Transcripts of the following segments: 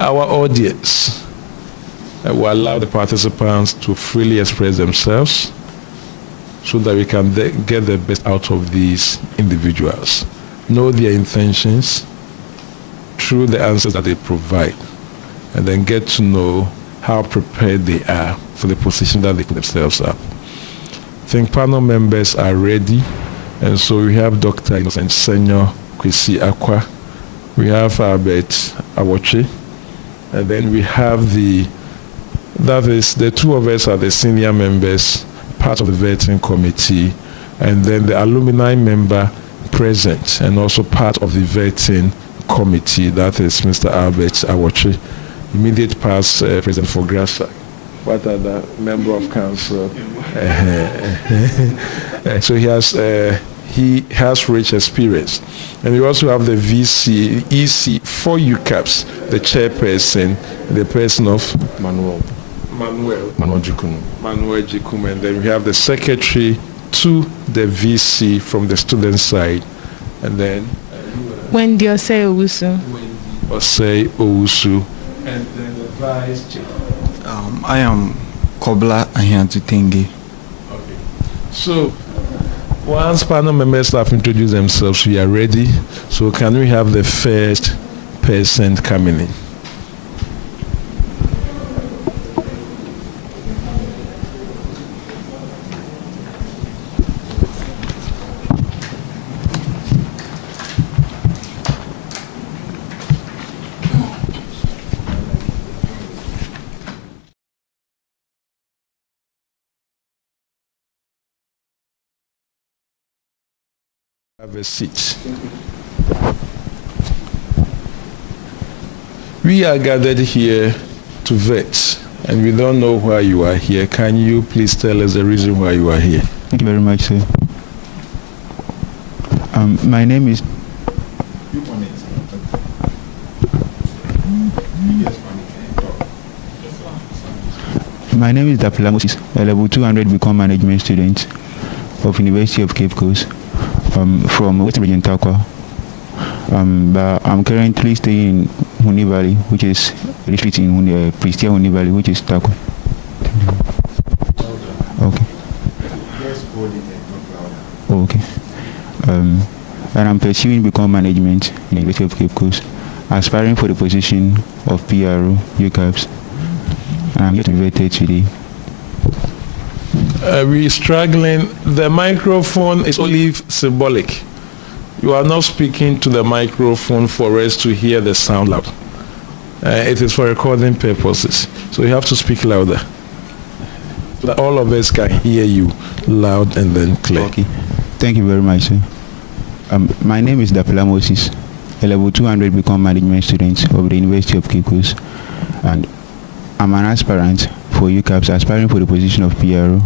our audience will allow the participants to freely express themselves so that we can get the best out of these individuals, know their intentions through the answers that they provide, and then get to know how prepared they are for the position that they put themselves up. I think panel members are ready, and so we have Dr. Innocent Senior Kwesi Akwa, we have Albert Awoche, and then we have the two of us are the senior members, part of the vetting committee, and then the alumni member present and also part of the vetting committee, that is Mr. Albert Awoche, immediate past president for Grasa. What other member of council? So he has rich experience. And we also have the EC for Uccabs, the chairperson, the person of Manuel Jikumu. And then we have the secretary to the VC from the student side. And then Wendy Osei Owusu. And then the vice chair. I am Kobla Ahiantu Tenge. Okay. So once panel members have introduced themselves, we are ready. So can we have the first person coming in? Have a seat. We are gathered here to vet, and we don't know why you are here. Can you please tell us the reason why you are here? Thank you very much, sir. My name is... My name is Dapila Moses, a level 200 Become Management student of University of Cape Coast. From Western Region Takwa, but I'm currently staying in Huni Valley, which is a district in Pristia Huni Valley, which is Takwa. Okay. Okay. And I'm pursuing Become Management in the University of Cape Coast, aspiring for the position of PRO, Uccabs, and I'm here to be vetted today. We're struggling. The microphone is only symbolic. You are not speaking to the microphone for us to hear the sound loud. It is for recording purposes. So you have to speak louder, so that all of us can hear you loud and then clear. Okay. Thank you very much, sir. My name is Dapila Moses, a level 200 Become Management student of the University of Cape Coast, and I'm an aspirant for Uccabs, aspiring for the position of PRO.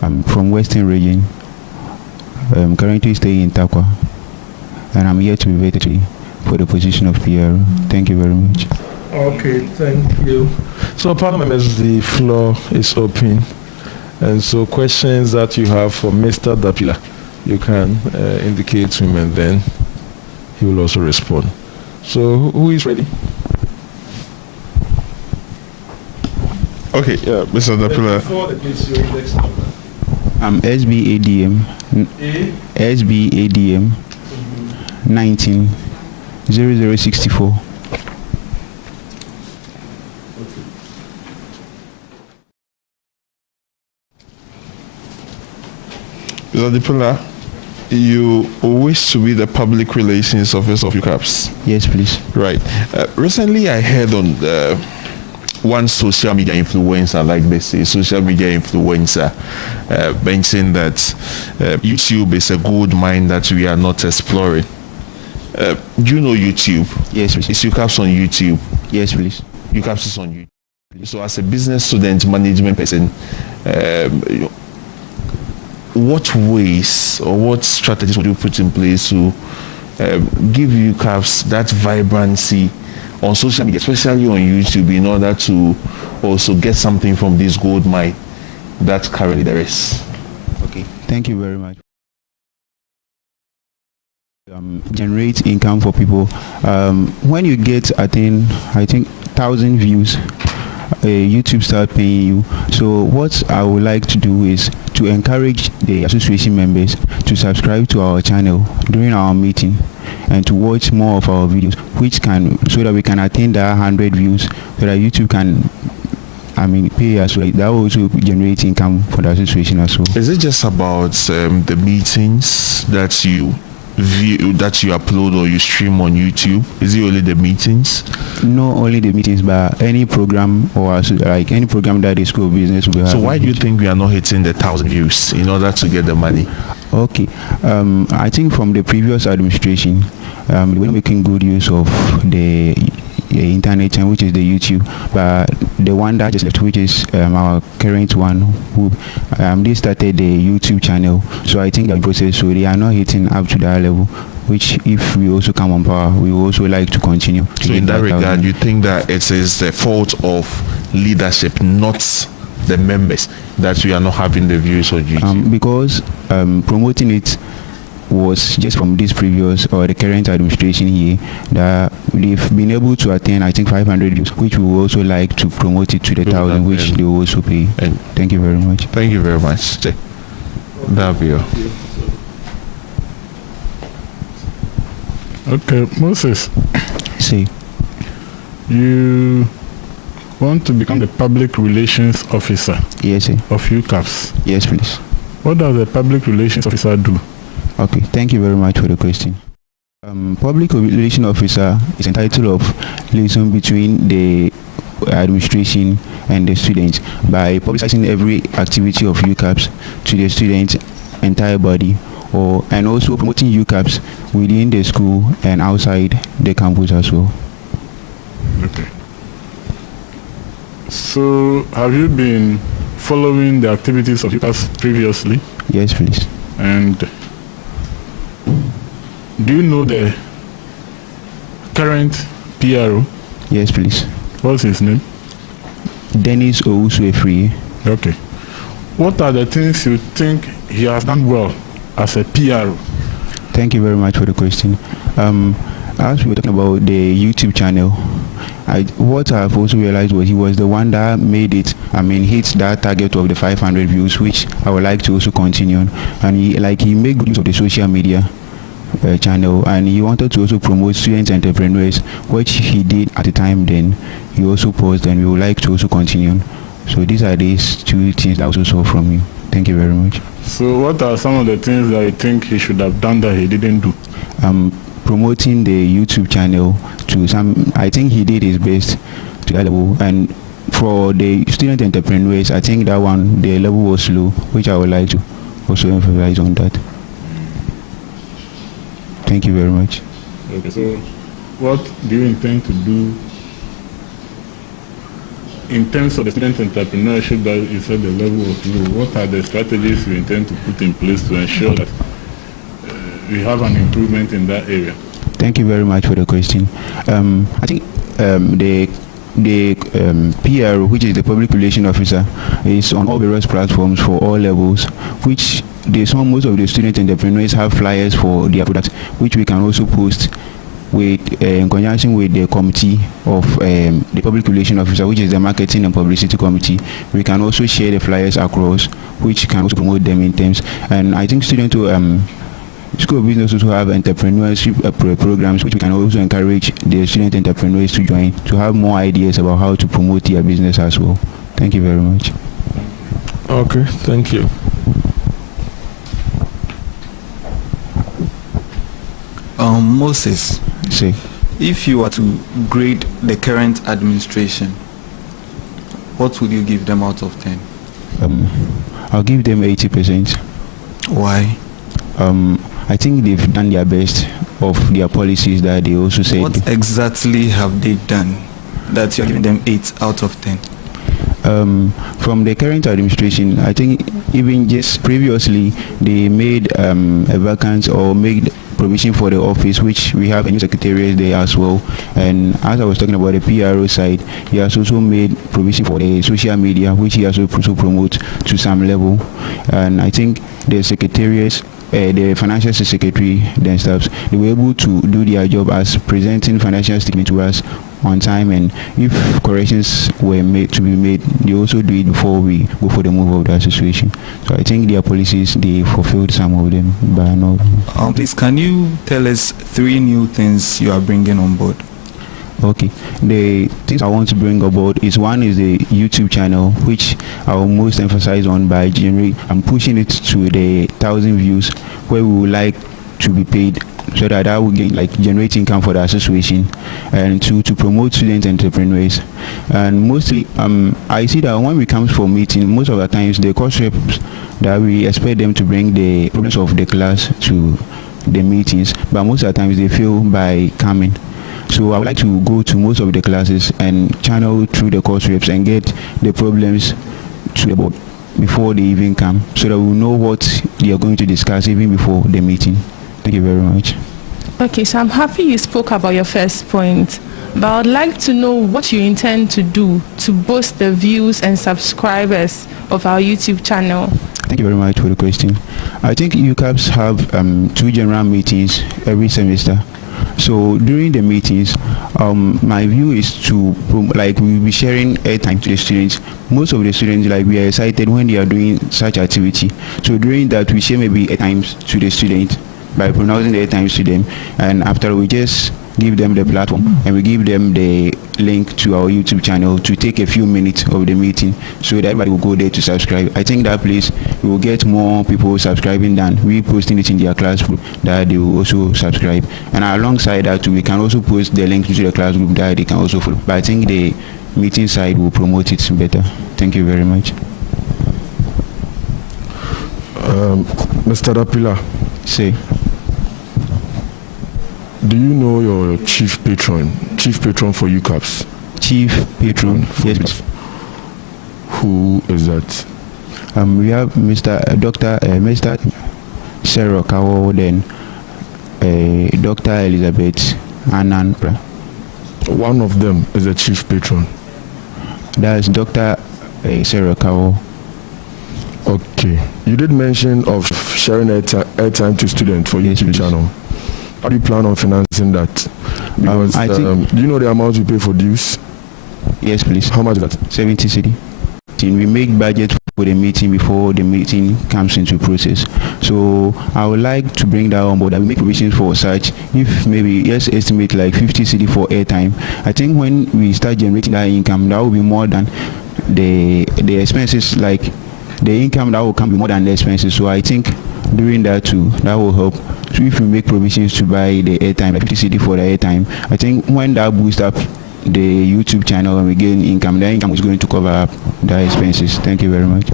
I'm from Western Region. I'm currently staying in Takwa, and I'm here to be vetted for the position of PRO. Thank you very much. Okay, thank you. So, panel members, the floor is open, and so questions that you have for Mr. Dapila, you can indicate to him, and then he will also respond. So, who is ready? Okay, Mr. Dapila. I'm SBADM. SBADM 190064. Mr. Dapila, you wish to be the public relations officer of Uccabs. Yes, please. Right. Recently, I heard on one social media influencer, like they say, social media influencer, mentioning that YouTube is a gold mine that we are not exploring. Do you know YouTube? Yes, please. Is Uccabs on YouTube? Yes, please. Uccabs is on YouTube. So as a business student, management person, what ways or what strategies would you put in place to give Uccabs that vibrancy on social media, especially on YouTube, in order to also get something from this gold mine that currently there is? Okay, thank you very much. generate income for people. When you get, I think 1,000 views, YouTube start paying you. So what I would like to do is to encourage the association members to subscribe to our channel during our meeting and to watch more of our videos, so that we can attain that 100 views, so that YouTube can pay us. Right? That will also generate income for the association as well. Is it just about the meetings that you view, that you upload or you stream on YouTube? Is it only the meetings? Not only the meetings, but any program or like any program that the school of business will have. So why do you think we are not hitting the 1,000 views in order to get the money? Okay, I think from the previous administration, we were making good use of the internet channel, which is the YouTube, but the one that just left, which is our current one, who they started the YouTube channel. So I think the process, so they are not hitting up to that level, which if we also come on power, we will also like to continue. So in that regard, you think that it is the fault of leadership, not the members, that we are not having the views on YouTube? Because promoting it was just from this previous or the current administration here, that they've been able to attain, I think, 500 views, which we would also like to promote it to the 1,000, which they will also pay. Thank you very much. Thank you very much. Davio. Okay, Moses. Say. You want to become the public relations officer? Yes, sir. Of Uccabs? Yes, please. What does the public relations officer do? Okay, thank you very much for the question. Public relations officer is entitled of liaison between the administration and the students by publicizing every activity of Uccabs to the students' entire body, and also promoting Uccabs within the school and outside the campus as well. Okay. So, have you been following the activities of Uccabs previously? Yes, please. And do you know the current PRO? Yes, please. What's his name? Dennis Owusu-Efriye. Okay. What are the things you think he has done well as a PRO? Thank you very much for the question. As we were talking about the YouTube channel, what I've also realized was he was the one that made it, hit that target of the 500 views, which I would like to also continue on. And he made good use of the social media channel, and he wanted to also promote student entrepreneurs, which he did at the time. Then he also paused, and we would like to also continue. So these are these two things I also saw from you. Thank you very much. So what are some of the things that you think he should have done that he didn't do? Promoting the YouTube channel to some, I think he did his best to that level. And for the student entrepreneurs, I think that one, the level was low, which I would like to also emphasize on that. Thank you very much. Okay, so what do you intend to do in terms of the student entrepreneurship that you said the level was low? What are the strategies you intend to put in place to ensure that we have an improvement in that area? Thank you very much for the question. I think the PR, which is the public relations officer, is on all various platforms for all levels, which most of the student entrepreneurs have flyers for their products, which we can also post with in conjunction with the committee of the public relations officer, which is the marketing and publicity committee. We can also share the flyers across, which can also promote them in terms. And I think students who School of Business also have entrepreneurship programs, which we can also encourage the student entrepreneurs to join, to have more ideas about how to promote their business as well. Thank you very much. Okay, thank you. Moses, Say. if you were to grade the current administration, what would you give them out of 10? I'll give them 80%. Why? I think they've done their best of their policies that they also said. What exactly have they done that you're giving them 8 out of 10? From the current administration, I think even just previously they made a vacant or made provision for the office, which we have a new secretariat there as well. And as I was talking about the PRO side, he has also made provision for the social media, which he has also promote to some level. And I think the secretariat the financial secretary themselves, they were able to do their job as presenting financial statement to us on time, and if corrections were made to be made, they also do it before we go for the move of the association. So I think their policies, they fulfilled some of them, but not. Please, can you tell us 3 new things you are bringing on board? Okay, the things I want to bring about is, one is the YouTube channel, which I will most emphasize on by I'm pushing it to the 1,000 views, where we would like to be paid, so that will generate income for the association, and to promote student entrepreneurs. And mostly I see that when we come for meeting, most of the times the course reps, that we expect them to bring the problems of the class to the meetings, but most of the times they fail by coming. So I would like to go to most of the classes and channel through the course reps and get the problems to the board before they even come, so that we know what they are going to discuss even before the meeting. Thank you very much. Okay, so I'm happy you spoke about your first point, but I would like to know what you intend to do to boost the views and subscribers of our YouTube channel. Thank you very much for the question. I think Uccabs have 2 general meetings every semester. So during the meetings, my view is to we'll be sharing airtime to the students. Most of the students, we are excited when they are doing such activity. So during that, we share maybe airtimes to the students by pronouncing the airtimes to them, and after we just give them the platform and we give them the link to our YouTube channel to take a few minutes of the meeting, so that everybody will go there to subscribe. I think that place we will get more people subscribing than we posting it in their class group, that they will also subscribe. And alongside that, we can also post the link to the class group that they can also follow. But I think the meeting side will promote it better. Thank you very much. Mr. Dapila, say, do you know your chief patron for Uccabs? Chief patron? Yes. Who is that? We have Mr. Sarah Kawo, then Dr. Elizabeth Ananpra. One of them is the chief patron. That's Dr. Sarah Kawo. Okay. You did mention of sharing airtime to students for YouTube channel. How do you plan on financing that? Because I think, do you know the amount you pay for dues? Yes, please. How much is that? 70 cedi. We make budget for the meeting before the meeting comes into process. So I would like to bring that on board. I will make provisions for such. If maybe estimate 50 cedi for airtime. I think when we start generating that income, that will be more than the expenses. The income that will come be more than the expenses. So I think during that too, that will help. So if we make provisions to buy the airtime, 50 cedi for the airtime, I think when that boosts up the YouTube channel and we gain income, the income is going to cover up the expenses. Thank you very much.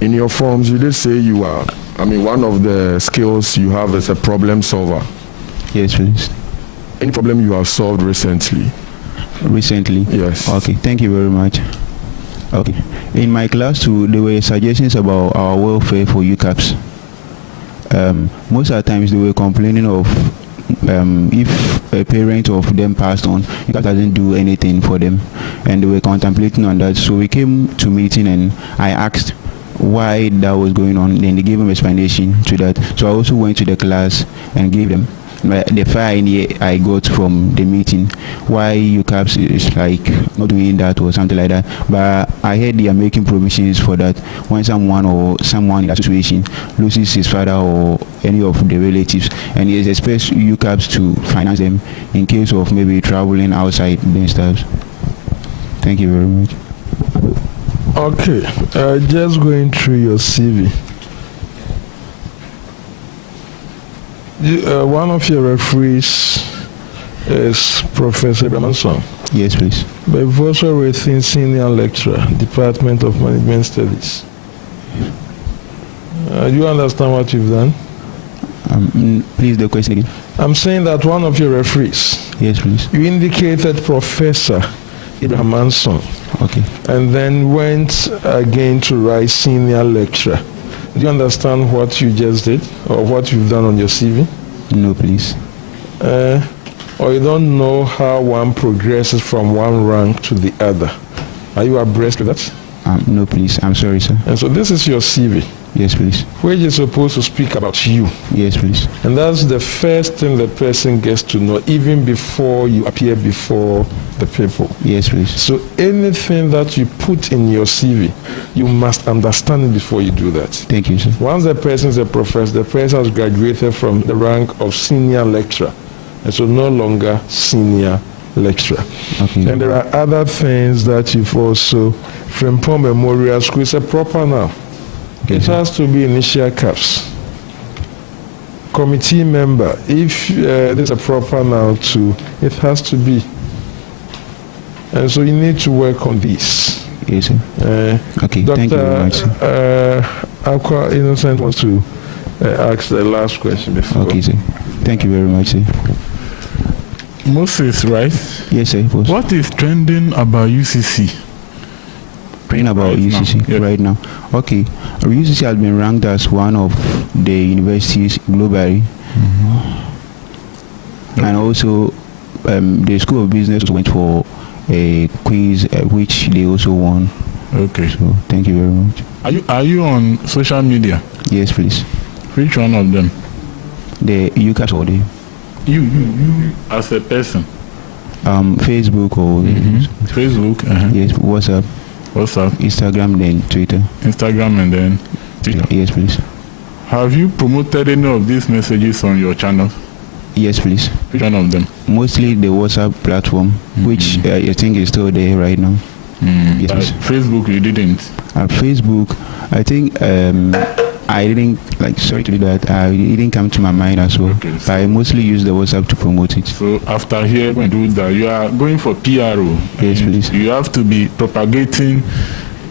In your forms, you did say you are, one of the skills you have is a problem solver. Yes, please. Any problem you have solved recently? Recently? Yes. Okay, thank you very much. Okay. In my class too, there were suggestions about our welfare for Uccabs. Most of the times they were complaining of if a parent of them passed on, Uccabs doesn't do anything for them, and they were contemplating on that. So we came to meeting and I asked why that was going on, then they gave them explanation to that. So I also went to the class and gave them the fire I got from the meeting, why Uccabs is not doing that or something like that. But I heard they are making provisions for that when someone in that situation loses his father or any of the relatives, and he expects Uccabs to finance them in case of maybe traveling outside themselves. Thank you very much. Okay, just going through your CV. One of your referees is Professor Bramanson. Yes, please. But you've also written senior lecturer, Department of Management Studies. Do you understand what you've done? Please, the question again. I'm saying that one of your referees. Yes, please. You indicated Professor Bramanson. Okay. And then went again to write senior lecturer. Do you understand what you just did or what you've done on your CV? No, please. Or you don't know how one progresses from one rank to the other. Are you abreast with that? No, please. I'm sorry, sir. And so this is your CV. Yes, please. which is supposed to speak about you. Yes, please. And that's the first thing the person gets to know, even before you appear before the people. Yes, please. So anything that you put in your CV, you must understand it before you do that. Thank you, sir. Once the person is a professor, the person has graduated from the rank of senior lecturer, and so no longer senior lecturer. Okay. And there are other things that you've also, Frimpong Memorial School is a proper now. Okay, It sir. has to be initial caps. Committee member, if there's a proper now too, it has to be. And so you need to work on this. Yes, sir. Okay, Dr. thank you very much, sir. Aqua Innocent wants to ask the last question before. Okay, sir. Thank you very much, sir. Moses, right? Yes, sir. Boss. What is trending about UCC? Praying about Right now, UCC yes. right now. Okay, UCC has been ranked as one of the universities globally, and also the School of Business went for a quiz which they also won. Okay. So thank you very much. Are you on social media? Yes, please. Which one of them? The Uccabs or the You as a person. Facebook or Facebook. yes, WhatsApp, WhatsApp, Instagram, then Twitter. Instagram, and then Twitter. Yes, please. Have you promoted any of these messages on your channel? Yes, please. Which one of them? Mostly the WhatsApp platform, which I think is still there right now. Yes, please. Facebook, you didn't. Facebook, I think I didn't sorry to do that. It didn't come to my mind as well. Okay, so I mostly use the WhatsApp to promote it. So after here, when you do that, you are going for PRO. Yes, and please. You have to be propagating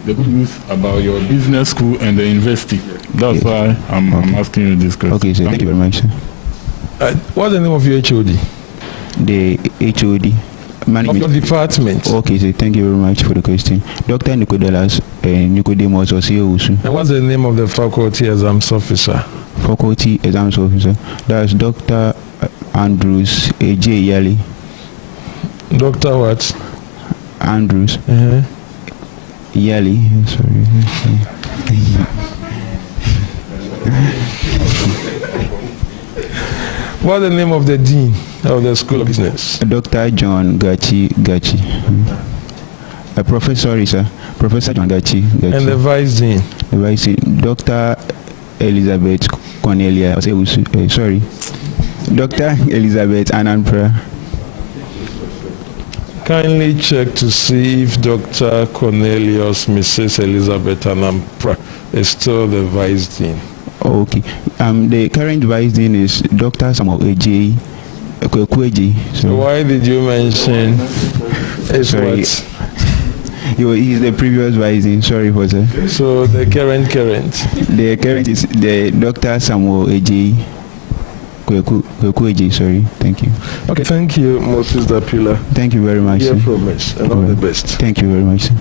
the good news about your business school and the university. That's Yes. why I'm asking you this question. Okay, sir. Thank you very much, sir. What's the name of your HOD? The HOD Of your management. department? Okay, sir. Thank you very much for the question. Dr. Nicodemus Osieowusu, And what's the name of the faculty exams officer? faculty exams officer. That's Dr. Andrews A.J. Yali. Dr. what? Andrews Yali. Sorry. What's the name of the dean of the School of Business? Dr. John Gachi. Professor is Professor John Gachi. And the vice dean? The vice Dr. Elizabeth Cornelia. Sorry. Dr. Elizabeth Ananpra. Kindly check to see if Dr. Cornelius, Mrs. Elizabeth Anampra is still the vice dean. Okay. The current vice dean is Dr. Samuel A.J. Kwekweji. So why did you mention it's Sorry. what? He's the previous vice dean. Sorry for that. So the current. The current is the Dr. Samuel A.J. Kwekweji. Sorry. Thank you. Okay, thank you, Moses Dapila. Thank you very much, Hear sir. from us, and all the best. Thank you very much, sir.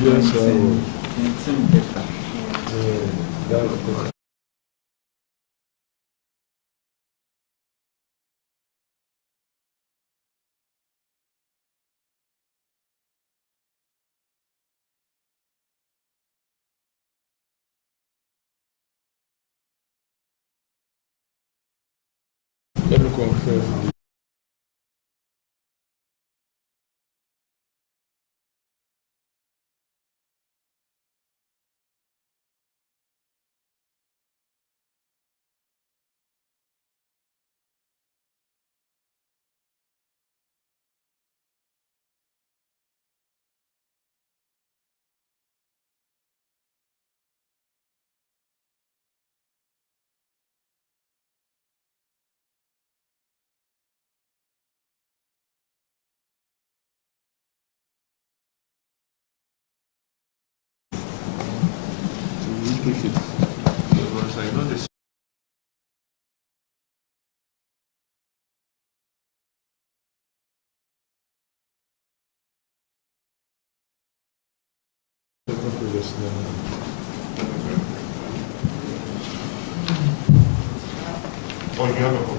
Yes, let me confirm. Oh, you have a copy.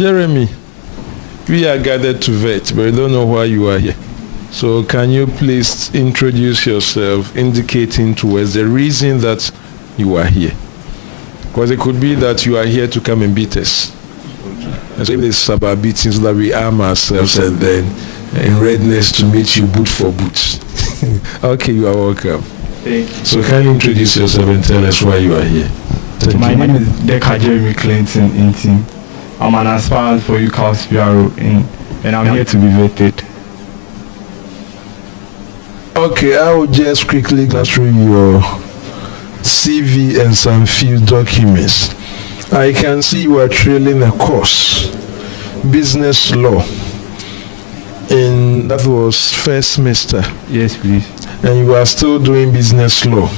Jeremy, we are gathered to vet, but we don't know why you are here. So can you please introduce yourself, indicating to us the reason that you are here? Because it could be that you are here to come and beat us. And so if it's about beating, so that we arm ourselves and then in readiness to meet you boot for boot. Okay, you are welcome. So can you introduce yourself and tell us why you are here? My name is Deca Jeremy Clinton Intim. I'm an aspirant for Uccabs and I'm here to be vetted. Okay, I will just quickly go through your CV and some few documents. I can see you are trailing a course, business law, that was first semester. Yes, please. And you are still doing business law.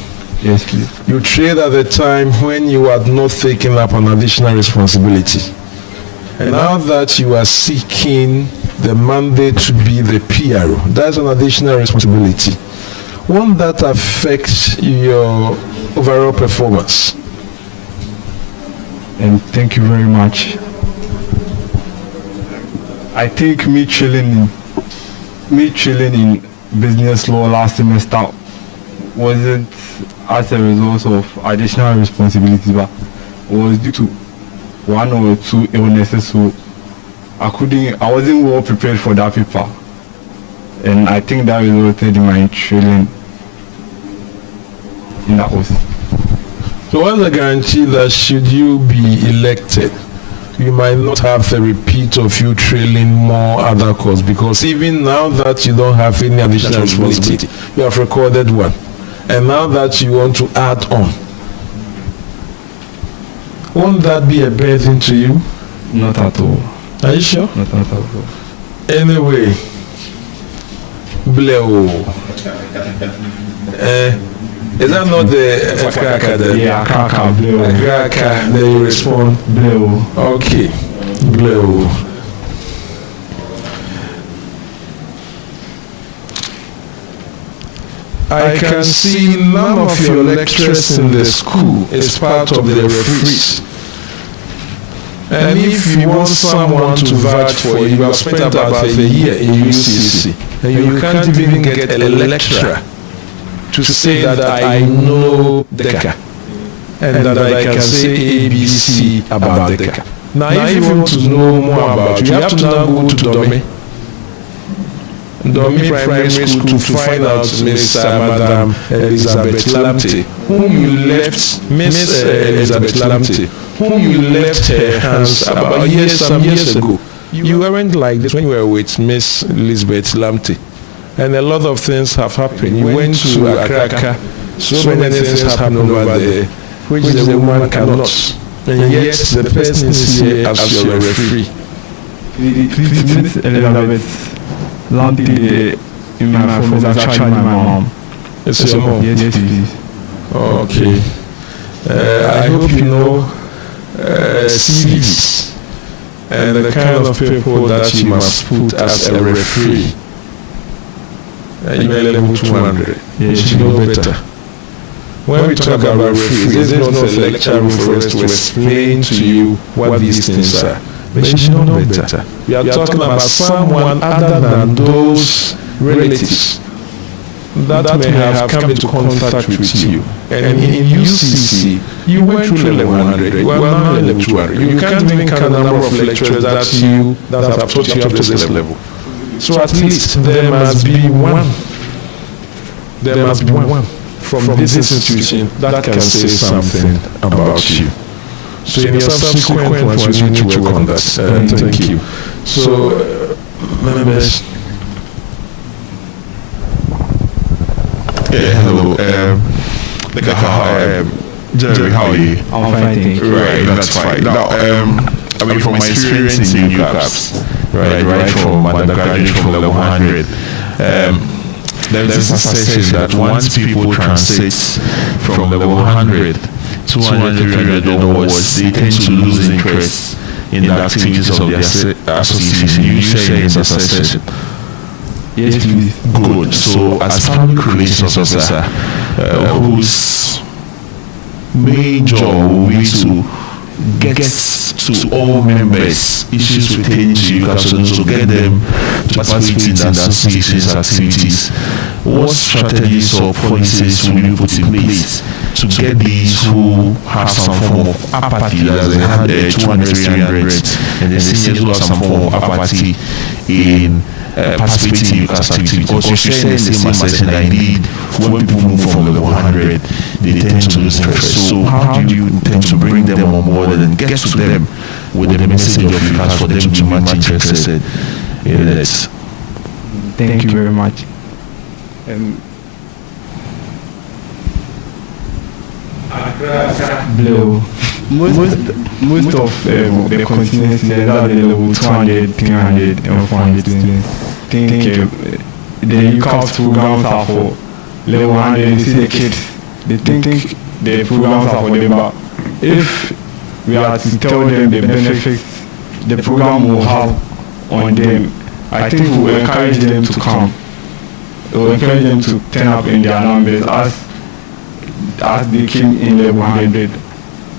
Yes, please. You trained at the time when you had not taken up an additional responsibility. And now that you are seeking the mandate to be the PRO, that's an additional responsibility. Won't that affect your overall performance? And thank you very much. I think me chilling in business law last semester wasn't as a result of additional responsibilities, but was due to one or two illnesses, so I wasn't well prepared for that paper, and I think that resulted in my trailing in that course. So what's the guarantee that should you be elected, you might not have a repeat of you trailing more other courses? Because even now that you don't have any additional responsibility, you have recorded one, and now that you want to add on, won't that be a burden to you? Not at all. Are you sure? Not at all. Anyway, Bleo. Is that not the Kraka then? Yeah, Kraka, Bleo. Kraka, then you respond? Bleo. Okay, Bleo. I can see none of your lecturers in the school is part of the referees. And if you want someone to vouch for you, you have spent about a year in UCC, and you can't even get a lecturer to say that I know Deca, and that I can say ABC about Deca. Now if you want to know more about you, you have to now go to Domi Primary School to find out Miss Madam Elizabeth Lamte, whom you left, Miss Elizabeth Lamte, whom you left her hands about some years ago. You weren't like this when you were with Miss Elizabeth Lamte. And a lot of things have happened. You went to Accra, so many things happened over there, which the woman cannot. And yet the person is here as your referee. Miss Elizabeth Lamte in my phone is actually my mom. It's your mom? Yes, please. Okay. I hope you know CVs and the kind of people that you must put as a referee. You may level 200. You should know better. When we talk about referees, this is not a lecture room for us to explain to you what these things are. But you should know better. We are talking about someone other than those relatives that may have come into contact with you. And in UCC, you went through level 100, you are now level 200. You can't even count the number of lecturers that have taught you up to this level. So at least there must be one. There must be one from this institution that can say something about you. So in your subsequent ones, you need to work on that. Thank you. So, members. Yeah, hello. Jerry, how are you? I'm fine, thank you. Right, that's fine. Now, I mean, from my experience in Uccabs, right from undergraduate from level 100, there's a session that once people transit from level 100, 200, 300 onwards, they tend to lose interest in the activities of the association. You say it's a session. Yes, please. Good. So, as public relations officer, whose main job will be to gets to all members issues pertaining to Uccabs, so get them to participate in the association's activities. What strategies or policies will you put in place to get these who have some form of apathy, as they had 200, 300, and the seniors who have some form of apathy in participating in Uccabs activities? Because you share in the same assertion that indeed when people move from level 100, they tend to lose interest. So how do you intend to bring them on board and get to them with the message of Uccabs for them to be much interested in it? Thank you very much. Blow. Most of the continents that are the level 200, 300, and 400 students think the Uccabs programs are for level 100. You see the kids, they think the programs are for them, but if we are to tell them the benefits the program will have on them, I think we will encourage them to come. We will encourage them to turn up in their numbers as they came in level 100.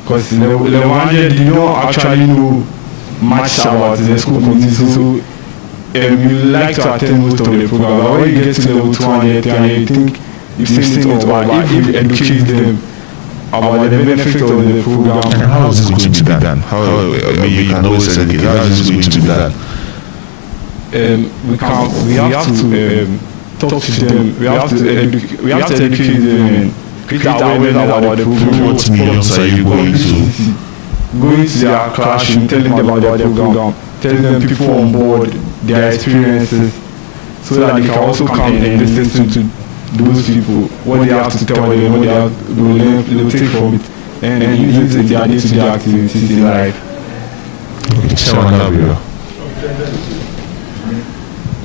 Because level 100, you don't actually know much about the school community, so you like to attend most of the program. But when you get to level 200, you think you've seen it all. But if you educate them about the benefits of the program. And how is this going to be done? You can always educate. How is this going to be done? We have to talk to them. We have to educate them and create awareness about the program. What mediums are you going to? Going to their classroom, telling them about the program, telling them people on board, their experiences, so that they can also come and listen to those people, what they have to tell them, what they will take from it, and use it in their day-to-day activities in life.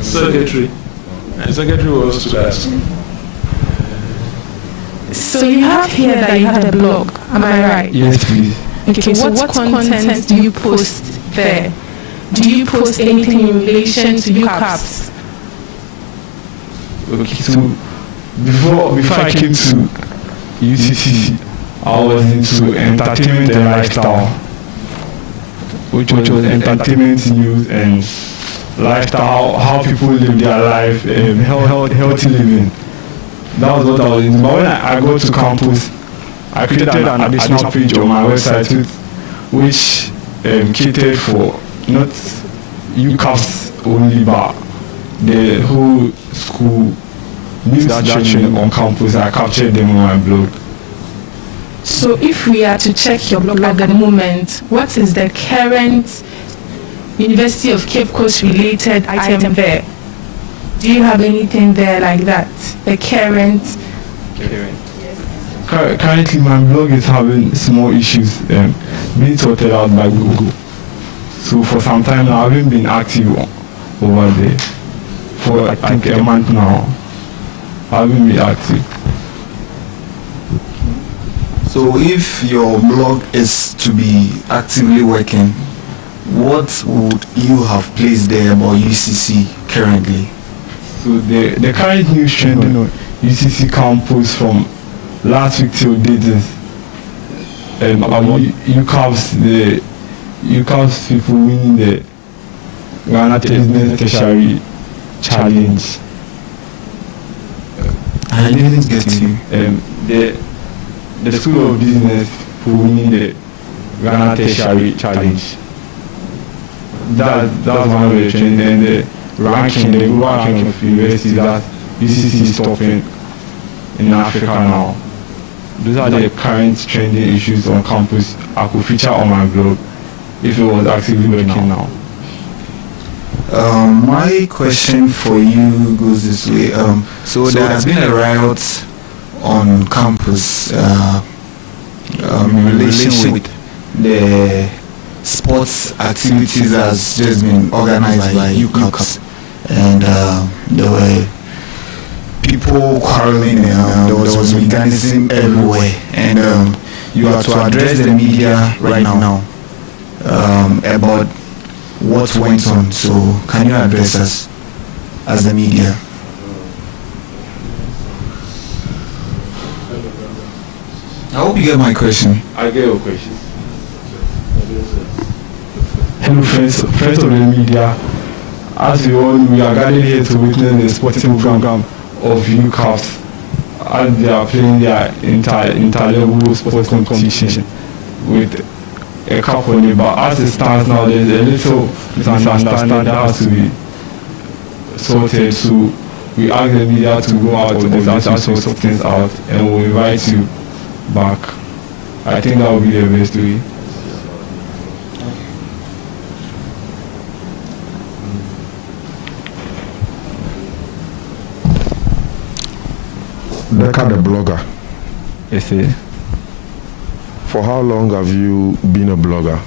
Secretary was to ask. So you have here that you had a blog, am I right? Yes, please. Okay, so what content do you post there? Do you post anything in relation to Uccabs? Okay, so before I came to UCC, I was into entertainment and lifestyle, which was entertainment news and lifestyle, how people live their life, healthy living. That was what I was into. But when I got to campus, I created an additional page on my website which catered for not Uccabs only, but the whole school news that trending on campus. I captured them on my blog. So if we are to check your blog at the moment, what is the current University of Cape Coast related item there? Do you have anything there like that? The current? Currently my blog is having small issues being sorted out by Google. So for some time now I haven't been active over there. For I think a month now I haven't been active. So if your blog is to be actively working, what would you have placed there about UCC currently? So the current news trend on UCC campus from last week till date is about the Uccabs people winning the Ghana Business Tertiary Challenge. I didn't get you. The School of Business for winning the Ghana Tertiary Challenge. That's one of the trends, and the global ranking of universities that UCC is topping in Africa now. Those are the current trending issues on campus I could feature on my blog if it was actively working now. My question for you goes this way. So there has been a riot on campus in relation with the sports activities that has just been organized by Uccabs, and there were people quarreling, there was hooliganism everywhere, and you are to address the media right now about what went on. So can you address us as the media? I hope you get my question. I get your question. Hello friends of the media. As we all know, we are gathered here to witness the sporting program of Uccabs as they are playing their inter-level sports competition with a cup on it. But as it stands now, there's a little misunderstanding that has to be sorted. So we ask the media to go out of this as we sort things out, and we'll invite you back. I think that will be the best way. Becca the blogger. Yes, sir. For how long have you been a blogger?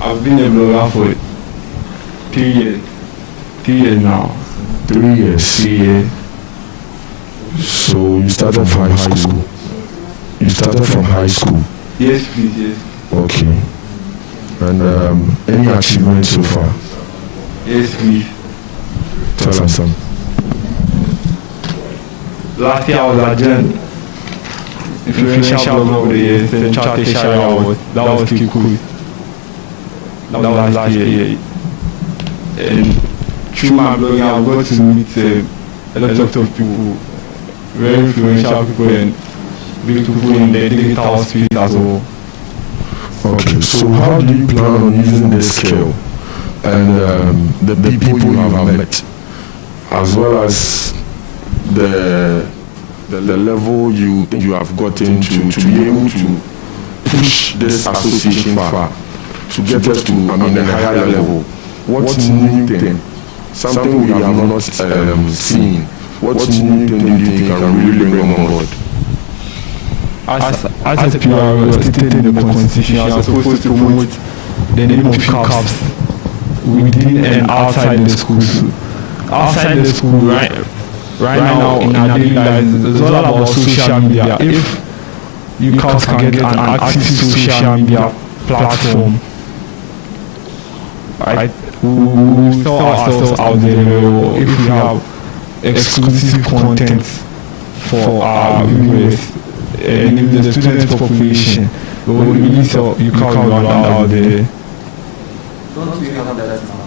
I've been a blogger for 3 years. 3 years now. 3 years. 3 years. So you started from high school. You started from high school. Yes, please, yes. Okay. And any achievements so far? Yes, please. Tell us some. Last year I was at Gen Influential Blogger of the Year, the Charter Shire Award. That was cool. That was last year. And through my blogging, I've got to meet a lot of people, very influential people and big people in the digital space as well. Okay, so how do you plan on using this skill and the people you have met, as well as the level you have gotten to be able to push this association far, to get us to a higher level? What new thing, something we have not seen, what new thing do you think can really bring on board? As a PR stated in the Constitution, you are supposed to promote the name of Uccabs within and outside the school. Outside the school, right now in our daily lives, it's all about social media. If Uccabs can get an active social media platform, we saw ourselves out there. If we have exclusive content for our viewers and even the student population, we will release Uccabs out there. Don't we have that now?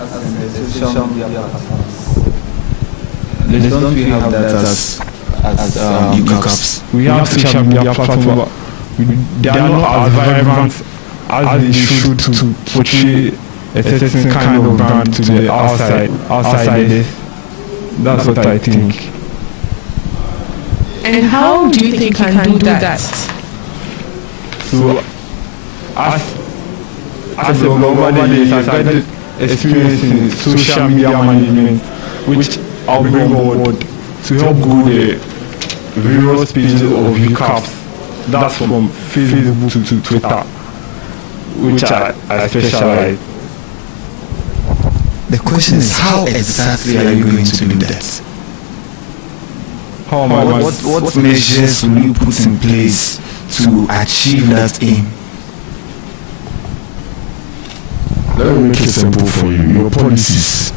As in the social media platforms. Don't we have that as Uccabs? We have social media platforms, but they are not as vibrant as they should to portray a certain kind of brand to the outsiders. That's what I think. And how do you think you can do that? So, as a blogger, I got experience in social media management, which I'll bring on board to help grow the various pages of Uccabs. That's from Facebook to Twitter, which I specialize. The question is, how exactly are you going to do that? What measures will you put in place to achieve that aim? Let me make it simple for you. Your policies.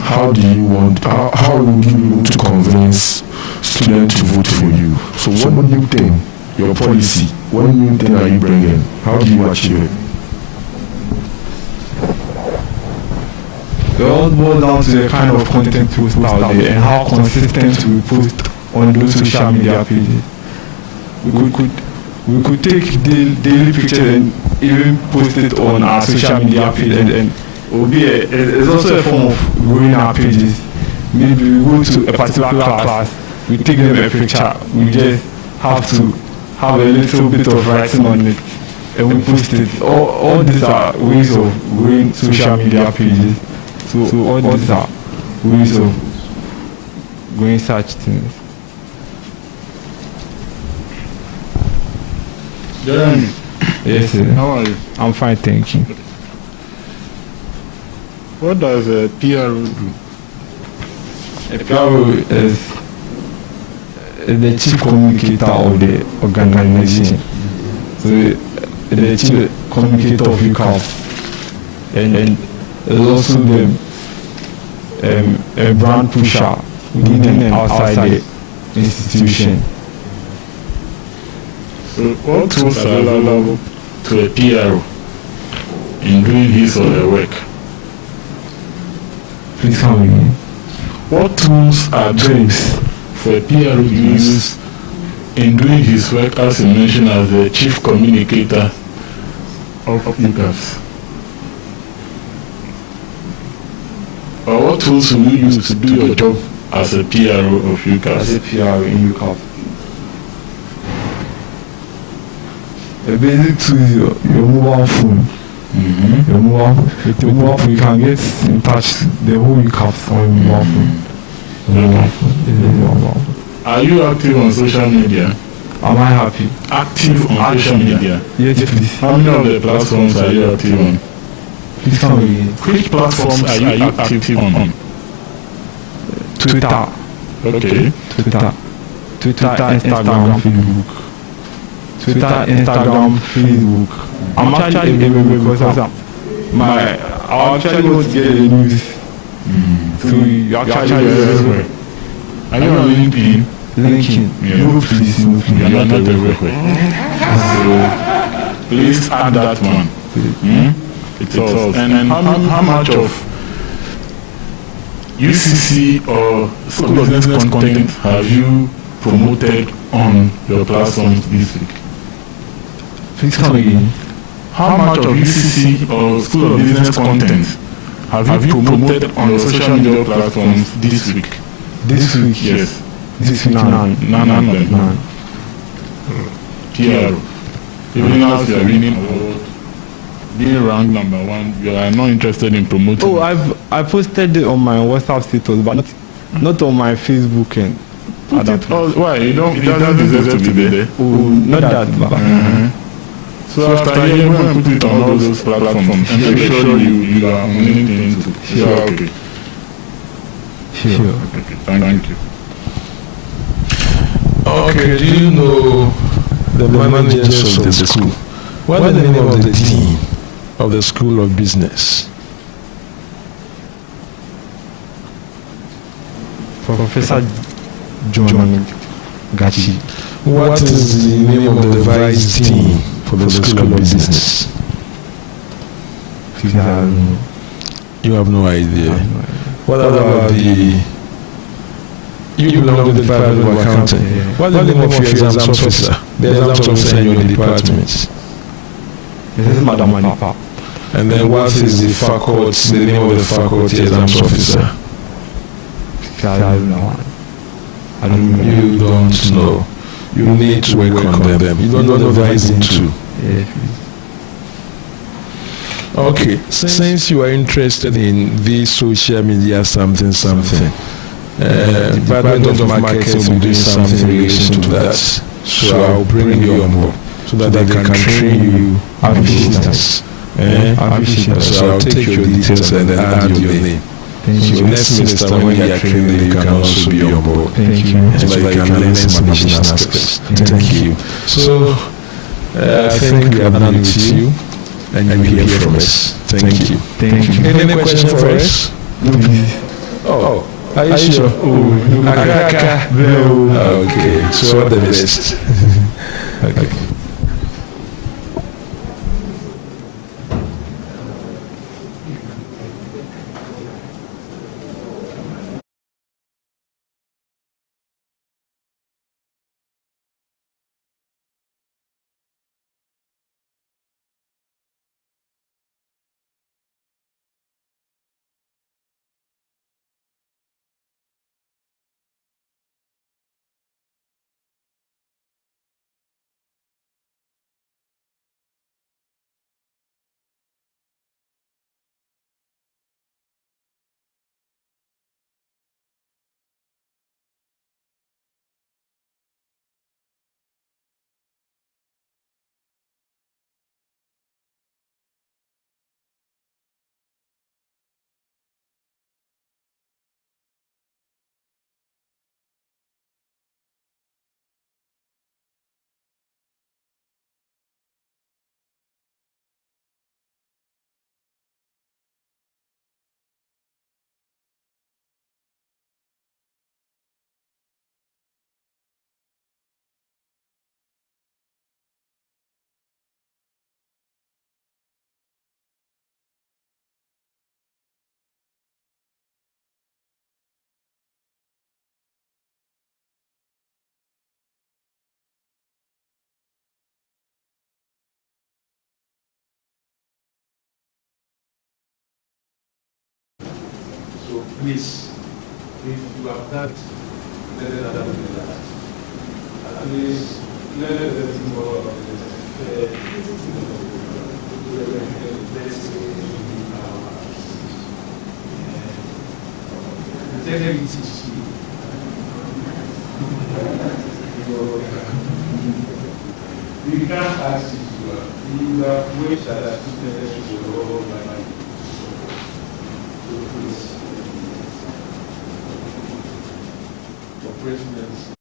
How do you want? How will you be able to convince students to vote for you? So, what new thing? Your policy. What new thing are you bringing? How do you achieve it? It all boils down to the kind of content we post out there and how consistent we post on those social media pages. We could take daily pictures and even post it on our social media page, and it will be it's also a form of growing our pages. Maybe we go to a particular class, we take them a picture, we just have to have a little bit of writing on it and we post it. All these are ways of growing social media pages. So all these are ways of growing such things. Jeremy. Yes, sir. How are you? I'm fine, thank you. What does a PRO do? A PRO is the chief communicator of the organization. So the chief communicator of Uccabs, and is also a brand pusher within and outside the institution. So what tools are available to a PRO in doing his or her work? Please come again. What tools are those for a PRO to use in doing his work, as he mentioned, as the chief communicator of Uccabs? Or what tools will you use to do your job as a PRO of As Uccabs? a PR in Uccabs. The basic tool is your mobile phone. Mm-hmm. With your mobile phone, you can get in touch the whole Uccabs on your mobile phone. Your mobile phone. Your mobile phone. Are you active on social media? Am I happy? Active on social media? Yes, please. How many of the platforms are you active on? Please come again. Which platforms are you active on? Twitter. Okay. Twitter, Instagram, Facebook. Twitter, Instagram, Facebook. I'm actually everywhere because I actually want to get the news. So you actually everywhere. Are you on LinkedIn? LinkedIn. Yeah. No, please, no, please. You are not everywhere. So please add that one. It's all. And how much of UCC or school of business content have you promoted on your platforms this week? Please come again. How much of UCC or school of business content have you promoted on your social media platforms this week? This week? Yes. This week, none. None of them. None. PRO. Even as you are winning award, being ranked number 1, you are not interested in promoting. Oh, I posted it on my WhatsApp status, but not on my Facebook and Put it all. Why? It doesn't deserve to be there. Oh, not that. But So after here, go and put it on all those platforms and make sure you are on LinkedIn too. Sure. Okay. Sure. Okay. Thank you. Okay, do you know the managers of the school? What is the name of the dean of the School of Business? Professor John Gachi. What is the name of the vice dean for the School of Business? Please, I don't know. You have no idea. What about the... You belong to the Department of Accounting. What's the name of your exams officer? The exams officer in your department. This is Madam Manipa. And then what is the faculty, the name of the faculty exams officer? I don't know. I don't know. You don't know. You need to work on them. You don't know the vice dean too. Yes, please. Okay, since you are interested in this social media something, Department of Marketing will be doing something in relation to that. So I'll bring you on board so that they can train you on business. So I'll take your details and then add your name. Thank So you. next semester when you are training, you can also be on board. Thank you. So that you can learn some additional skills. Thank you. So I think we are done with you. And you will hear from us. Thank you. Thank you. Any question for us? No, please. Oh, are you sure? Okay, so all the best. Okay. So please, if you have that, let that be that. At least let them know about the you can't ask if you have ways that are to the role of my mind. So please, for presidents.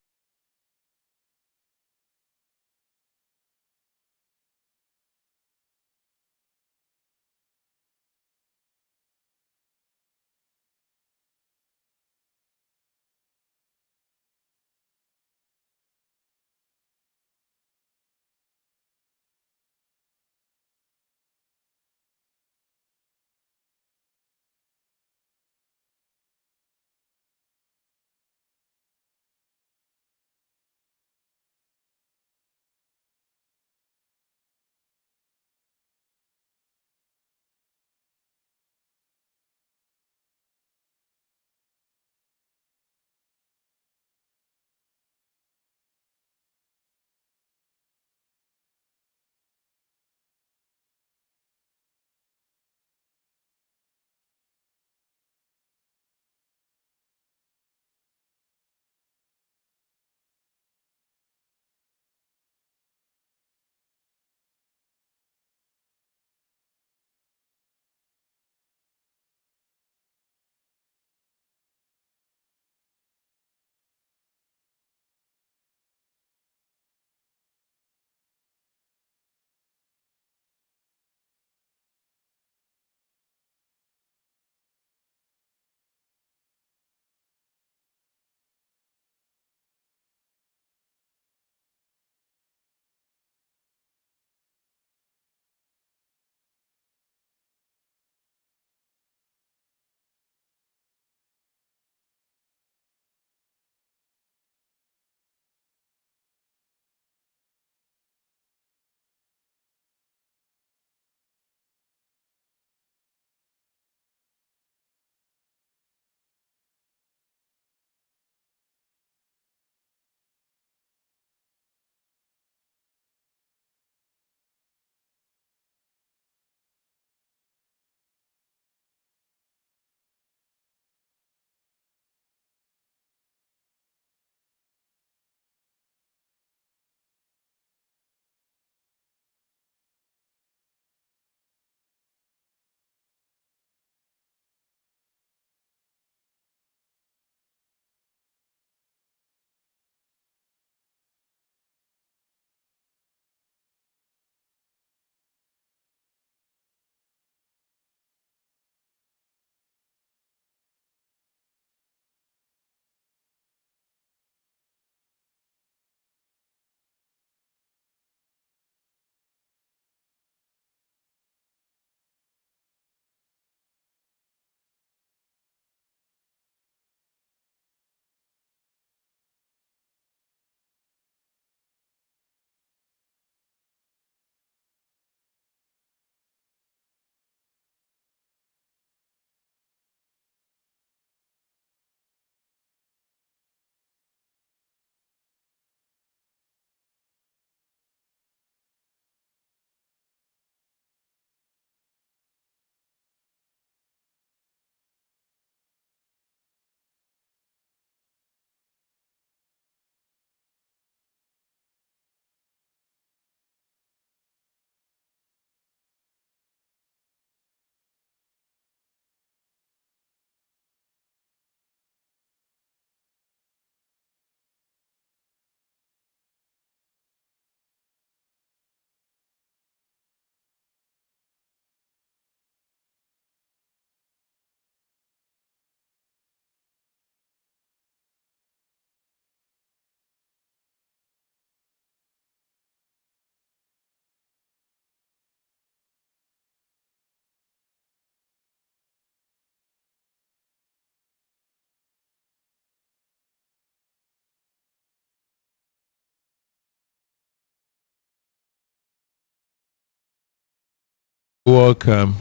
Welcome.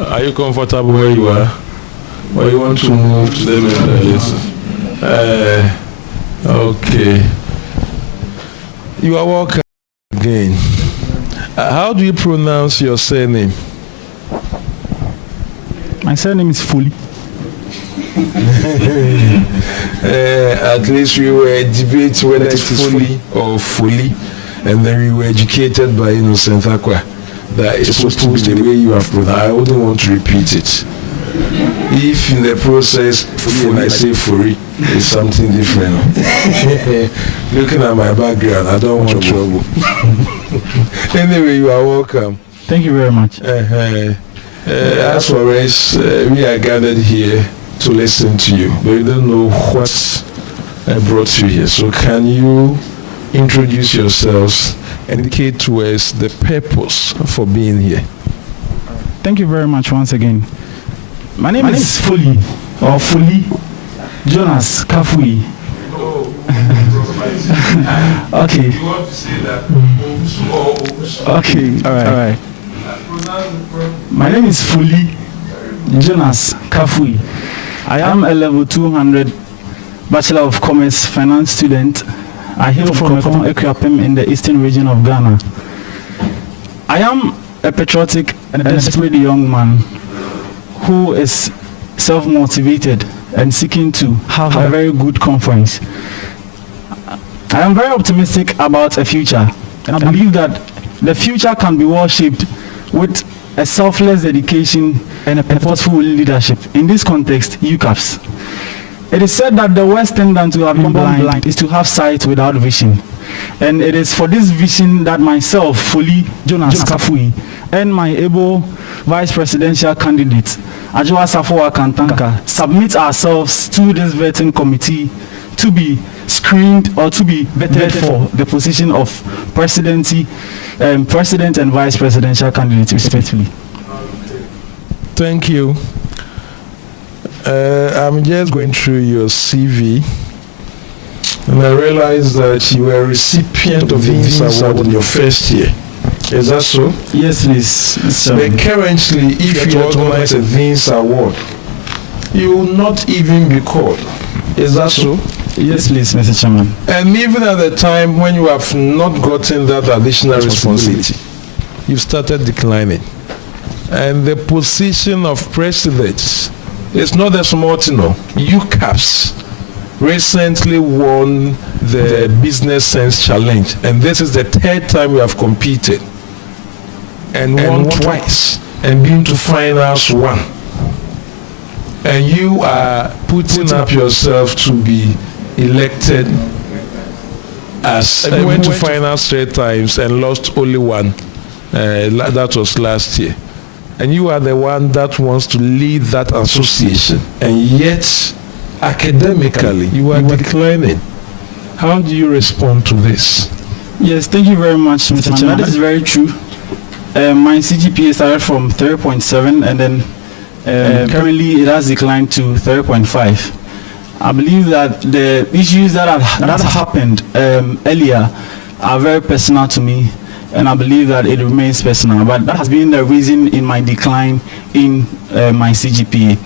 Are you comfortable where you are? Or you want to move to the middle list? Okay. You are welcome again. How do you pronounce your surname? My surname is Fully. At least we were debating whether it is fully or fully, and then we were educated by Innocent Aqua that it's supposed to be the way you have pronounced. I wouldn't want to repeat it. If in the process, when I say furi, it's something different. Looking at my background, I don't want trouble. Anyway, you are welcome. Thank you very much. As for us, we are gathered here to listen to you, but we don't know what brought you here. So can you introduce yourselves and indicate to us the purpose for being here? Thank you very much once again. My name is Fully, or Fully Jonas Kafui. Okay. You want to say that? Okay, all right. My name is Fully Jonas Kafui. I am a level 200 Bachelor of Commerce Finance student. I hail from Uccabs in the eastern region of Ghana. I am a patriotic and desperate young man who is self-motivated and seeking to have a very good conference. I am very optimistic about a future, and I believe that the future can be well shaped with a selfless dedication and a purposeful leadership. In this context, Uccabs. It is said that the worst thing than to have been blind is to have sight without vision. And it is for this vision that myself, Fully Jonas Kafui, and my able vice presidential candidate, Ajwa Safoa Kantanka, submit ourselves to this vetting committee to be screened or to be vetted for the position of president and vice presidential candidate, respectively. Thank you. I'm just going through your CV, and I realized that you were a recipient of the Vince Award in your first year. Is that so? Yes, please. But currently, if you organize a Vince Award, you will not even be called. Is that so? Yes, please, Mr. Chairman. And even at the time when you have not gotten that additional responsibility, you've started declining. And the position of president is not a small thing. Uccabs recently won the Business Sense Challenge, and this is the third time we have competed, and won twice, and been to finals one. And you are putting up yourself to be elected as you went to finals 3 times and lost only one. That was last year. And you are the one that wants to lead that association, and yet academically you are declining. How do you respond to this? Yes, thank you very much, Mr. Chairman. That is very true. My CGPA started from 3.7, and then currently it has declined to 3.5. I believe that the issues that happened earlier are very personal to me, and I believe that it remains personal. But that has been the reason in my decline in my CGPA.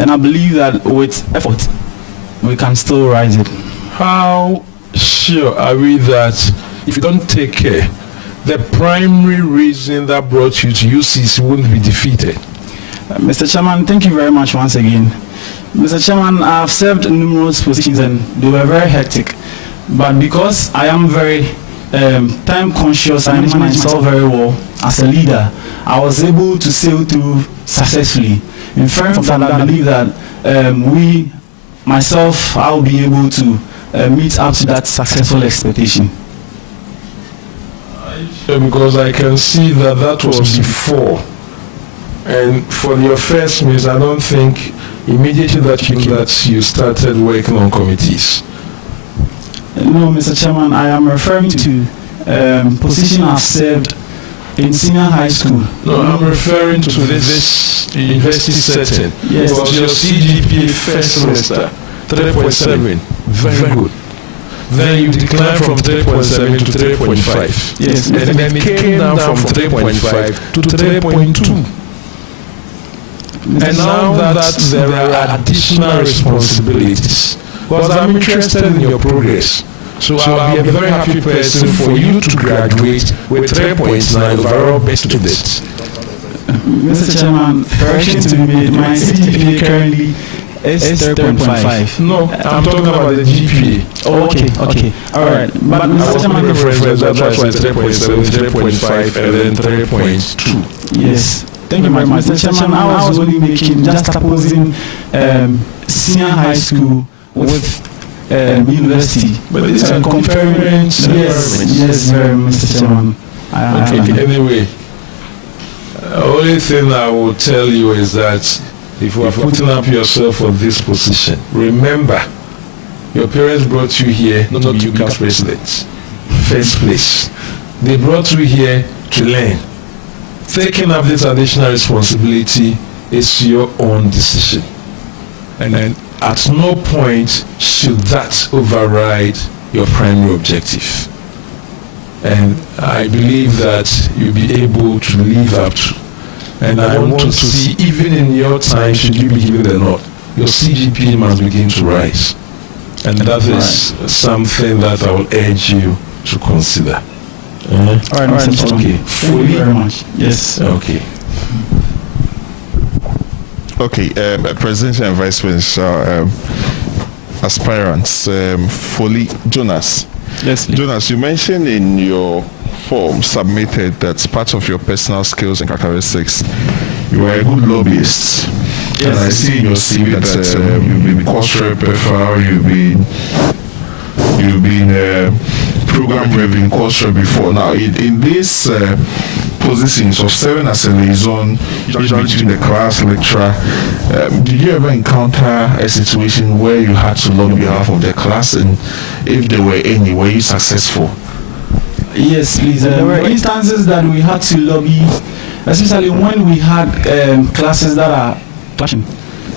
And I believe that with effort, we can still rise it. How sure are we that if you don't take care, the primary reason that brought you to UCC won't be defeated? Mr. Chairman, thank you very much once again. Mr. Chairman, I have served numerous positions and they were very hectic. But because I am very time conscious, I manage myself very well as a leader, I was able to sail through successfully. In fact, I believe that I'll be able to meet up to that successful expectation. Because I can see that was before. And for your first miss, I don't think immediately that you started working on committees. No, Mr. Chairman, I am referring to position I've served in senior high school. No, I'm referring to this university setting. Yes. Because your CGPA first semester, 3.7, very good. Then you declined from 3.7 to 3.5. Yes. And then it came down from 3.5 to 3.2. And now that there are additional responsibilities, because I'm interested in your progress. So I'll be a very happy person for you to graduate with 3.9 overall best students. Mr. Chairman, correction to be made. My CGPA currently is 3.5. No, I'm talking about the GPA. Oh, okay. All right. But Mr. Chairman, that's why 3.7, 3.5, and then 3.2. Yes. Thank you very much. Mr. Chairman, I was only making, just opposing senior high school with university. But these are comparing Yes, very, Mr. Chairman. Anyway, the only thing I will tell you is that if you are putting up yourself for this position, remember, your parents brought you here not to be Uccabs presidents. First place. They brought you here to learn. Taking up this additional responsibility is your own decision. And then at no point should that override your primary objective. And I believe that you'll be able to live up to. And I want to see, even in your time, should you be given the nod, your CGPA must begin to rise. And that is something that I will urge you to consider. All right, Mr. Chairman. Okay. Thank you very much. Yes. Okay. Okay, Presidential and Vice Presidential aspirants, Foley, Jonas. Yes, please. Jonas, you mentioned in your form submitted that part of your personal skills and characteristics, you are a good lobbyist. Yes. And I see in your CV that you've been cost rep, you've been program rep in cost rep before. Now, in this positions of serving as a liaison between the class lecturer, did you ever encounter a situation where you had to lobby on behalf of the class, and if there were any, were you successful? Yes, please. There were instances that we had to lobby, especially when we had classes that are clashing.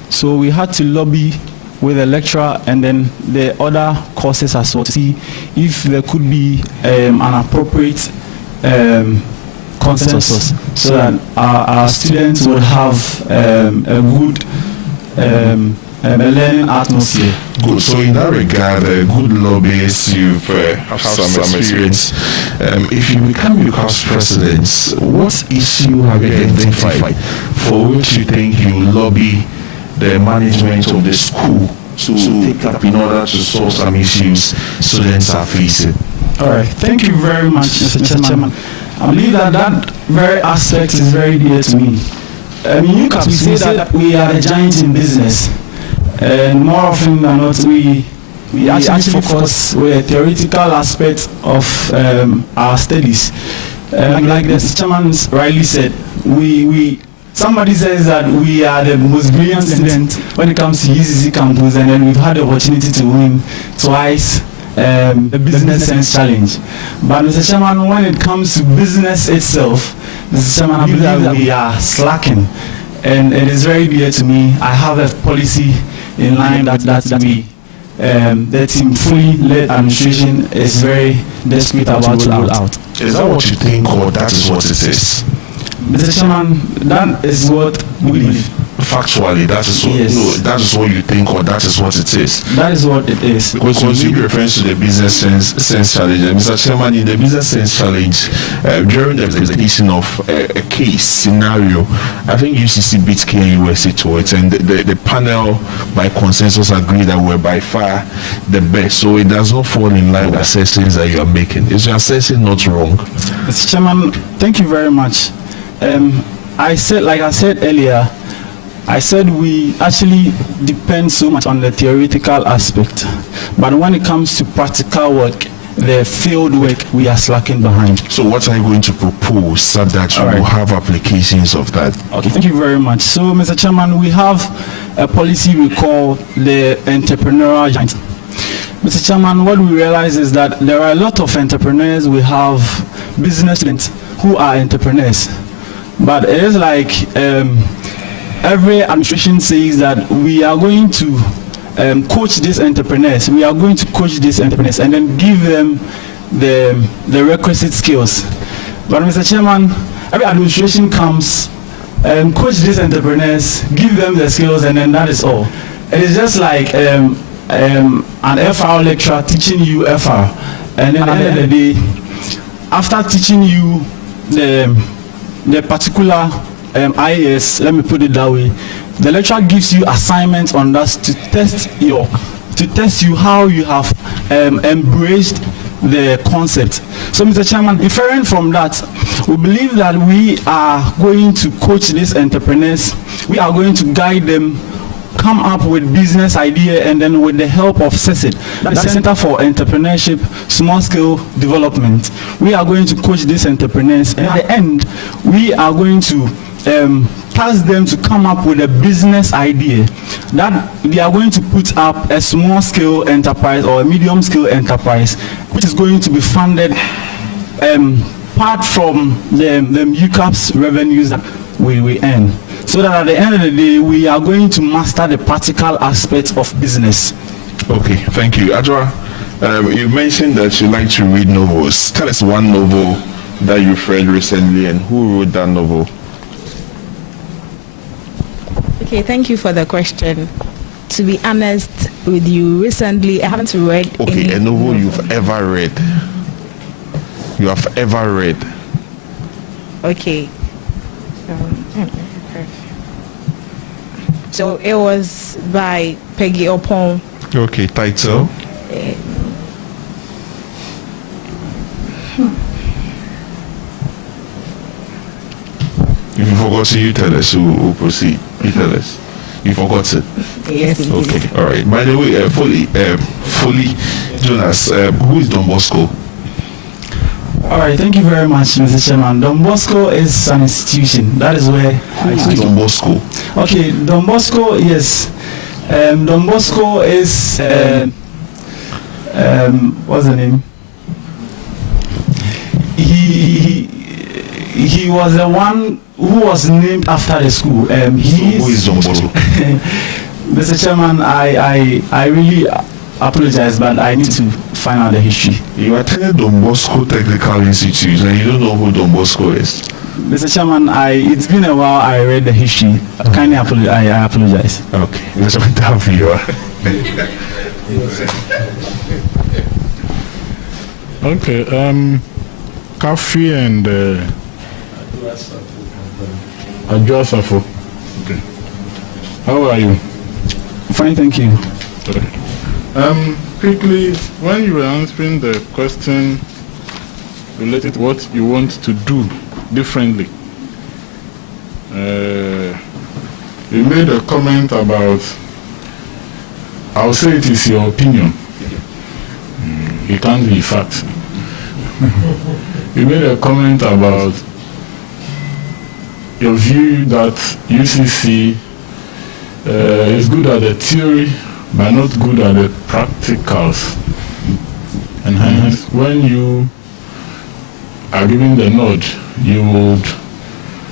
So we had to lobby with the lecturer and then the other courses as well to see if there could be an appropriate consensus so that our students would have a good learning atmosphere. Good. So in that regard, good lobbyists, you've have some experience. If you become Uccabs president, what issue have you identified for which you think you lobby the management of the school to take up in order to solve some issues students are facing? All right. Thank you very much, Mr. Chairman. I believe that very aspect is very dear to me. In Uccabs, we say that we are the giants in business. And more often than not, we actually focus with a theoretical aspect of our studies. Like the chairman rightly said, somebody says that we are the most brilliant students when it comes to UCC campus, and then we've had the opportunity to win twice the Business Sense Challenge. But Mr. Chairman, when it comes to business itself, Mr. Chairman, I believe that we are slacking. And it is very dear to me. I have a policy in line that we, the team fully led administration is very desperate about to roll out. Is that what you think, or that is what it is? Mr. Chairman, that is what we believe. Factually, that is what, yes. No, that is what you think, or that is what it is? That is what it is. Because you refer to the Business Sense Challenge. Mr. Chairman, in the Business Sense Challenge, during the presentation of a case scenario, I think UCC beat KNUST to it, and the panel by consensus agreed that we're by far the best. So it does not fall in line with assessments that you are making. Is your assessing not wrong? Mr. Chairman, thank you very much. I said earlier, I said we actually depend so much on the theoretical aspect, but when it comes to practical work, the field work, we are slacking behind. So what are you going to propose so that you will have applications of that? Okay, thank you very much. So, Mr. Chairman, we have a policy we call the entrepreneurial giant. Mr. Chairman, what we realize is that there are a lot of entrepreneurs. We have business students who are entrepreneurs, but it is like every administration says that we are going to coach these entrepreneurs. We are going to coach these entrepreneurs and then give them the requisite skills. But Mr. Chairman, every administration comes coach these entrepreneurs, give them the skills, and then that is all. It is just like an FR lecturer teaching you FR, and then at the end of the day, after teaching you the particular IAS, let me put it that way, the lecturer gives you assignments on that to test you how you have embraced the concept. So, Mr. Chairman, inferring from that, we believe that we are going to coach these entrepreneurs, we are going to guide them, come up with business idea, and then with the help of CECID, the Center for Entrepreneurship, Small Scale Development, we are going to coach these entrepreneurs, and at the end, we are going to task them to come up with a business idea that they are going to put up a small scale enterprise or a medium scale enterprise, which is going to be funded part from the Uccabs revenues that we earn. So that at the end of the day, we are going to master the practical aspects of business. Okay, thank you. Adra, you mentioned that you like to read novels. Tell us one novel that you've read recently and who wrote that novel? Okay, thank you for the question. To be honest with you, recently I haven't read any a novel you've ever read. You have ever read. Okay. So it was by Peggy Opon. Okay, title? If you forgot it, you tell us. We'll proceed. You tell us. You forgot it? Yes. Okay, all right. By the way, Foley Jonas, who is Don Bosco? All right, thank you very much, Mr. Chairman. Don Bosco is an institution. That is where I study. Don Bosco. Okay, Don Bosco, yes. Don Bosco is what's the name? He was the one who was named after the school. Who is Don Bosco? Mr. Chairman, I really apologize, but I need to find out the history. You attended Don Bosco Technical Institute and you don't know who Don Bosco is? Mr. Chairman, it's been a while I read the history. Kindly I apologize. Okay, let's have you. Okay, Kafi and Adjosafo. Okay. How are you? Fine, thank you. Okay. Quickly, when you were answering the question related to what you want to do differently, you made a comment about, I'll say it is your opinion. It can't be fact. You made a comment about your view that UCC is good at the theory but not good at the practicals, and hence when you are given the nod, you would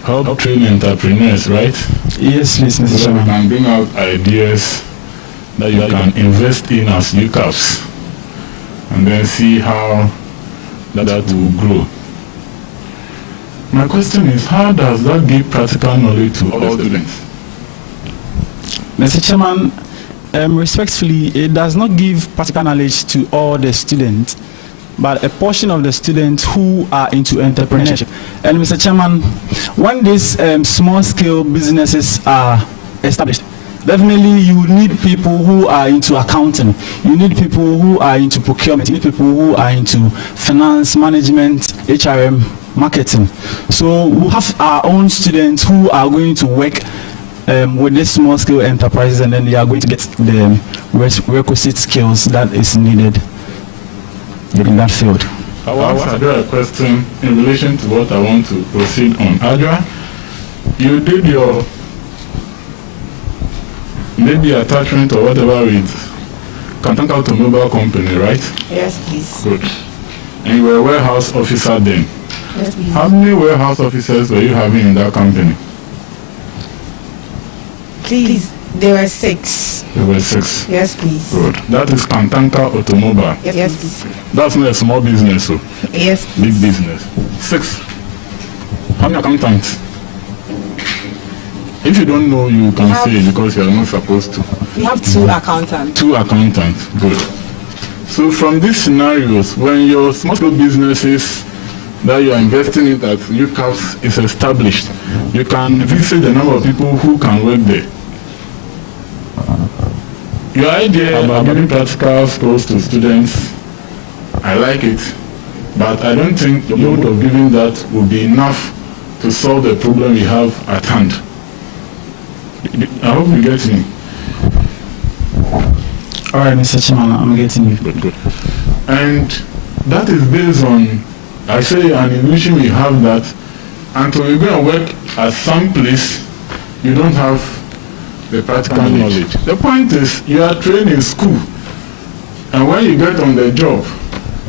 help train entrepreneurs, right? Yes, please, Mr. So that Chairman. you can bring out ideas that you can invest in as Uccabs, and then see how that will grow. My question is, how does that give practical knowledge to all students? Mr. Chairman, respectfully, it does not give practical knowledge to all the students, but a portion of the students who are into entrepreneurship. And Mr. Chairman, when these small-scale businesses are established, definitely you need people who are into accounting, you need people who are into procurement, you need people who are into finance, management, HRM, marketing. So we have our own students who are going to work with these small scale enterprises, and then they are going to get the requisite skills that is needed in that field. I want to address a question in relation to what I want to proceed on. Adra, you did your maybe attachment or whatever with Kantanka Automobile Company, right? Yes, please. Good. And you were a warehouse officer then. Yes, please. How many warehouse officers were you having in that company? Please, there were 6. There were 6. Yes, please. Good. That is Kantanka Automobile. Yes, please. That's not a small business, so Yes, please. big business. 6. How many accountants? If you don't know, you can say because you are not supposed to. We have two accountants. Two accountants, good. So from these scenarios, when your small-scale businesses that you are investing in at Uccabs is established, you can visit the number of people who can work there. Your idea about giving practical skills to students, I like it, but I don't think the mode of giving that will be enough to solve the problem we have at hand. I hope you get me. All right, Mr. Chairman, I'm getting you. Good. And that is based on, I say, an illusion we have that until you go and work at some place, you don't have the practical knowledge. The point is, you are trained in school, and when you get on the job,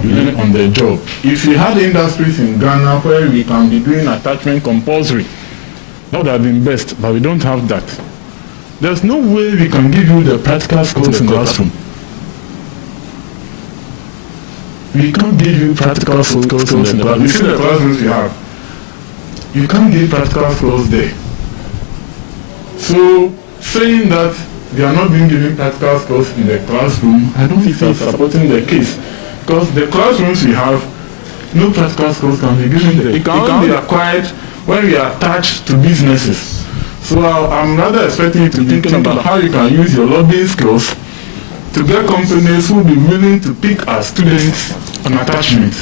you learn on the job. If you had industries in Ghana where we can be doing attachment compulsory, that would have been best, but we don't have that. There's no way we can give you the practical skills in the classroom. We can't give you practical skills in the classroom. You see the classrooms we have. You can't give practical skills there. So, saying that they are not being given practical skills in the classroom, I don't think that's supporting the case. Because the classrooms we have, no practical skills can be given there. It can only be acquired when we are attached to businesses. So I'm rather expecting you to be thinking about how you can use your lobbying skills to get companies who will be willing to pick as students on attachment.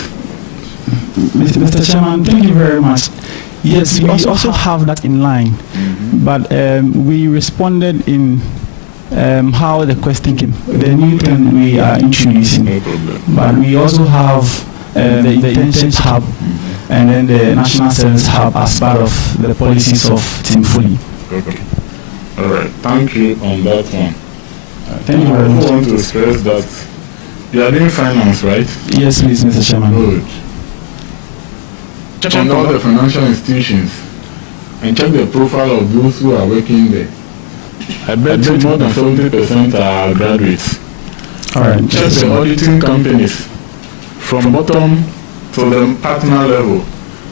Mr. Chairman, thank you very much. Yes, we also have that in line, but we responded in how the question came. The new thing we are introducing, but we also have the internship hub and then the national service hub as part of the policies of Team Fully. Okay. All right. Thank you on that one. Thank you very much. I want to stress that you are doing finance, right? Yes, please, Mr. Chairman. Good. Check on all the financial institutions and check the profile of those who are working there. I bet you more than 70% are graduates. All right. Check the auditing companies from bottom to the partner level.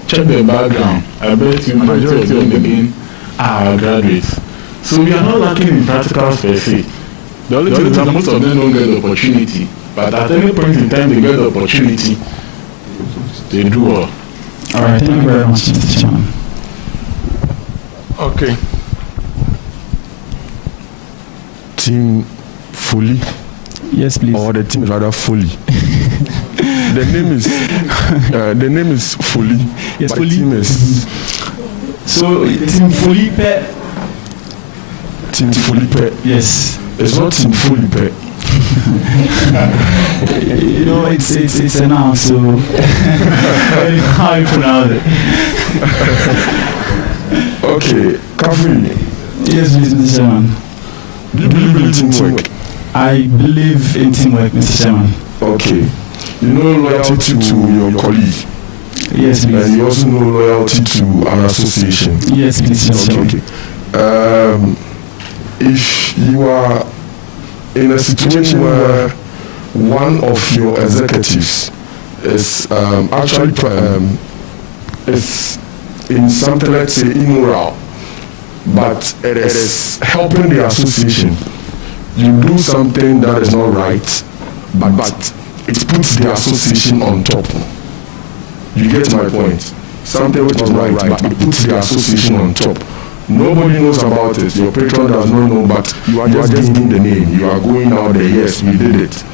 Check the background. I bet you majority of them again are graduates. So we are not lacking in practicals per se. The only thing is that most of them don't get the opportunity. But at any point in time they get the opportunity, they do well. All right, thank you very much, Mr. Chairman. Okay. Team Fully. Yes, please. Or the team is rather Fully. The name is Fully. Yes, but Fully. Team is. So Team Fully Pet. Team Fully Pet. Yes. It's not Team Fully Pet. You know, it's a noun, so how you pronounce it? Okay, Kavri. Yes, Mr. Chairman. Do you believe in teamwork? I believe in teamwork, Mr. Chairman. Okay. You know loyalty to your colleague. Yes, please. And you also know loyalty to an association. Yes, please, Mr. Chairman. Okay. If you are in a situation where one of your executives is actually is in something, let's say, immoral, but it is helping the association, you do something that is not right, but it puts the association on top. You get my point? Something which is not right, but it puts the association on top. Nobody knows about it. Your patron does not know, but you are just giving the name. You are going out there. Yes, we did it.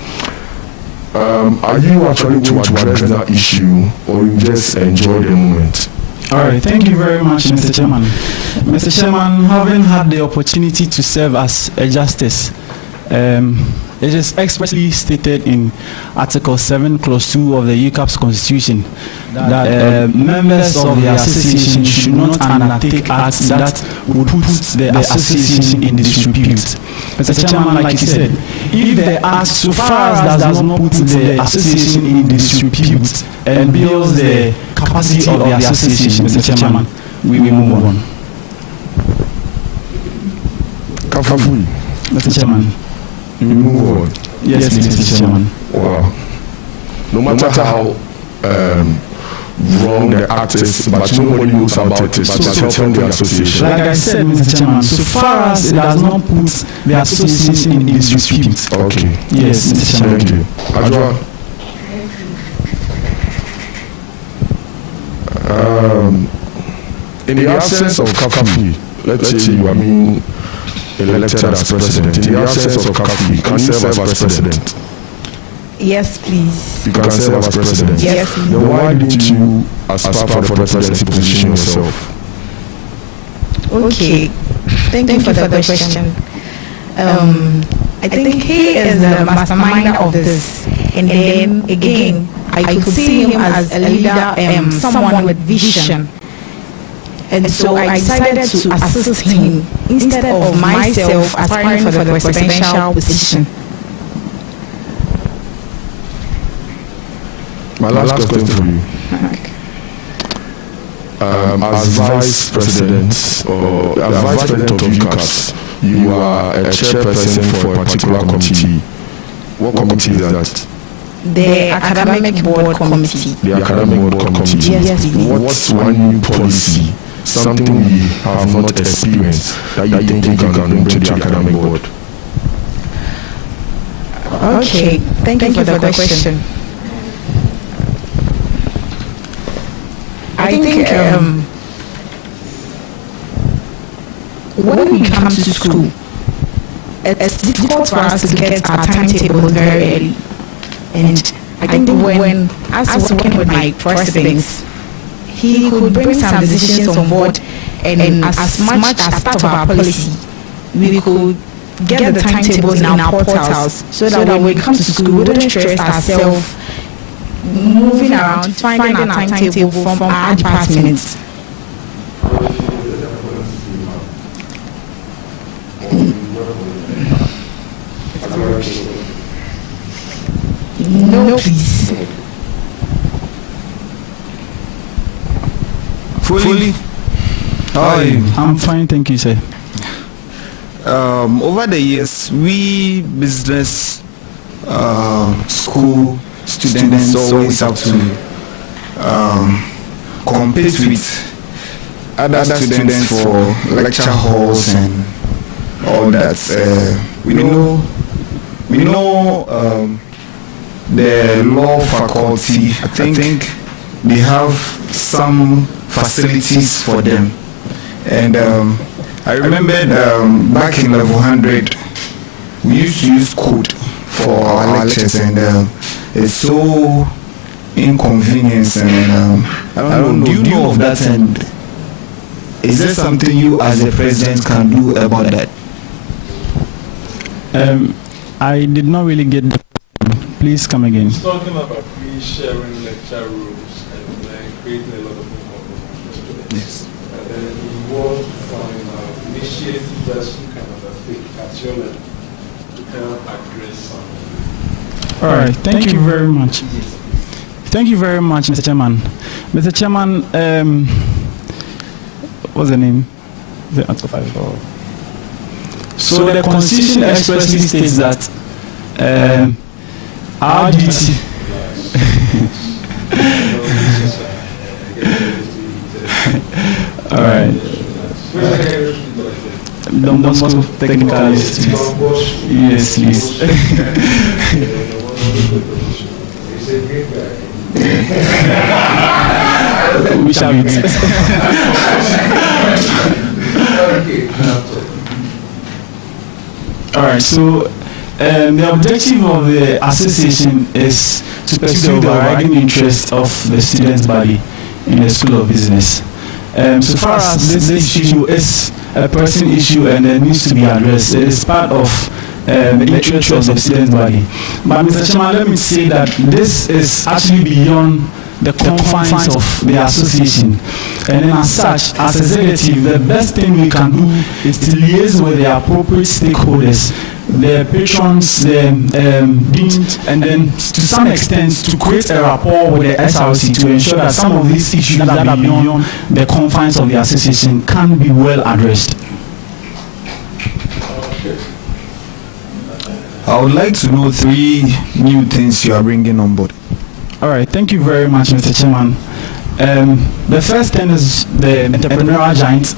Are you actually going to address that issue, or you just enjoy the moment? All right, thank you very much, Mr. Chairman. Mr. Chairman, having had the opportunity to serve as a justice, it is expressly stated in Article 7, Clause 2 of the Uccabs Constitution that members of the association should not undertake acts that would put the association in disrepute. Mr. Chairman, like you said, if the act so far as does not put the association in disrepute and builds the capacity of the association, Mr. Chairman, we will move on. Kafui. Mr. Chairman. You move on. Yes, Mr. Chairman. Wow. No matter how wrong the actors, but nobody knows about it. But it's helping the association. Like I said, Mr. Chairman, so far as it does not put the association in disrepute. Okay. Yes, Mr. Chairman. Thank you. Adwa. In the absence of Kafi, let's say you are being elected as president. In the absence of Kafi, can you serve as president? Yes, please. You can serve as president. Yes, please. Then why didn't you aspire for the presidency position yourself? Okay. Thank you for the question. I think he is the mastermind of this. And then again, I could see him as a leader, someone with vision. And so I decided to assist him instead of myself aspiring for the presidential position. My last question for you. As vice president or as vice president of Uccabs, you are a chairperson for a particular committee. What committee is that? The academic board committee. The academic board committee. Yes, please. What's one new policy, something we have not experienced, that you think you can bring to the academic board? Okay, thank you for the question. I think when we come to school, it's difficult for us to get our timetable very early. And I think when I was working with my president, he could bring some decisions on board, and as much as part of our policy, we could get the timetables in our portals so that when we come to school, we don't stress ourselves moving around, finding our timetable from our departments. No, please. Fully. How are you? I'm fine, thank you, sir. Over the years, we business school students always have to compete with other students for lecture halls and all that. We know the law faculty. I think they have some facilities for them, and I remember back in level 100 we used to use code for our lectures, and it's so inconvenient, and I don't know, do you know of that, and is there something you as a president can do about that? I did not really get that. Please come again. It's talking about sharing lecture rooms and creating a lot of information. Yes. And then we want to find initiatives that you can undertake at your level to help address something. All right, thank you very much. Thank you very much, Mr. Chairman. Mr. Chairman, what's the name? So the Constitution expressly states that our duty. All right. Don't Bosco Technical Institute. Yes, please. We shall meet. All right, so the objective of the association is to pursue the overriding interest of the student body in the School of Business. So far as this issue is a person issue and it needs to be addressed, it is part of the interest of the student body. But Mr. Chairman, let me say that this is actually beyond the confines of the association. And then as such, as executive, the best thing we can do is to liaise with the appropriate stakeholders, the patrons, the deans, and then to some extent to create a rapport with the SRC to ensure that some of these issues that are beyond the confines of the association can be well addressed. I would like to know 3 new things you are bringing on board. All right, thank you very much, Mr. Chairman. The first thing is the entrepreneurial giant.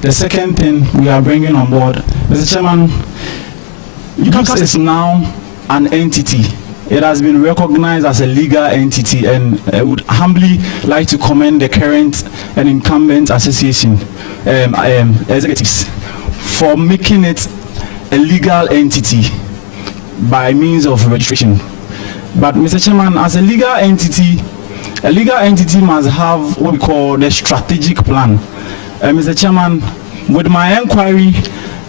The second thing we are bringing on board, Mr. Chairman, Uccabs is now an entity. It has been recognized as a legal entity, and I would humbly like to commend the current and incumbent association executives for making it a legal entity by means of registration. But Mr. Chairman, as a legal entity must have what we call the strategic plan. Mr. Chairman, with my inquiry,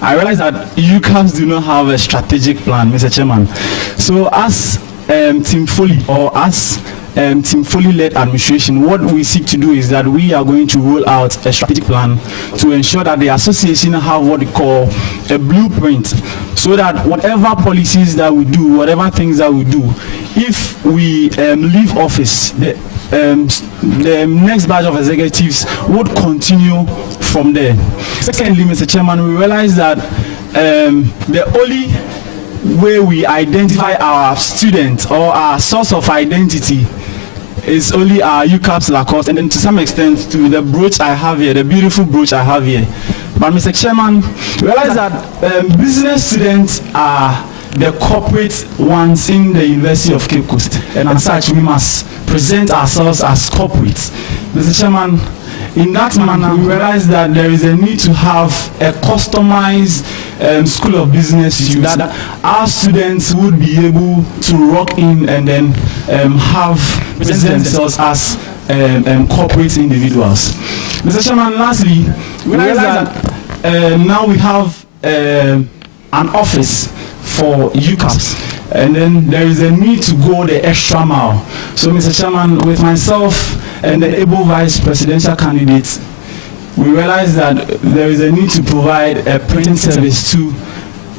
I realized that Uccabs do not have a strategic plan, Mr. Chairman. So as Team Foley, or as Team Foley-led administration, what we seek to do is that we are going to roll out a strategic plan to ensure that the association have what we call a blueprint, so that whatever policies that we do, whatever things that we do, if we leave office, the next batch of executives would continue from there. Secondly, Mr. Chairman, we realize that the only way we identify our student or our source of identity is only our Uccabs Lacoste, and then to some extent to the brooch I have here, the beautiful brooch I have here. But Mr. Chairman, we realize that business students are the corporate ones in the University of Cape Coast, and as such we must present ourselves as corporates. Mr. Chairman, in that manner, we realize that there is a need to have a customized school of business that our students would be able to rock in and then present themselves as corporate individuals. Mr. Chairman, lastly, we realize that now we have an office for Uccabs, and then there is a need to go the extra mile. So, Mr. Chairman, with myself and the able vice presidential candidates, we realize that there is a need to provide a printing service to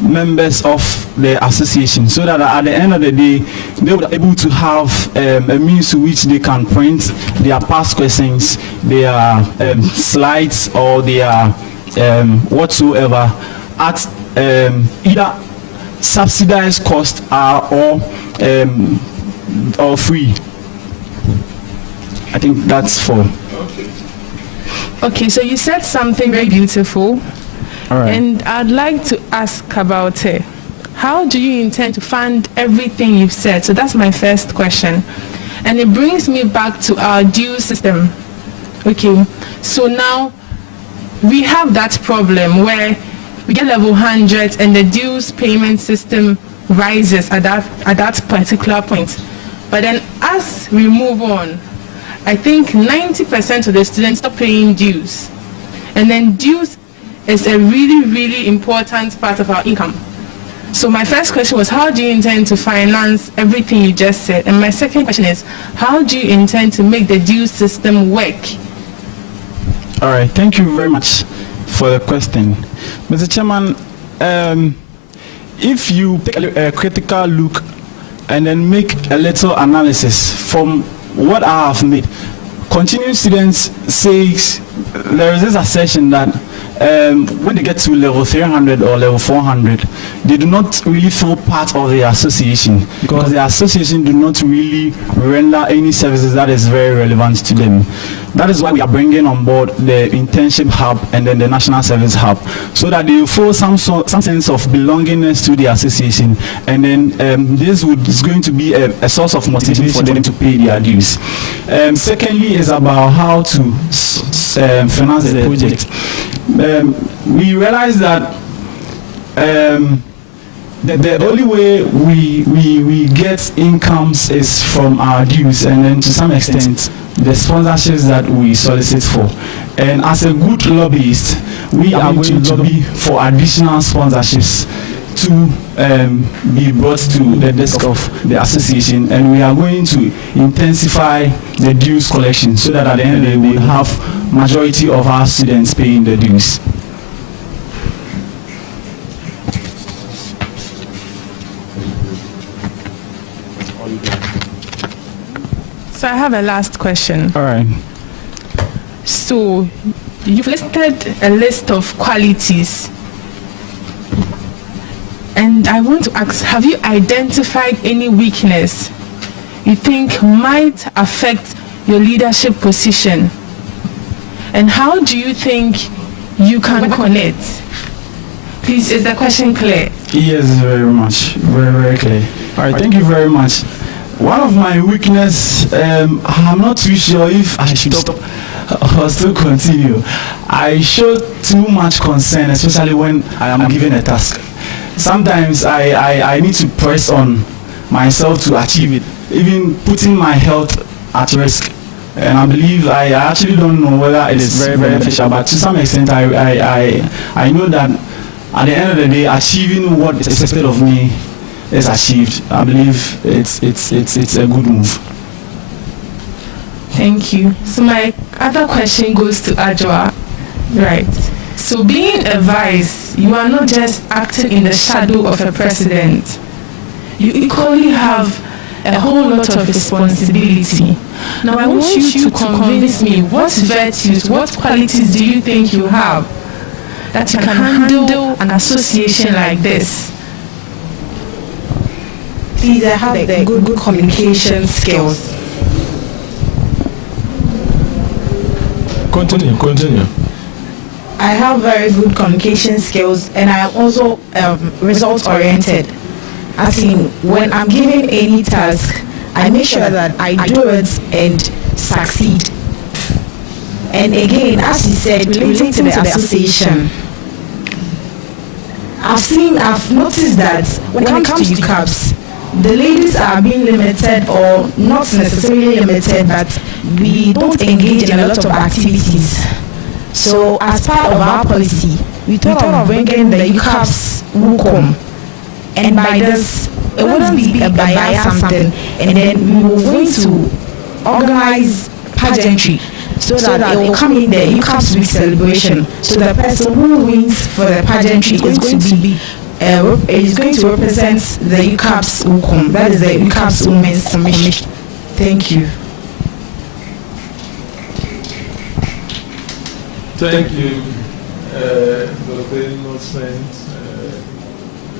members of the association, so that at the end of the day they will be able to have a means to which they can print their past questions, their slides, or their whatsoever at either subsidized cost or free. I think that's for. Okay, so you said something very beautiful. All right. And I'd like to ask about it. How do you intend to fund everything you've said? So that's my first question. And it brings me back to our due system. Okay, so now we have that problem where we get level 100 and the dues payment system rises at that particular point. But then as we move on, I think 90% of the students stop paying dues. And then dues is a really, really important part of our income. So my first question was, how do you intend to finance everything you just said? And my second question is, how do you intend to make the dues system work? All right, thank you very much for the question. Mr. Chairman, if you take a critical look and then make a little analysis from what I have made, continuing students says there is this assertion that when they get to level 300 or level 400, they do not really feel part of the association, because the association do not really render any services that is very relevant to them. That is why we are bringing on board the internship hub and then the national service hub, so that they feel some sense of belongingness to the association, and then this is going to be a source of motivation for them to pay their dues. Secondly is about how to finance the project. We realize that the only way we get incomes is from our dues, and then to some extent the sponsorships that we solicit for. And as a good lobbyist, we are going to lobby for additional sponsorships to be brought to the desk of the association, and we are going to intensify the dues collection, so that at the end of the day we have majority of our students paying the dues. So I have a last question. All right. So you've listed a list of qualities, and I want to ask, have you identified any weakness you think might affect your leadership position? And how do you think you can connect? Please, is the question clear? Yes, very much. Very, very clear. All right, thank you very much. One of my weakness, I'm not too sure if I should stop or still continue. I show too much concern, especially when I am given a task. Sometimes I need to press on myself to achieve it, even putting my health at risk. And I believe I actually don't know whether it is very beneficial, but to some extent I know that at the end of the day, achieving what is expected of me is achieved. I believe it's a good move. Thank you. So my other question goes to Ajwa. Right. So being a vice, you are not just acting in the shadow of a president. You equally have a whole lot of responsibility. Now I want you to convince me, what virtues, what qualities do you think you have that you can handle an association like this? Please, I have the good communication skills. Continue. I have very good communication skills, and I am also results oriented. As in, when I'm given any task, I make sure that I do it and succeed. And again, as you said, relating to the association, I've noticed that when it comes to Uccabs, the ladies are being limited, or not necessarily limited, but we don't engage in a lot of activities. So as part of our policy, we thought of bringing the Uccabs Uccabs, and by this, it wouldn't be a bias something, and then we were going to organize pageantry so that it will come in the Uccabs Week celebration. So the person who wins for the pageantry is going to represent the Uccabs Uccabs. That is the Uccabs Women's Commission. Thank you. Thank you. Dr. Innocent,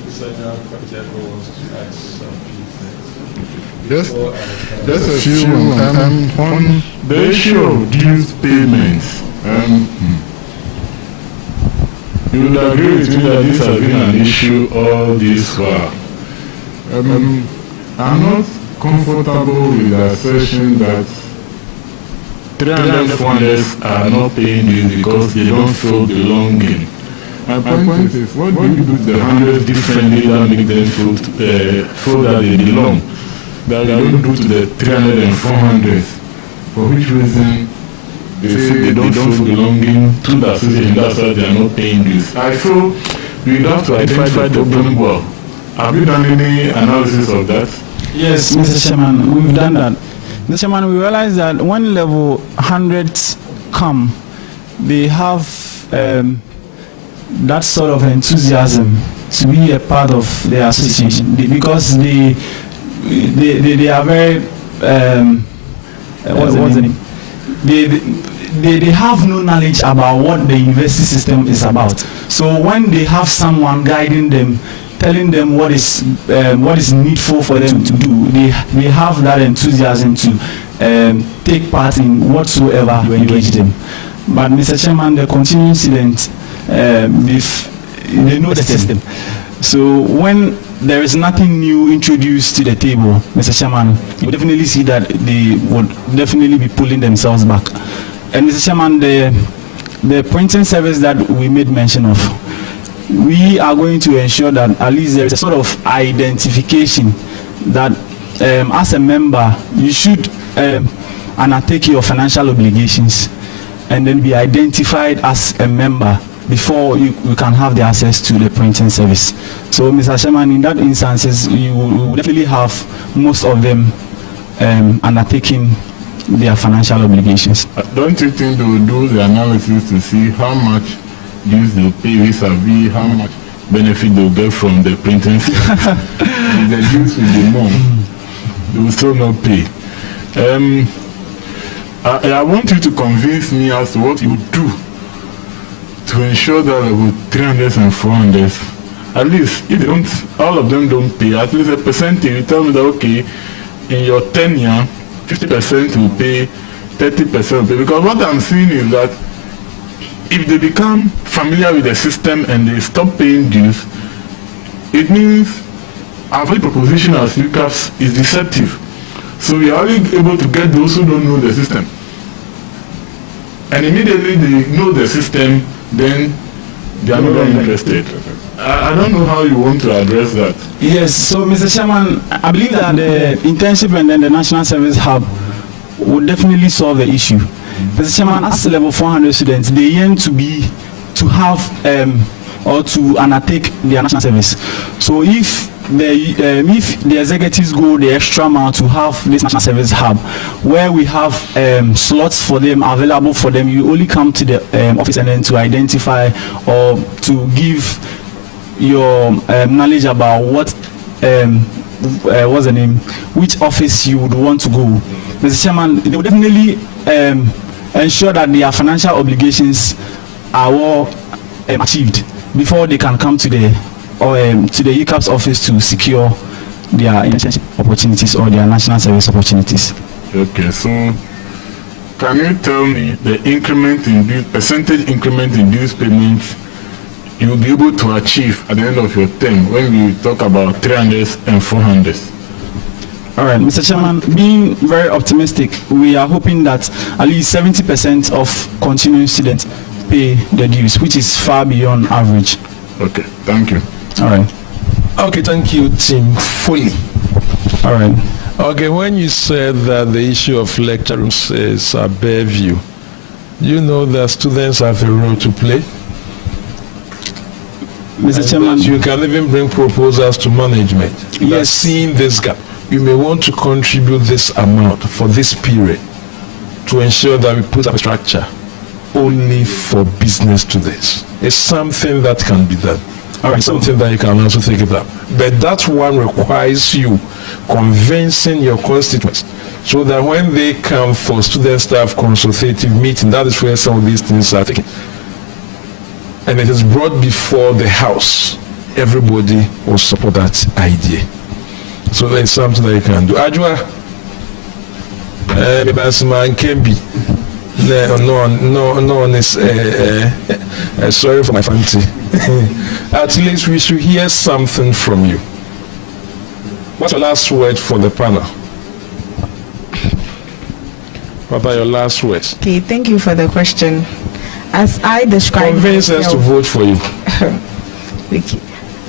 Mr. Kwajako wants to add some few things. Just a few. On the issue of dues payments, you would agree with me that this has been an issue all this while. I'm not comfortable with the assertion that 300 funders are not paying dues because they don't feel belonging. My point is, what do you do to the 100 differently that make them feel that they belong? That they don't do to the 300 and 400, for which reason they say they don't feel belonging to the association, that's why they are not paying dues. I feel we have to identify the problem well. Have you done any analysis of that? Yes, Mr. Chairman, we've done that. Mr. Chairman, we realize that when level 100s come, they have that sort of enthusiasm to be a part of the association, because they are very what's the name? They have no knowledge about what the university system is about. So when they have someone guiding them, telling them what is needful for them to do, they have that enthusiasm to take part in whatsoever you engage them. But Mr. Chairman, the continuing incident, they know the system. So when there is nothing new introduced to the table, Mr. Chairman, you definitely see that they would definitely be pulling themselves back. And Mr. Chairman, the printing service that we made mention of, we are going to ensure that at least there is a sort of identification that as a member, you should undertake your financial obligations and then be identified as a member before you can have the access to the printing service. So, Mr. Chairman, in that instances, you will definitely have most of them undertaking their financial obligations. Don't you think they will do the analysis to see how much dues they'll pay vis-a-vis how much benefit they'll get from the printing service? The dues will be more. They will still not pay. I want you to convince me as to what you do to ensure that level 300s and 400s, at least if they don't, all of them don't pay, at least a percentage. You tell me that, okay, in your tenure, 50% will pay 30% pay, because what I'm seeing is that if they become familiar with the system and they stop paying dues, it means our value proposition as Uccabs is deceptive. So we are only able to get those who don't know the system. And immediately they know the system, then they are no longer interested. I don't know how you want to address that. Yes, so Mr. Chairman, I believe that the internship and then the National Service Hub would definitely solve the issue. Mr. Chairman, as level 400 students, they aim to have or to undertake their national service. So if the executives go the extra mile to have this national service hub, where we have slots for them available for them, you only come to the office and then to identify or to give your knowledge about what's the name, which office you would want to go. Mr. Chairman, they will definitely ensure that their financial obligations are all achieved before they can come to the Uccabs office to secure their internship opportunities or their national service opportunities. Okay, so can you tell me the increment in dues, percentage increment in dues payments you will be able to achieve at the end of your term when we talk about 300s and 400s? All right, Mr. Chairman, being very optimistic, we are hoping that at least 70% of continuing students pay the dues, which is far beyond average. Okay, thank you. All right. Okay, thank you, Tim Foley. All right. Okay, when you said that the issue of lecture rooms is above you, you know that students have a role to play. Mr. Chairman, you can even bring proposals to management. Yes. Seeing this gap, you may want to contribute this amount for this period to ensure that we put up a structure only for business to this. It's something that can be done. All right, something that you can also think about. But that one requires you convincing your constituents so that when they come for student staff consultative meeting, that is where some of these things are taken. And it is brought before the House. Everybody will support that idea. So it's something that you can do. Ajwa, man can be. No one is sorry for my fancy. At least we should hear something from you. What's your last word for the panel? What are your last words? Okay, thank you for the question. As I described convince us to vote for you. Okay.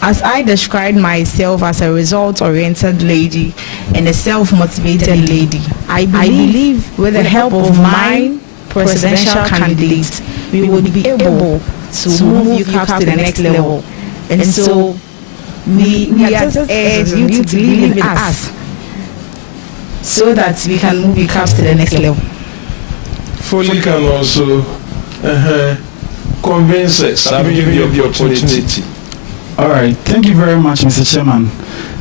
As I described myself as a result-oriented lady and a self-motivated lady, I believe with the help of my presidential candidates, we would be able to move Uccabs to the next level. And so we are just urging you to believe in us so that we can move Uccabs to the next level. Foley can also convince us. I will give you the opportunity. All right, thank you very much, Mr. Chairman.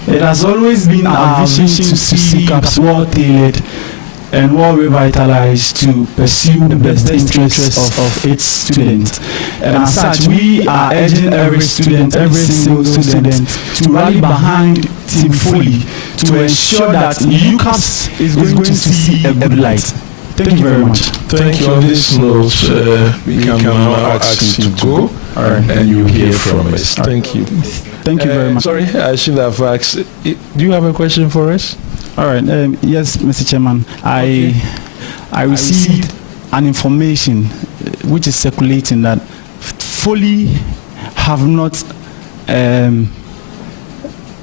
It has always been our vision to see Uccabs well tailored and well revitalized to pursue the best interests of its students. And as such, we are urging every student, every single student, to rally behind Team Foley to ensure that Uccabs is going to see a good light. Thank you very much. Thank you. On this note, we can now ask you to go, and you hear from us. Thank you. Thank you very much. Sorry, I should have asked. Do you have a question for us? All right. Yes, Mr. Chairman. I received an information which is circulating that Foley have not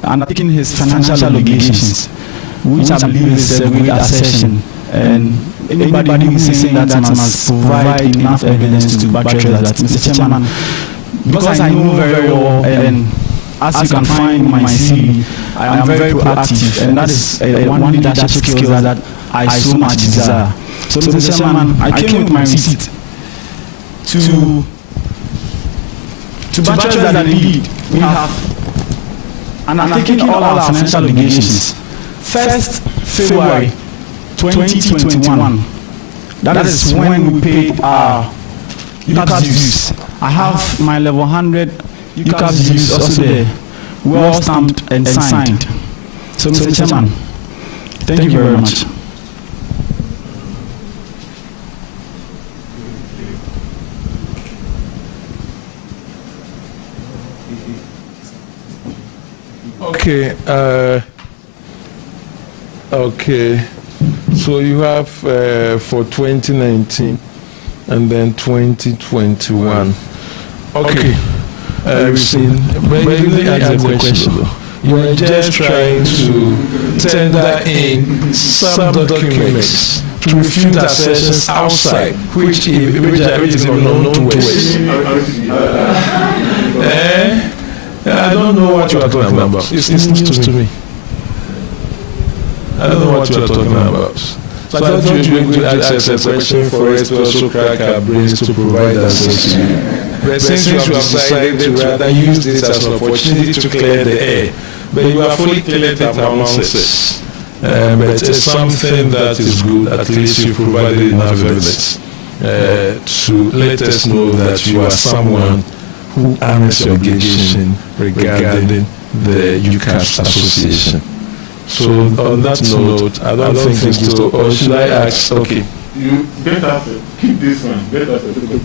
undertaken his financial obligations, which I believe is a great assertion. And anybody who is saying that must provide enough evidence to buttress that. Mr. Chairman, because I know very well, and as you can find in my CV, I am very proactive, and that is one leadership skill that I so much desire. So, Mr. Chairman, I came with my receipt to buttress that indeed we have undertaken all our financial obligations. 1st February 2021. That is when we paid our Uccabs dues. I have my level 100 Uccabs dues also there, well stamped and signed. So, Mr. Chairman, thank you very much. Okay. Okay. So you have for 2019 and then 2021. Okay. We've seen. But you didn't answer the question though. You were just trying to tender in some documents to refute assertions outside, which is even unknown to us. I don't know what you are talking about. It's news to me. I don't know what you are talking about. So I thought you were going to ask a question for us to also crack our brains to provide answers to you. But since you have decided to rather use this as an opportunity to clear the air, but you have fully cleared it amongst us. But it's something that is good. At least you provided enough evidence to let us know that you are someone who honors your obligation regarding the Uccabs Association. So on that note, I don't think it's to, or should I ask? Okay. You get us, keep this one, get us a little.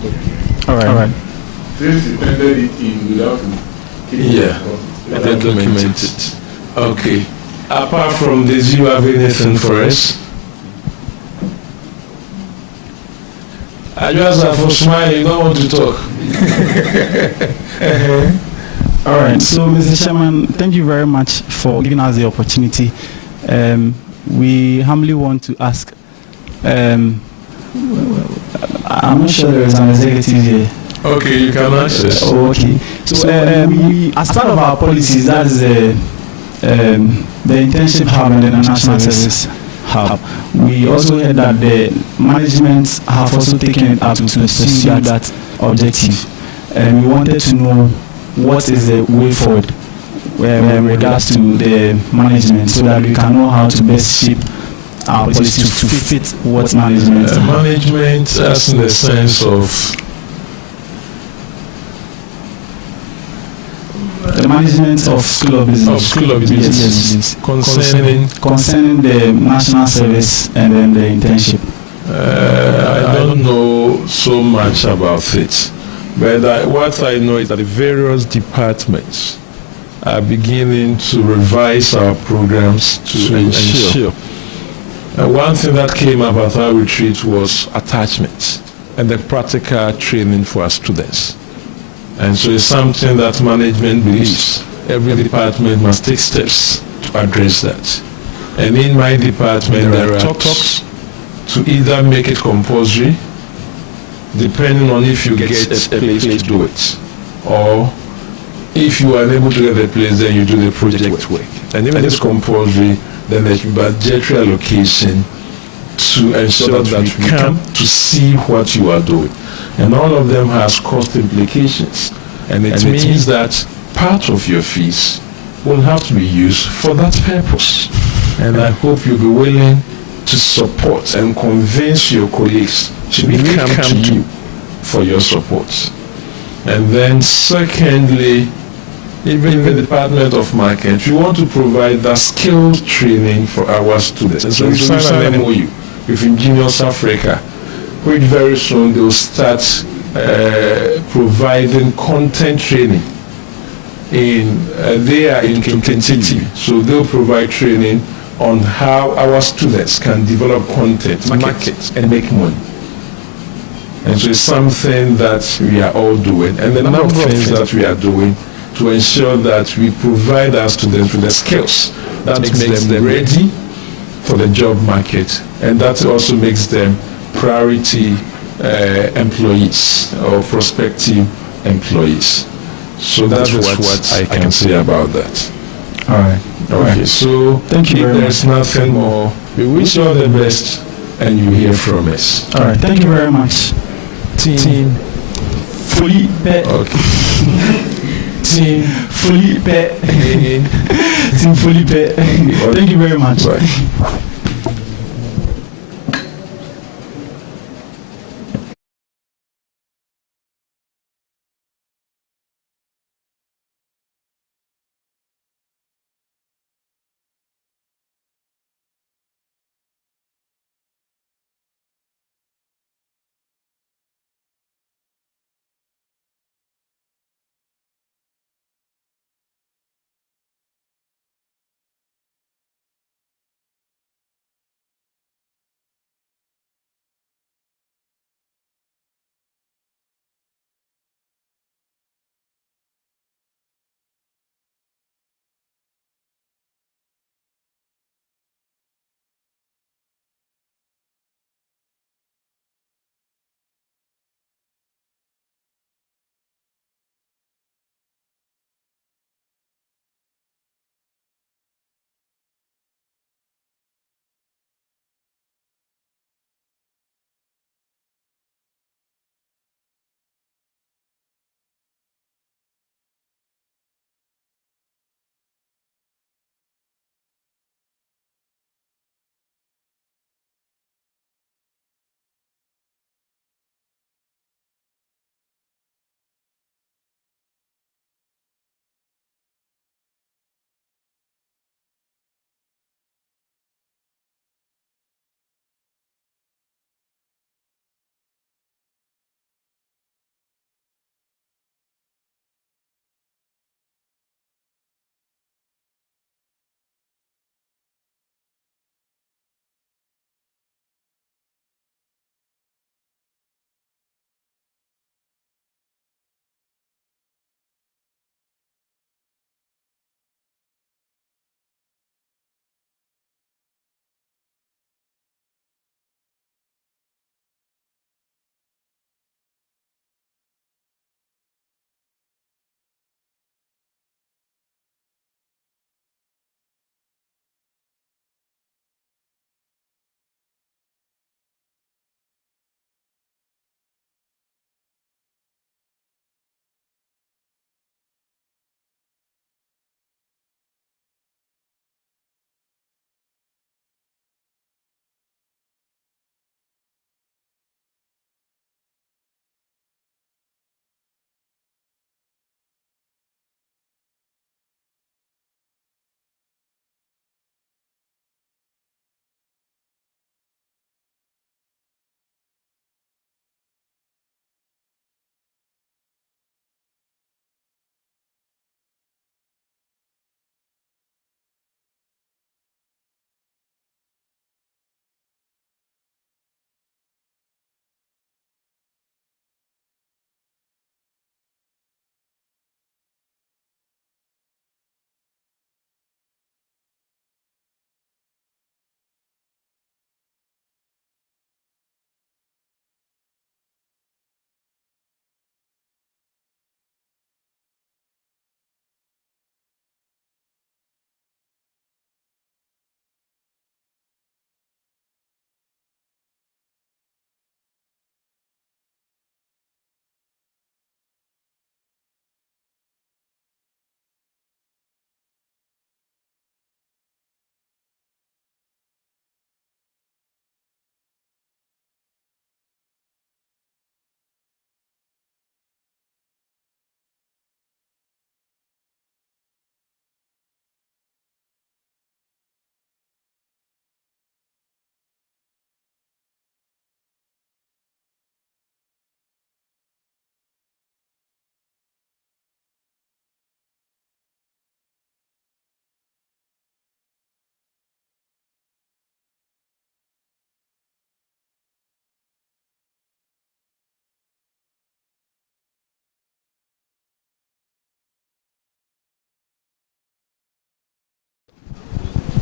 All right. Since you tendered it in without document it. Okay. Apart from this, you have anything for us? I just have for smiling, you don't want to talk. All right. So, Mr. Chairman, thank you very much for giving us the opportunity. We humbly want to ask. I'm not sure there is an executive here. Okay, you can access. Oh, okay. So, we, as part of our policies, that is the internship hub and the national service hub. We also heard that the management have also taken it up to pursue that objective. And we wanted to know what is the way forward in regards to the management, so that we can know how to best shape our policies to fit what management. Management, as in the sense of the management of School of Business. Of School of Business. Yes. Concerning the national service and then the internship. I don't know so much about it, but what I know is that the various departments are beginning to revise our programs to ensure. One thing that came up at our retreat was attachment and the practical training for our students. And so it's something that management believes every department must take steps to address that. And in my department, there are talks to either make it compulsory, depending on if you get a place to do it, or if you are unable to get a place, then you do the project work. And if it's compulsory, then there should be budgetary allocation to ensure that we come to see what you are doing. And all of them has cost implications. And it means that part of your fees will have to be used for that purpose. And I hope you'll be willing to support and convince your colleagues to come to you for your support. And then secondly, even the Department of Market, we want to provide that skills training for our students. And so we signed an MOU with Ingenious Africa, which very soon they'll start providing content training. They are in Kinshasa, so they'll provide training on how our students can develop content, market, and make money. And so it's something that we are all doing, and the number of things that we are doing to ensure that we provide our students with the skills that makes them ready for the job market, and that also makes them priority employees or prospective employees. So that is what I can say about that. All right. Okay, so thank you very much. There's nothing more. We wish you all the best, and you hear from us. All right, thank you very much. Team Felipe. Okay. Team Felipe. Team Felipe. Thank you very much. Bye.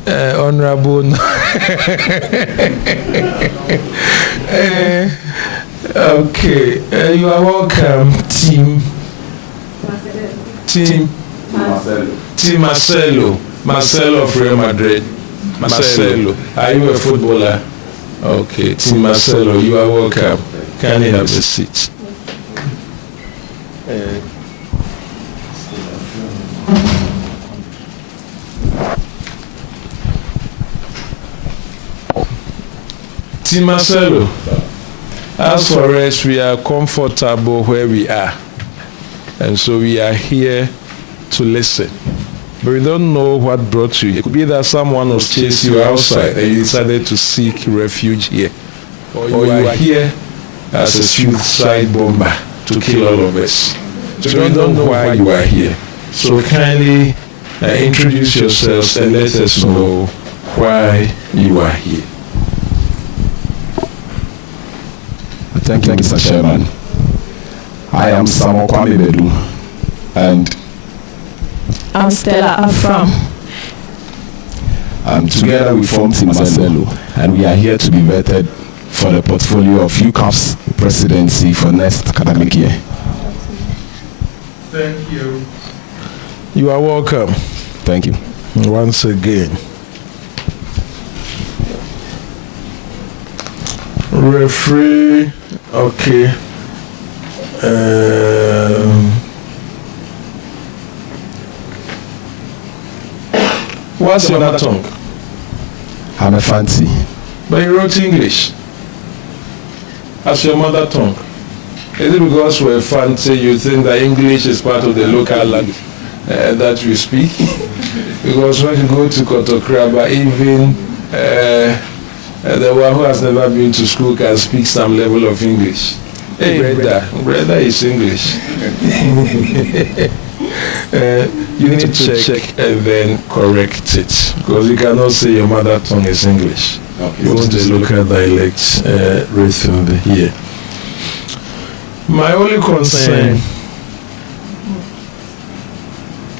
Honorable. Okay, you are welcome, Team Marcelo of Real Madrid. Marcelo, are you a footballer? Okay, Team Marcelo, you are welcome. Can you have a seat? Team Marcelo, as for us, we are comfortable where we are. And so we are here to listen. But we don't know what brought you. It could be that someone was chasing you outside and you decided to seek refuge here. Or you are here as a suicide bomber to kill all of us. So we don't know why you are here. So kindly introduce yourselves and let us know why you are here. Thank you, Mr. Chairman. I am Samuel Kwame Bedu, and I'm Stella Afram. Together we form Team Marcelo, and we are here to be vetted for the portfolio of Uccabs presidency for next academic year. Thank you. You are welcome. Thank you. Once again. Referee, okay. What's your mother tongue? I'm a fancy. But you wrote English as your mother tongue. Is it because we're fancy you think that English is part of the local language that we speak? Because when you go to Kotokraba, even the one who has never been to school can speak some level of English. Hey, brother is English. You need to check and then correct it, because you cannot say your mother tongue is English. Okay. You want the local dialect rhythm here. My only concern,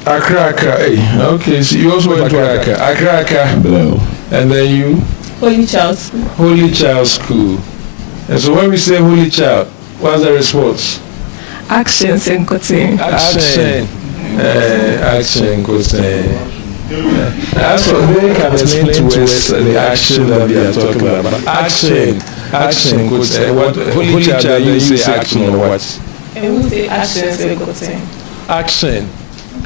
Accra, hey, okay, so you also went to Accra, Hello. And then you? Holy Child School. Holy Child School. And so when we say Holy Child, what's the response? Actions and Kote. Action. Action, Kote. As for they can explain to us the action that we are talking about. Action. Action, Kote. What Holy Child, you say action or what? And we say actions and Kote. Action.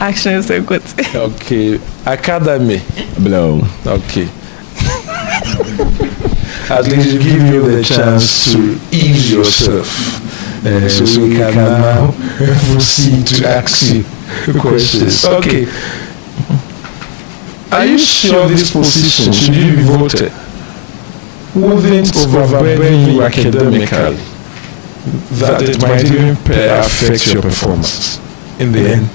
Actions and Kote. Okay. Academy. Hello. Okay. At least give you the chance to ease yourself. So we can now proceed to ask you questions. Okay. Are you sure this position, should you be voted, wouldn't overburden you academically, that it might even affect your performance in the end?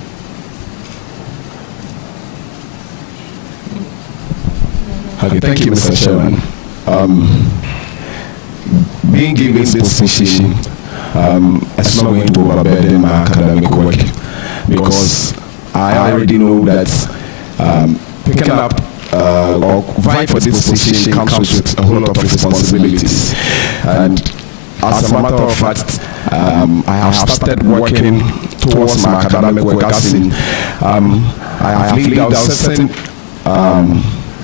Okay, thank you, Mr. Chairman. Being given this position, it's not going to overburden my academic work, because I already know that picking up or vying for this position comes with a whole lot of responsibilities. And as a matter of fact, I have started working towards my academic work, as in I have laid out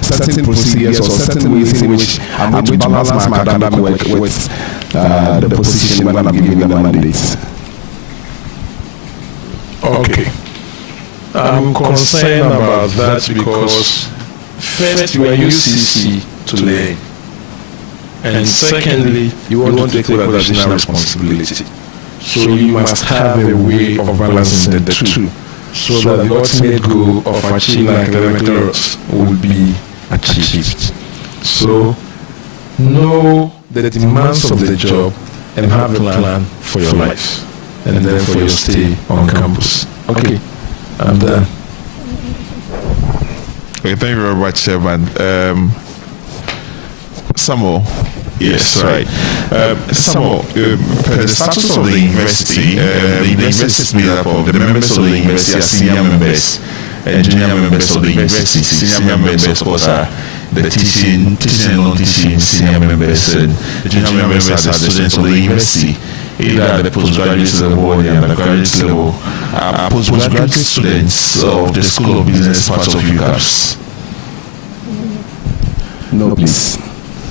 certain procedures or certain ways in which I'm going to balance my academic work with the position when I'm given the mandate. Okay. I'm concerned about that because first you are UCC to learn, and secondly you want to take over additional responsibility. So you must have a way of balancing the two, so that the ultimate goal of achieving academic laurels will be achieved. So know the demands of the job and have a plan for your life and then for your stay on campus. Okay, I'm done. Okay, thank you very much, Chairman. Samuel. Yes, right. Samuel, the status of the university, the university is made up of the members of the university are senior members and junior members of the university. Senior members, of course, are the teaching and non-teaching senior members and the junior members are the students of the university, either at the postgraduate level or the undergraduate level. Postgraduate students of the School of Business part of Uccabs. No, please.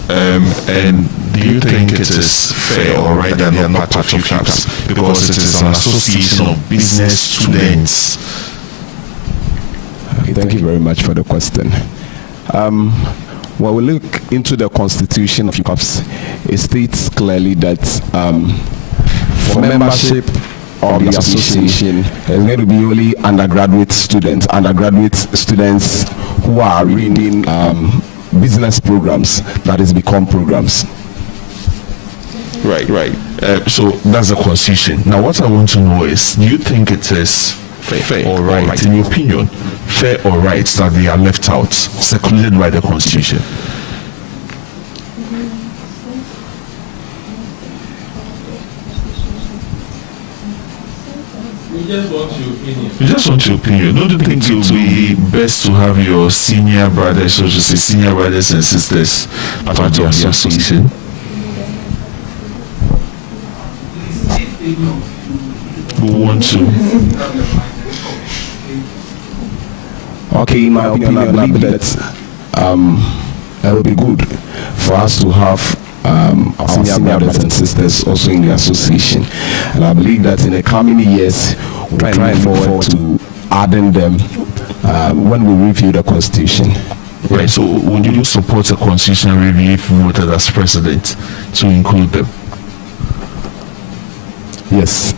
And do you think it is fair or right that they are not part of Uccabs because it is an association of business students? Okay, thank you very much for the question. When we look into the constitution of Uccabs, it states clearly that for membership of the association, it's going to be only undergraduate students who are reading business programs, that is become programs. Right. So that's the constitution. Now what I want to know is, do you think it is fair or right, in your opinion, fair or right that they are left out, secluded by the constitution? You just want your opinion. Don't you think it would be best to have your senior brothers, so to say, senior brothers and sisters part of the association? We want to. Okay, in my opinion, I believe that it will be good for us to have our senior brothers and sisters also in the association, and I believe that in the coming years we're trying forward to adding them when we review the constitution. Right. So would you support a constitutional review if voted as president to include them? Yes.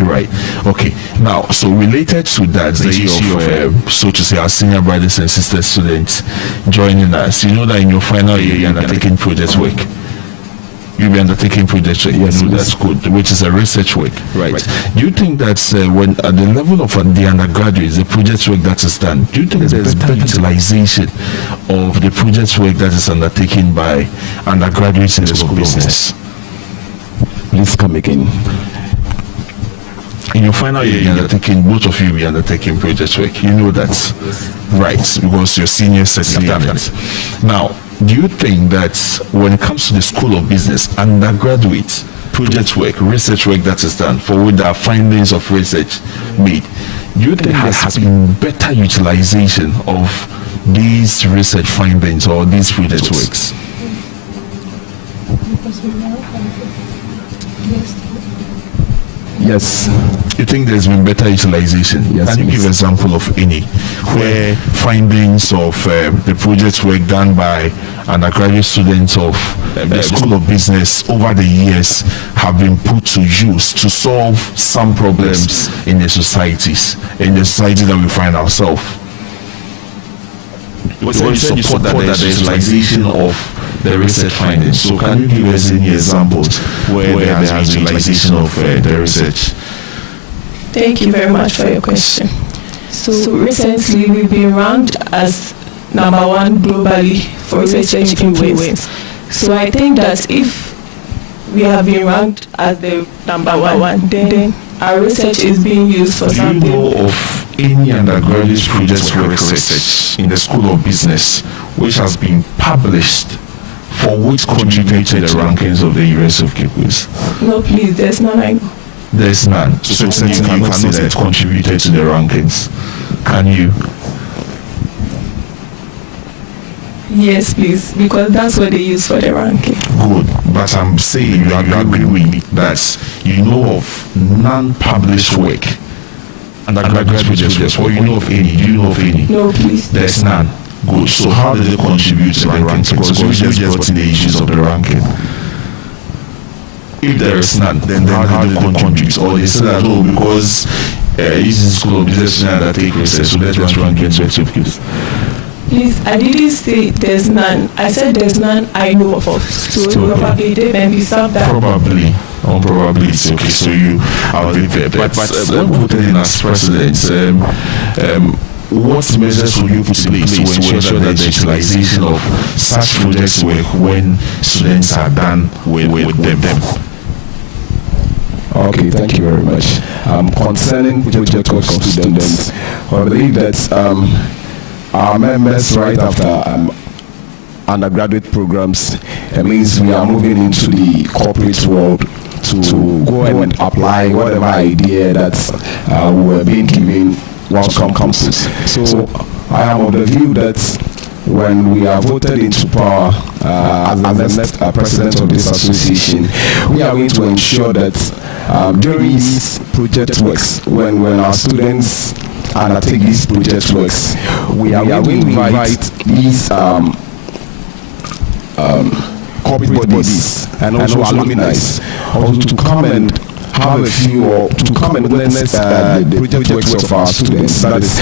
Right. Okay. Now, so related to that, the issue of, so to say, our senior brothers and sisters students joining us. You know that in your final year, you're undertaking project work. You'll be undertaking project work. Yes, that's good, which is a research work. Right. Do you think that when at the level of the undergraduates, the project work that is done, do you think there's better utilization of the project work that is undertaken by undergraduates in the school of business? Please come again. In your final year, you're undertaking, both of you will be undertaking project work. You know that, right? Because your seniors certainly have it. Now, do you think that when it comes to the School of Business, undergraduate project work, research work that is done, for which there are findings of research made, do you think there has been better utilization of these research findings or these project works? Yes. You think there's been better utilization? Yes. Can you give an example of any where findings of the project work done by undergraduate students of the School of Business over the years have been put to use to solve some problems in the societies, in the society that we find ourselves? Because you support that there is utilization of the research findings. So can you give us any examples where there has been utilization of the research? Thank you very much for your question. So recently we've been ranked as #1 globally for research influence. So I think that if we have been ranked as the #1, then our research is being used for something. Do you know of any undergraduate project work research in the School of Business which has been published for which contributed to the rankings of the University of Cape Coast? No, please, there's none. I know. There's none. So you cannot say that it contributed to the rankings. Can you? Yes, please, because that's what they use for the ranking. Good, but I'm saying you agree with me that you know of non-published work, undergraduate project work, or you know of any? Do you know of any? No, please. There's none. Good. So how did it contribute to the rankings? Because you just brought in the issues of the ranking. If there is none, then how did it contribute? Or they say that, oh, because using School of Business that take research, so let's just rank it. Please, I didn't say there's none. I said there's none I know of. So probably they may be some that. Probably. Or probably it's okay. So I'll be there. But when voted in as president, what measures will you put in place to ensure that the utilization of such projects work when students are done with them? Okay, thank you very much. Concerning project work of students, I believe that our members, right after undergraduate programs. It means we are moving into the corporate world to go and apply whatever idea that we were being given whilst on campus. So I am of the view that when we are voted into power as the next president of this association, we are going to ensure that during these project works, when our students undertake these project works, we are going to invite these corporate bodies and also alumni also to come and have a few, or to come and witness the project works of our students. That is,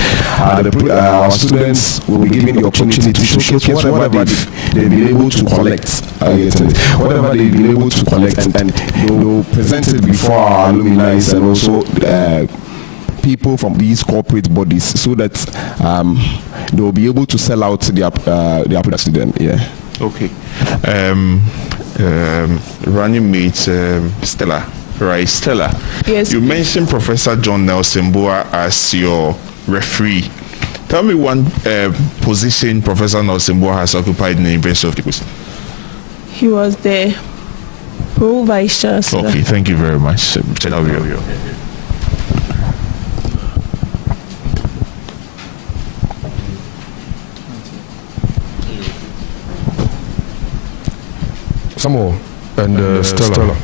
our students will be given the opportunity to showcase whatever they've been able to collect, whatever they've been able to collect, and they will present it before our alumni and also people from these corporate bodies, so that they will be able to sell out their products to them. Yeah. Okay. Running mate Stella. Right, Stella. Yes. You mentioned Professor John Nelson Boa as your referee. Tell me one position Professor Nelson Boa has occupied in the University of Cape. He was the Pro Vice Chancellor. Okay, thank you very much. Samuel and Stella.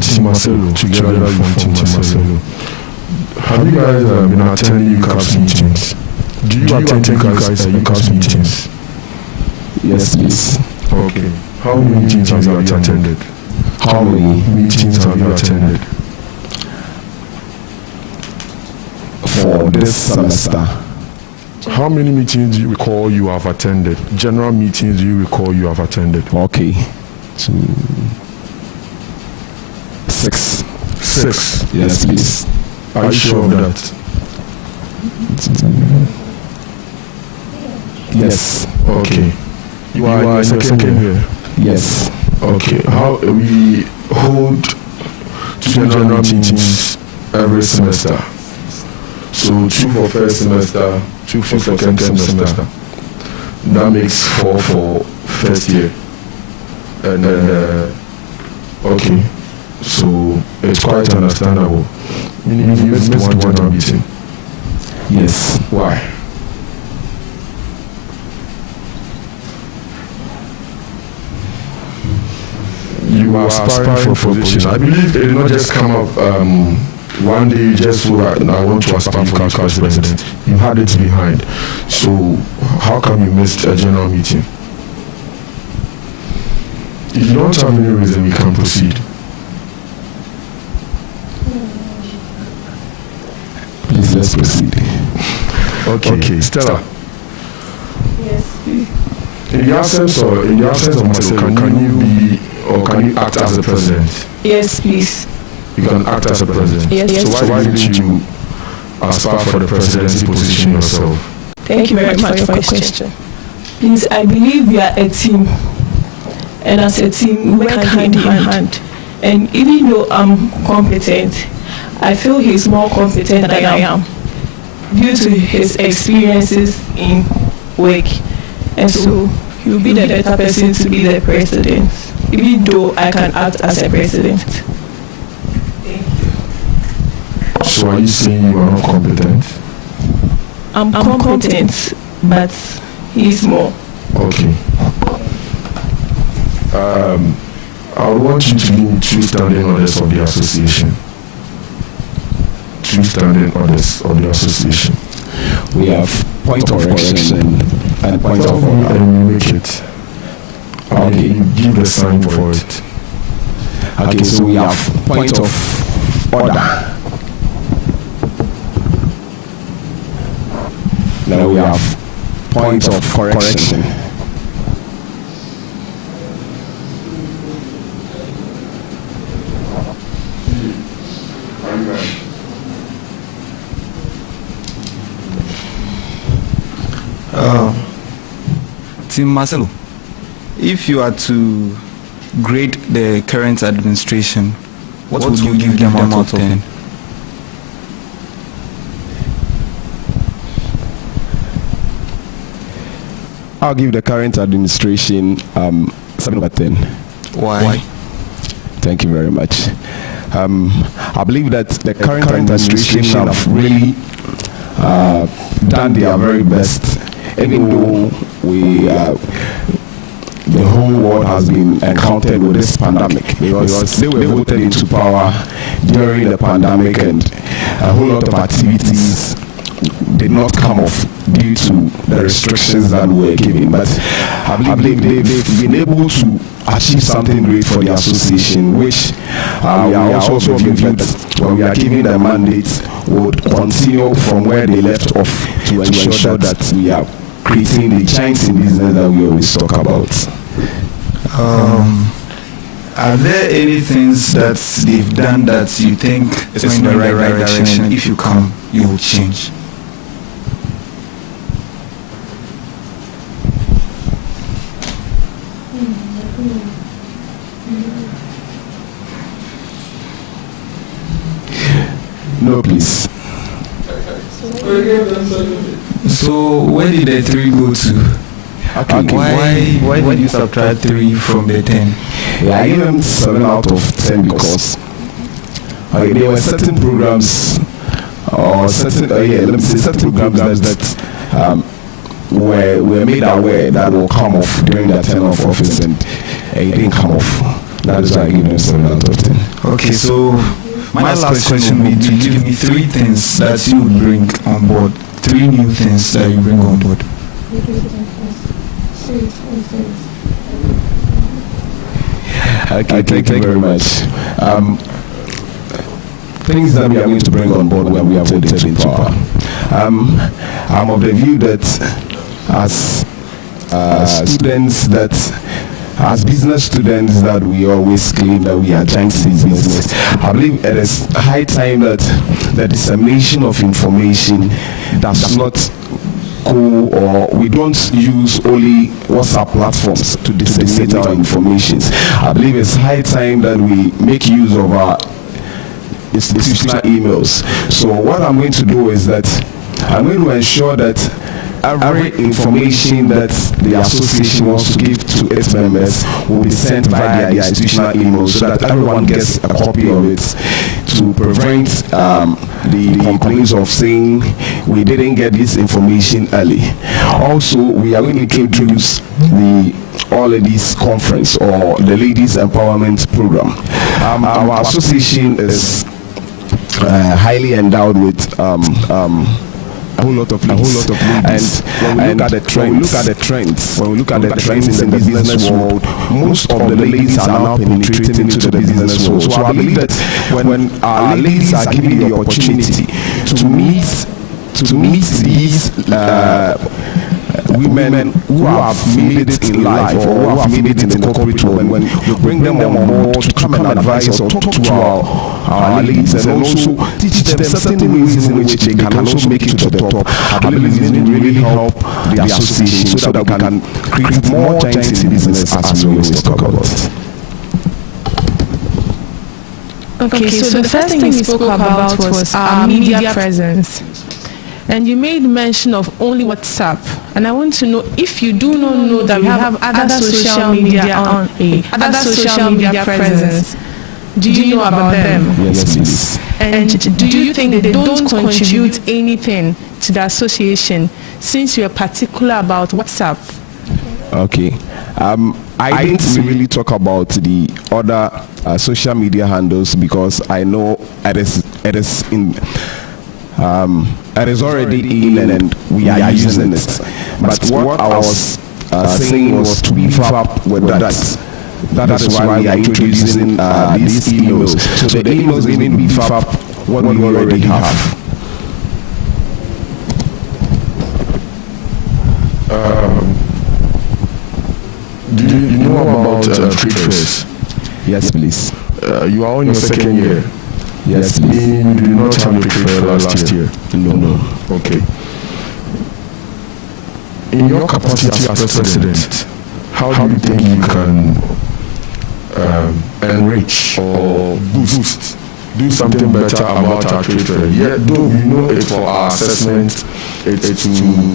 Team Marcelo, together from Team Marcelo. Have you guys been attending Uccabs meetings? Do you attend Uccabs meetings? Yes, please. Okay. How many meetings have you attended? How many meetings have you attended? For this semester. How many meetings do you recall you have attended? General meetings do you recall you have attended? Okay. 6. 6? Yes, please. Are you sure of that? Yes. Okay. You are in your second year? Yes. Okay. How we hold 2 general meetings every semester? So 2 for first semester, 2 for second semester. That makes 4 for first year. And then, okay. So it's quite understandable. Meaning you missed one general meeting. Yes. Why? You are aspiring for position. I believe it did not just come up one day you just so I want to aspire for Uccabs president. You had it behind. So how come you missed a general meeting? If you don't have any reason, we can proceed. Please, let's proceed. Okay. Stella. Yes. In the absence of Marcelo, can you act as the president? Yes, please. You can act as a president. Yes. So why didn't you aspire for the presidency position yourself? Thank you very much for your question. Please, I believe we are a team, and as a team, we work hand in hand. And even though I'm competent, I feel he's more competent than I am due to his experiences in work. And so he will be the better person to be the president, even though I can act as a president. So are you saying you are not competent? I'm competent, but he's more. Okay. I would want you to give me 2 standing orders of the association. 2 standing orders of the association. We have point of correction and point of order. And we make it. Okay, you give the sign for it. Okay, so we have point of order. Now we have point of correction. Team Marcelo, if you are to grade the current administration, what would you give them out of 10? I'll give the current administration 7/10. Why? Thank you very much. I believe that the current administration have really done their very best, even though the whole world has been encountered with this pandemic, because they were voted into power during the pandemic, and a whole lot of activities did not come off due to the restrictions that were given. But I believe they've been able to achieve something great for the association, which we are also reviewed when we are given the mandate would continue from where they left off to ensure that we are creating the giants in business that we always talk about. Are there any things that they've done that you think is in the right direction? If you come, you will change. No, please. So where did the 3 go to? Okay. Why did you subtract 3 from the 10? Yeah, I gave them 7 out of 10 because there were certain programs or certain certain programs that were made aware that will come off during their tenure of office, and it didn't come off. That is why I gave them 7 out of 10. Okay, so my last question would be to give me 3 things that you would bring on board. 3 new things that you bring on board. Okay, thank you very much. Things that we are going to bring on board when we are voted into power. I'm of the view that as students, as business students, that we always claim that we are giants in business. I believe it is high time that the dissemination of information does not go, or we don't use only WhatsApp platforms to disseminate our information. I believe it's high time that we make use of our institutional emails. So what I'm going to do is that I'm going to ensure that every information that the association wants to give to its members will be sent via their institutional emails, so that everyone gets a copy of it, to prevent the complaints of saying we didn't get this information early. Also, we are going to introduce the All Ladies Conference, or the Ladies Empowerment Program. Our association is highly endowed with a whole lot of ladies. And when we look at the trends in the business world, most of the ladies are now penetrating into the business world. So I believe that when our ladies are given the opportunity to meet these women who have made it in life, or who have made it in the corporate world, when you bring them on board to come and advise or talk to our ladies, and then also teach them certain ways in which they can also make it to the top, I believe it will really help the association, so that we can create more giants in business, as we always talk about. Okay, so the first thing you spoke about was our media presence. And you made mention of only WhatsApp. And I want to know if you do not know that we have other social media presence. Do you know about them? Yes, please. And do you think they don't contribute anything to the association, since you are particular about WhatsApp? Okay. I didn't really talk about the other social media handles, because I know it is already in and we are using it. But what I was saying was to beef up with that. That is why we are introducing these emails. So the emails even beef up what we already have. Do you know about trade fairs? Yes, please. You are on your second year. Yes, please. You did not have a trade fair last year. No. Okay. In your capacity as president, how do you think you can enrich or boost do something better about our trade fair. Yet, though we know it's for our assessment, it's to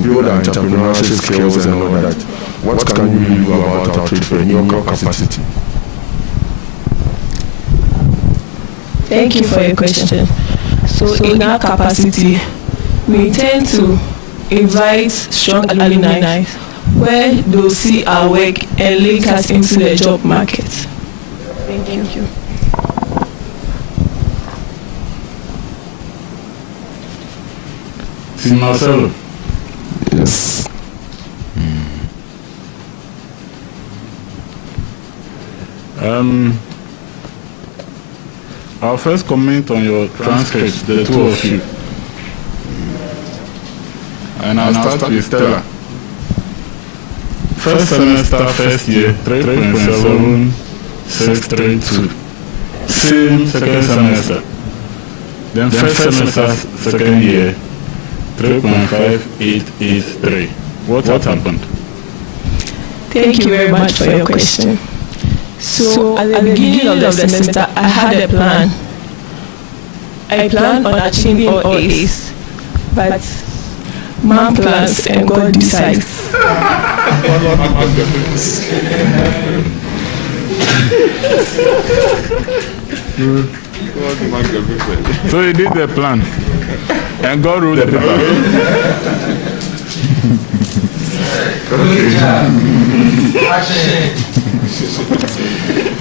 build our entrepreneurship skills and all that. What can you really do about our trade fair in your capacity? Thank you for your question. So in our capacity, we intend to invite strong alumni where they'll see our work and link us into the job market. Thank you. Marcelo. Yes. I'll first comment on your transcript, the two of you. And I'll start with Stella. First semester, first year, 3.7632. Same second semester. Then first semester, second year, 3.5883. What happened? Thank you very much for your question. So at the beginning of the semester, I had a plan. I planned on achieving all A's, but man plans and God decides. So you did the plan, and God wrote the paper.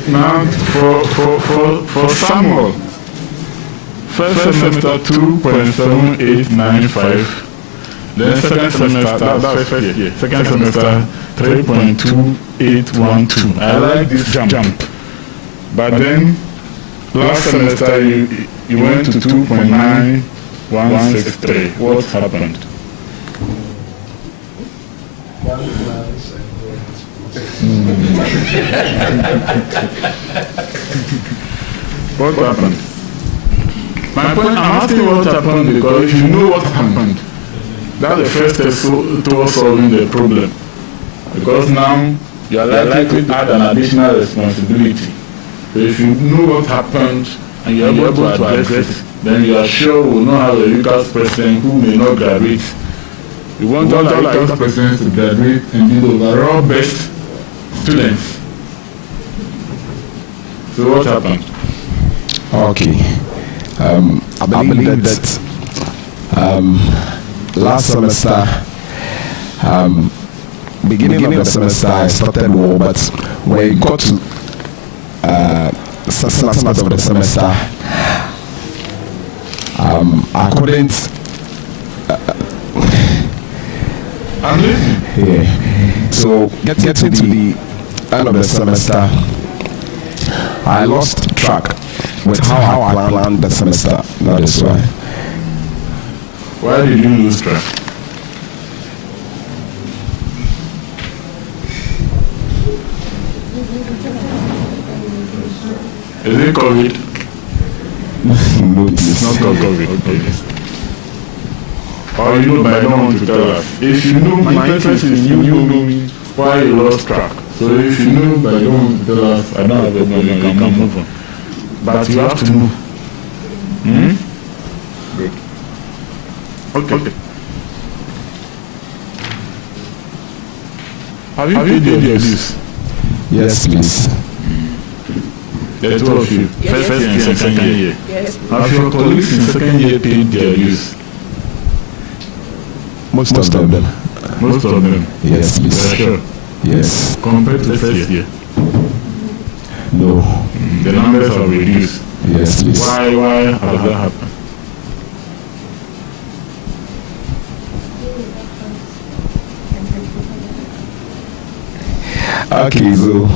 Now, for Samuel, first semester 2.7895, then second semester, that's first year, second semester 3.2812. I like this jump. But then, last semester you went to 2.9163. What happened? What happened? My point, I'm asking what happened because if you know what happened, that's the first step towards solving the problem. Because now you are likely to add an additional responsibility. So if you know what happened and you are able to address it, then you are sure we will not have a Uccabs president who may not graduate. We want all our Uccabs presidents to graduate and be the overall best students. So what happened? Okay. I believe that last semester, beginning of the semester, I started well, but when it got to second last of the semester, I couldn't. Yeah. So getting to the end of the semester, I lost track with how I planned the semester. That is why. Why did you lose track? Is it COVID? No, it's not COVID. Okay. Or you know, but I don't want to tell us. If you know, my interest is you knowing why you lost track. So if you know, but you don't want to tell us, I don't have a problem, you can move on. But you have to know. Good. Okay. Have you paid your dues? Yes, please. The two of you, Yes. first year and second year. Yes. Have your colleagues in second year paid their dues? Most of them. Most of them? Yes, please. Sure. Yes. Compared to first year? No. The numbers have reduced. Yes, please. Why has that happened? Okay, so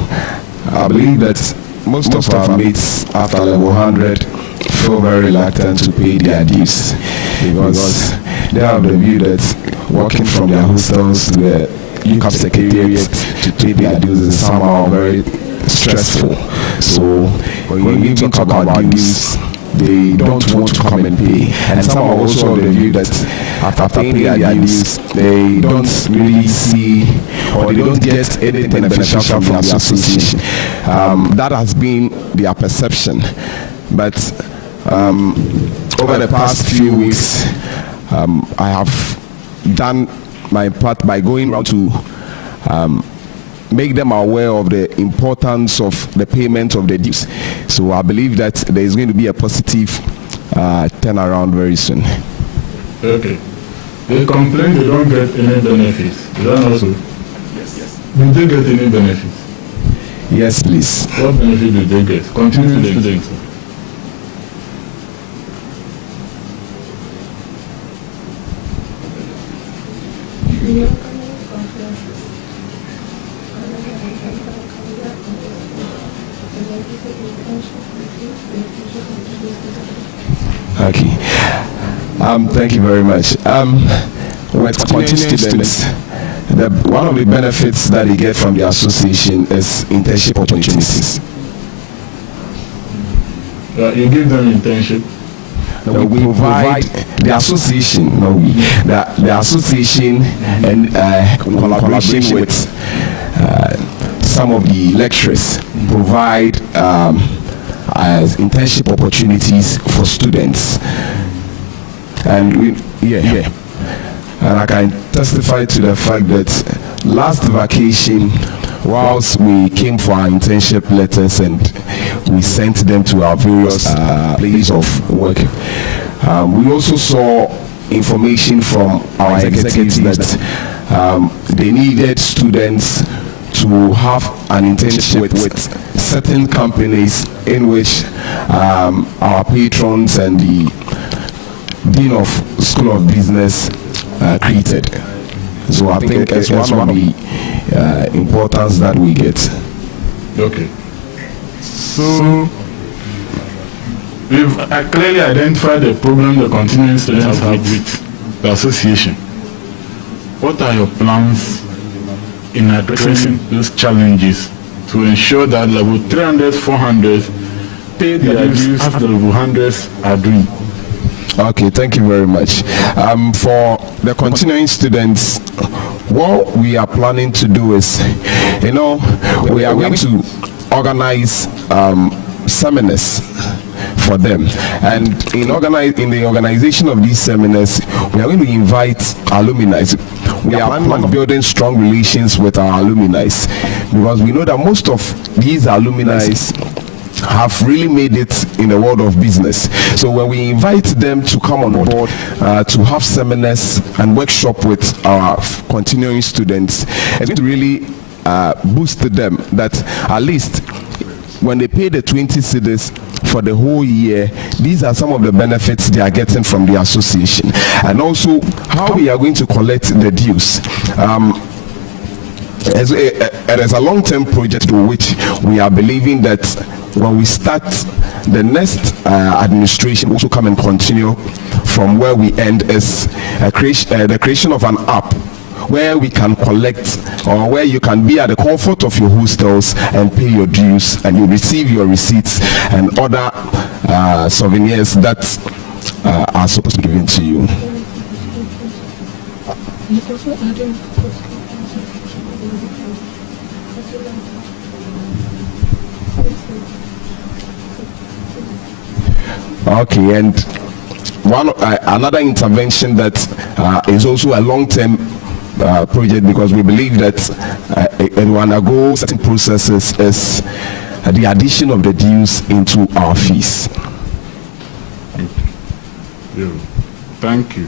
I believe that most of our mates after level 100 feel very reluctant to pay their dues because they have the view that walking from their hostels to the Uccabs secretariat to pay their dues is somehow very stressful. So when you even talk about dues, they don't want to come and pay. And some are also of the view that after paying their dues, they don't really see or they don't get anything beneficial from the association. That has been their perception. But over the past few weeks, I have done my part by going around to make them aware of the importance of the payment of the dues. So I believe that there is going to be a positive turnaround very soon. Okay. They complain they don't get any benefits. Is that also? Yes. Do they get any benefits? Yes, please. What benefit do they get? Continuing students. Okay. Thank you very much. With continuing students, one of the benefits that they get from the association is internship opportunities. You give them internship? No, we provide the association. No, the association and collaboration with some of the lecturers provide internship opportunities for students. And and I can testify to the fact that last vacation, whilst we came for our internship letters and we sent them to our various places of work, we also saw information from our executives that they needed students to have an internship with certain companies in which our patrons and the Dean of School of Business created. So I think it's one of the importance that we get. Okay. So we've clearly identified the problem the continuing students have with the association. What are your plans in addressing those challenges to ensure that level 300, 400 pay their dues as the level 100s are doing? Okay, thank you very much. For the continuing students, what we are planning to do is, we are going to organize seminars for them, and in the organization of these seminars, we are going to invite alumni. We are planning on building strong relations with our alumni, because we know that most of these alumni have really made it in the world of business. So when we invite them to come on board to have seminars and workshop with our continuing students, it's going to really boost them that at least when they pay the 20 cedis for the whole year, these are some of the benefits they are getting from the association. And also how we are going to collect the dues. It is a long-term project to which we are believing that when we start, the next administration also come and continue from where we end is the creation of an app where we can collect, or where you can be at the comfort of your hostels and pay your dues, and you receive your receipts and other souvenirs that are supposed to be given to you. Okay, and another intervention that is also a long-term project, because we believe that it will undergo certain processes, is the addition of the dues into our fees. Thank you.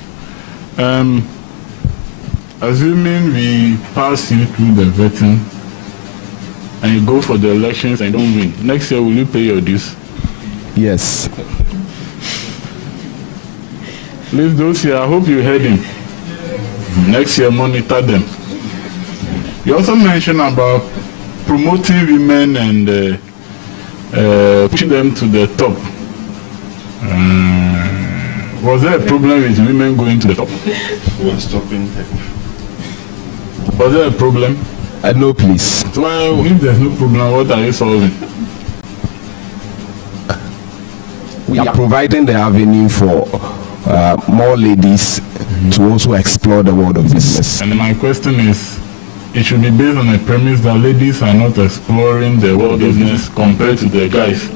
Assuming we pass you through the vetting and you go for the elections and don't win, next year will you pay your dues? Yes. Please, those here, I hope you heard him. Next year, monitor them. You also mentioned about promoting women and pushing them to the top. Was there a problem with women going to the top? Who was stopping them? Was there a problem? No, please. So if there's no problem, what are you solving? We are providing the avenue for more ladies to also explore the world of business. And my question is, it should be based on a premise that ladies are not exploring the world of business compared to the guys.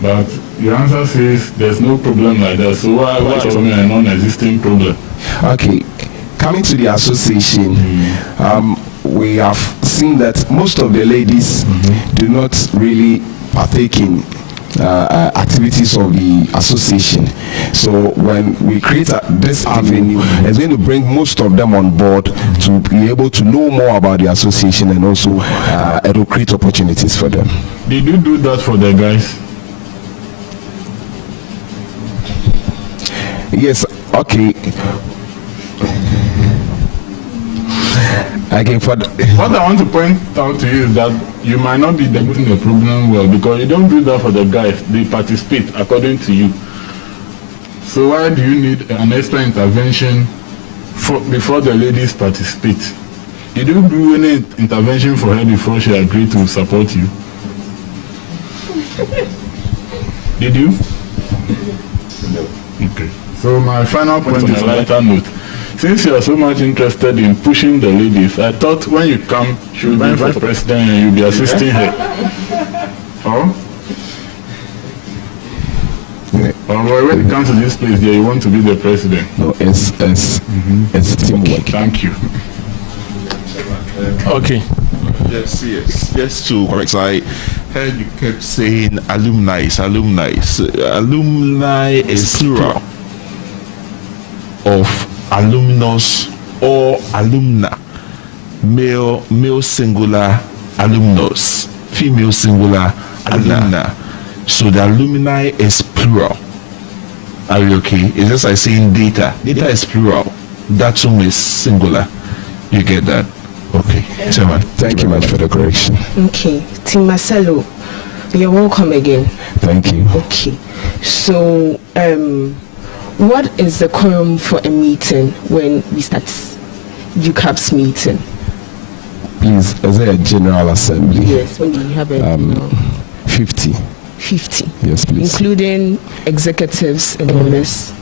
But your answer says there's no problem like that. So why is it a non-existing problem? Okay, coming to the association, we have seen that most of the ladies do not really partake in activities of the association. So when we create this avenue, it's going to bring most of them on board to be able to know more about the association, and also it will create opportunities for them. Did you do that for the guys? Yes, okay. Again, what I want to point out to you is that you might not be debating the problem well, because you don't do that for the guys. They participate according to you. So why do you need an extra intervention before the ladies participate? Did you do any intervention for her before she agreed to support you? Did you? No. Okay. So my final point on a lighter note. Since you are so much interested in pushing the ladies, I thought when you come, she will be vice president and you'll be assisting her. Or when it comes to this place, you want to be the president? No, it's teamwork. Thank you. Okay. Yes. Just to correct, I heard you kept saying alumni. Alumni is plural of alumnus or alumna. Male singular alumnus, female singular alumna. So the alumni is plural. Are you okay? It's just like saying data. Data is plural. That one is singular. You get that? Okay. Chairman. Thank you much for the correction. Okay. Tim Marcelo, you're welcome again. Thank you. Okay. So, what is the quorum for a meeting when we start Uccabs meeting? Please, is there a general assembly? Yes, when do you have a 50. 50? Yes, please. Including executives and members?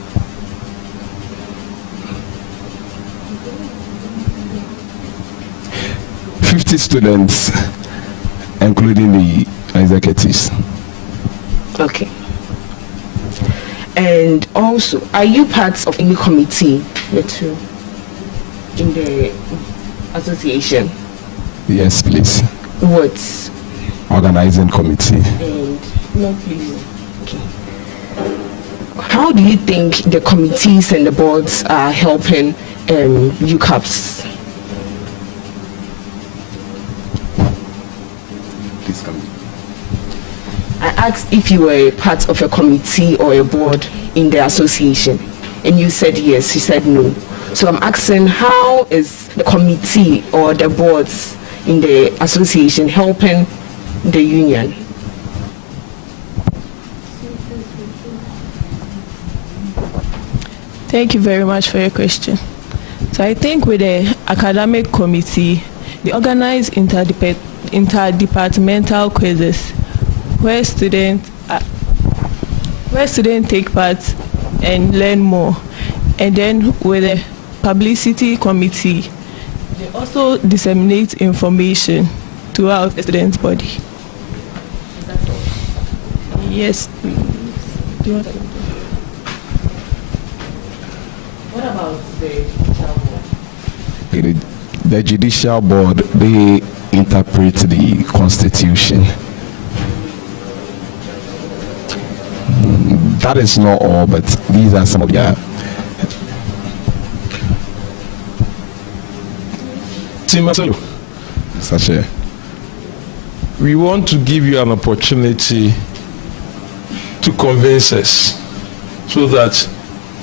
Students, including the executives. Okay. And also, are you part of any committee, the two, in the association? Yes, please. What? Organizing committee. And no, please. Okay. How do you think the committees and the boards are helping Uccabs? I asked if you were part of a committee or a board in the association, and you said yes. You said no. So I'm asking, how is the committee or the boards in the association helping the union? Thank you very much for your question. So I think with the academic committee, they organize interdepartmental quizzes where students take part and learn more. And then with the publicity committee, they also disseminate information throughout the students' body. Yes. Do you want to? What about the judicial board? The judicial board, they interpret the constitution. That is not all, but these are some of the such a. We want to give you an opportunity to convince us, so that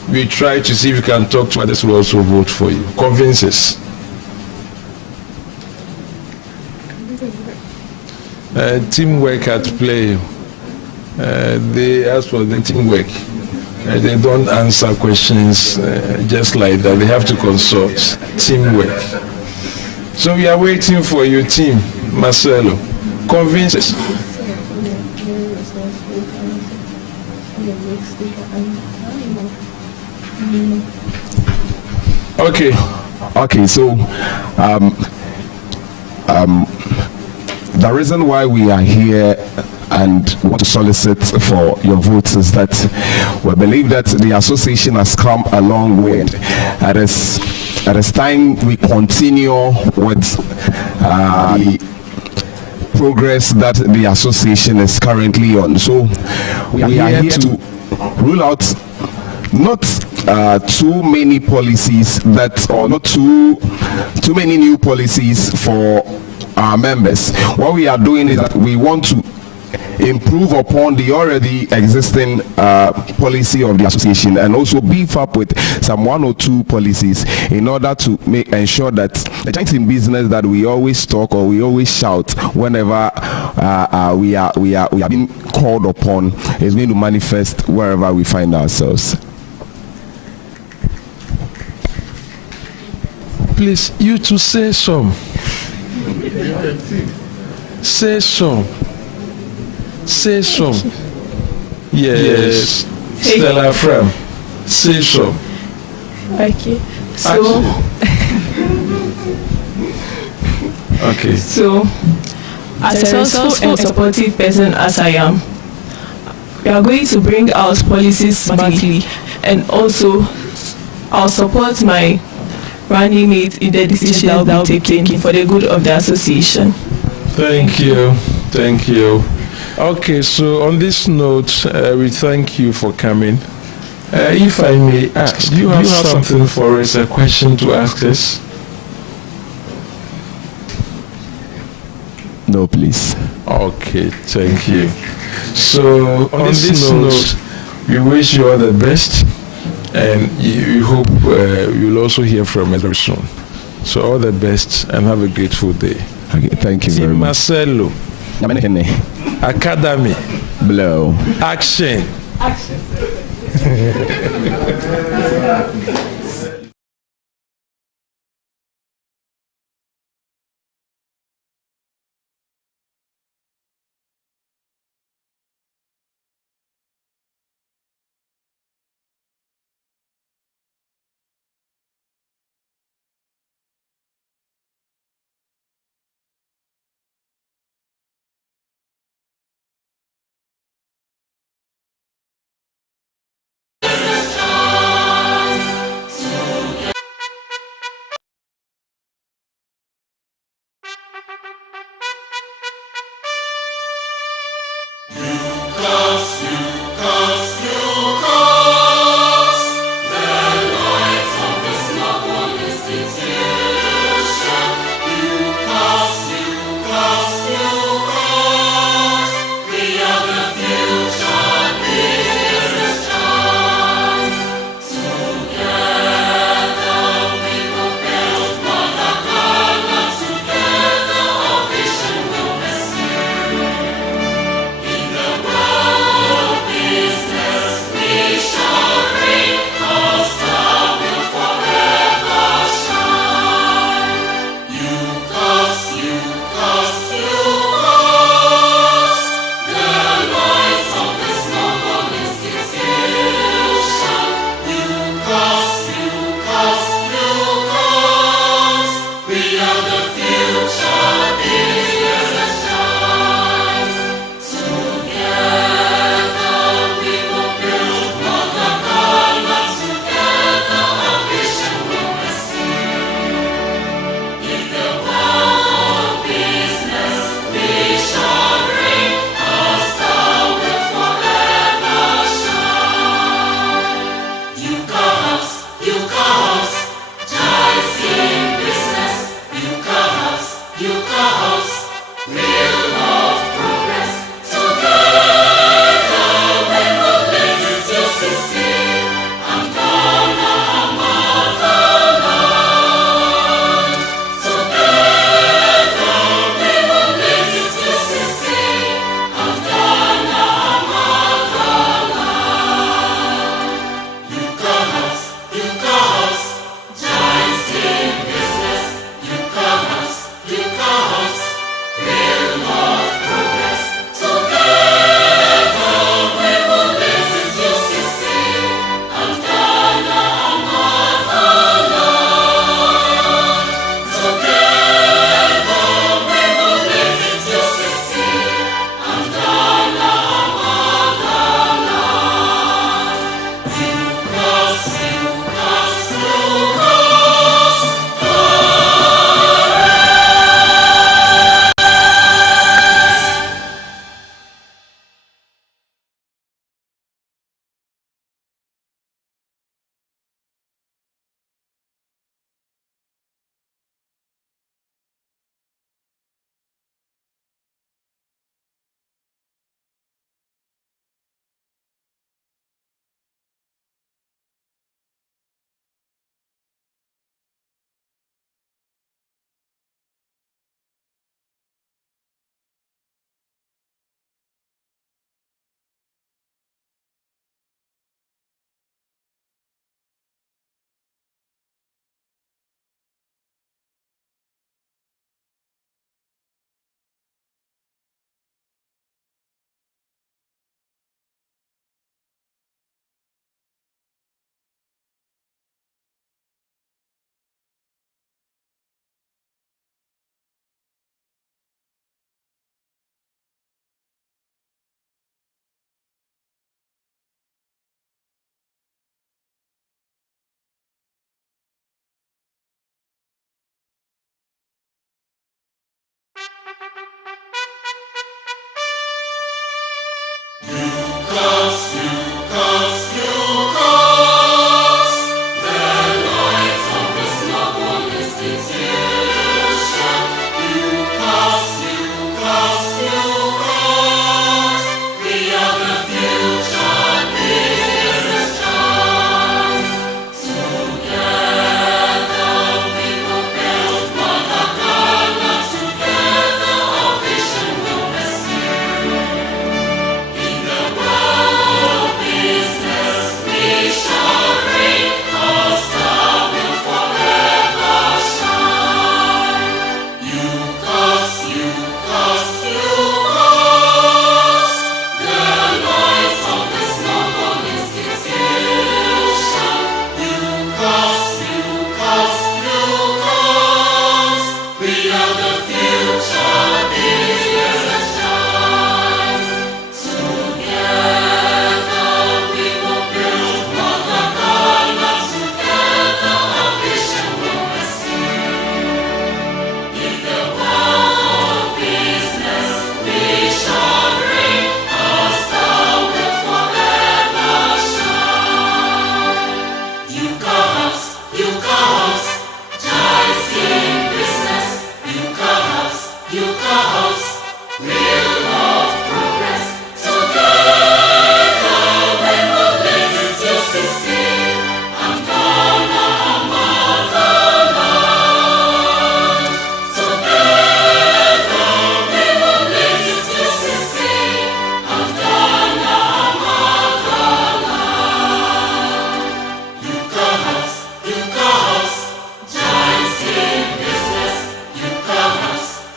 we try to see if we can talk to others who also vote for you. Convince us. Teamwork at play. They ask for the teamwork. They don't answer questions just like that. They have to consult. Teamwork. So we are waiting for your team, Marcelo. Convince us. Okay, so the reason why we are here and want to solicit for your votes is that we believe that the association has come a long way. It is time we continue with the progress that the association is currently on. So we are here to rule out not too many policies or not too many new policies for our members. What we are doing is that we want to improve upon the already existing policy of the association and also beef up with some 1 or 2 policies in order to ensure that the giants in business that we always talk or we always shout whenever we are being called upon is going to manifest wherever we find ourselves. Please, you to say some. Say some. Say some. Yes. Stella Frem. Say some. Okay. So. Okay. So, as a resourceful and supportive person as I am, we are going to bring out policies smartly, and also I'll support my running mate in the decisions that will be taken for the good of the association. Thank you. Thank you. Okay, so on this note, we thank you for coming. If I may ask, do you have something for us, a question to ask us? No, please. Okay, thank you. So on this note, we wish you all the best, and we hope you'll also hear from us very soon. So all the best and have a grateful day. Okay, thank you very much. Marcelo. Academy. Blow. Action.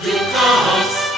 Uccabs,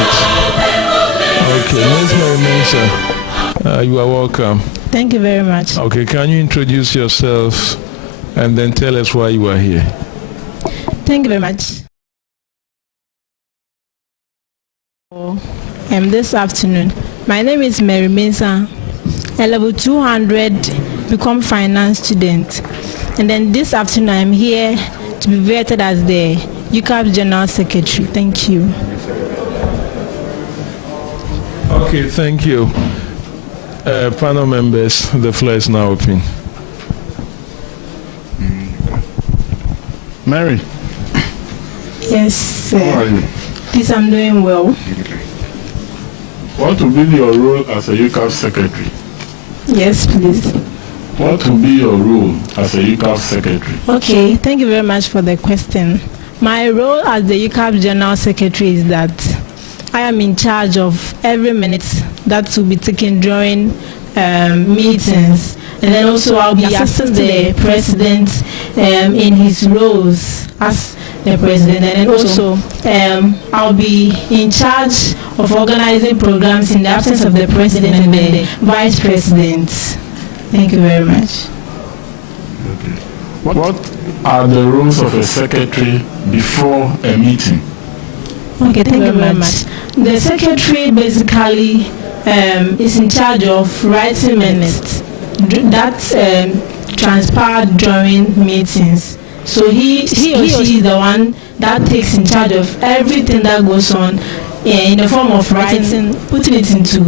it. Okay, Ms. Mary Mensah, you are welcome. Thank you very much. Okay, can you introduce yourself and then tell us why you are here? Thank you very much. This afternoon, my name is Mary Mensah, a level 200 become finance student. And then this afternoon, I'm here to be vetted as the Uccabs General Secretary. Thank you. Okay, thank you. Panel members, the floor is now open. Mary. Yes, sir. How are you? Please, I'm doing well. What will be your role as a Uccabs secretary? Yes, please. What will be your role as a Uccabs secretary? Okay, thank you very much for the question. My role as the Uccabs General Secretary is that I am in charge of every minute that will be taken during meetings, and then also I'll be assisting the president in his roles as the president, and then also I'll be in charge of organizing programs in the absence of the president and the vice president. Thank you very much. Okay. What are the roles of a secretary before a meeting? Okay, thank you very much. The secretary basically is in charge of writing minutes that transpired during meetings. So he or she is the one that takes in charge of everything that goes on in the form of writing, putting it into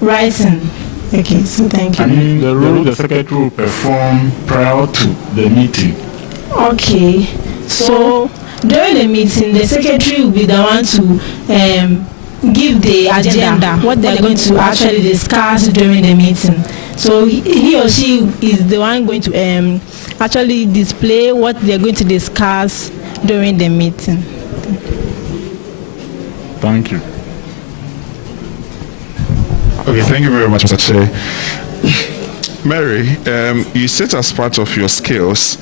writing. Okay, so thank you. I mean, the role the secretary will perform prior to the meeting. Okay, so during the meeting, the secretary will be the one to give the agenda, what they're going to actually discuss during the meeting. So he or she is the one going to actually display what they're going to discuss during the meeting. Thank you. Okay, thank you very much, Mr. Chair. Mary, you said as part of your skills,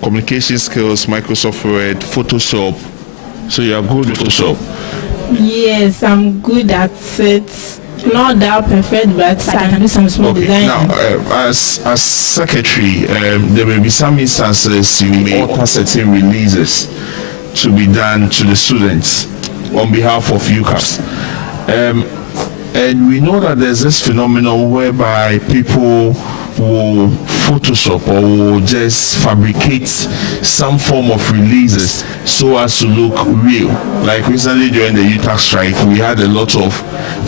communication skills, Microsoft Word, Photoshop. So you are good with Photoshop? Yes, I'm good at it. Not that perfect, but I can do some small design. Now, as secretary, there may be some instances you may alter certain releases to be done to the students on behalf of Uccabs. And we know that there's this phenomenon whereby people will Photoshop or will just fabricate some form of releases so as to look real. Like recently during the UTAC strike, we had a lot of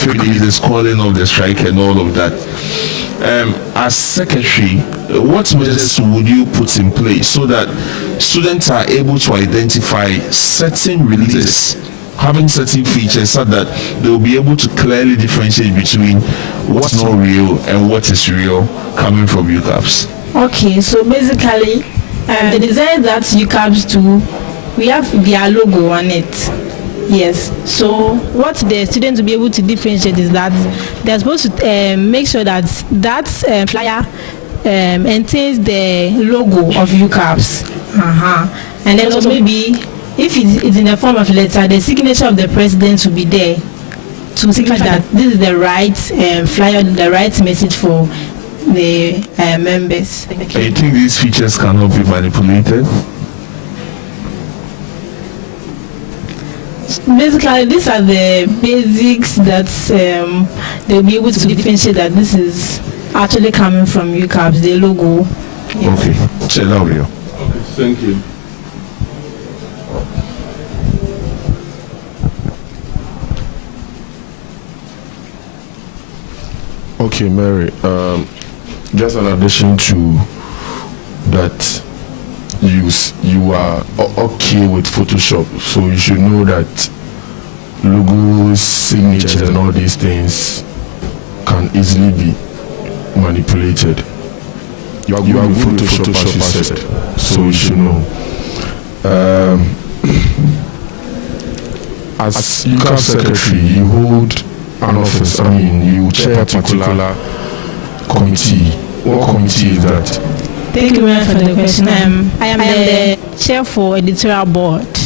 fake releases calling off the strike and all of that. As secretary, what measures would you put in place so that students are able to identify certain releases having certain features so that they'll be able to clearly differentiate between what's not real and what is real coming from Uccabs? Okay, so basically, the design that Uccabs do, we have their logo on it. Yes, so what the students will be able to differentiate is that they're supposed to make sure that that flyer contains the logo of Uccabs. And then also maybe if it's in the form of letter, the signature of the president will be there to signify that this is the right flyer, the right message for the members. Do you think these features cannot be manipulated? Basically, these are the basics that they'll be able to differentiate that this is actually coming from Uccabs, the logo. Yes. Okay, okay, thank you. Okay, Mary, just in addition to that, you are okay with Photoshop, so you should know that logos, signatures, and all these things can easily be manipulated. You are good with Photoshop, as you said, so you should know. As Uccabs secretary, you hold an office. I mean, you chair a particular committee. What committee is that? Thank you very much for the question. I am the chair for editorial board.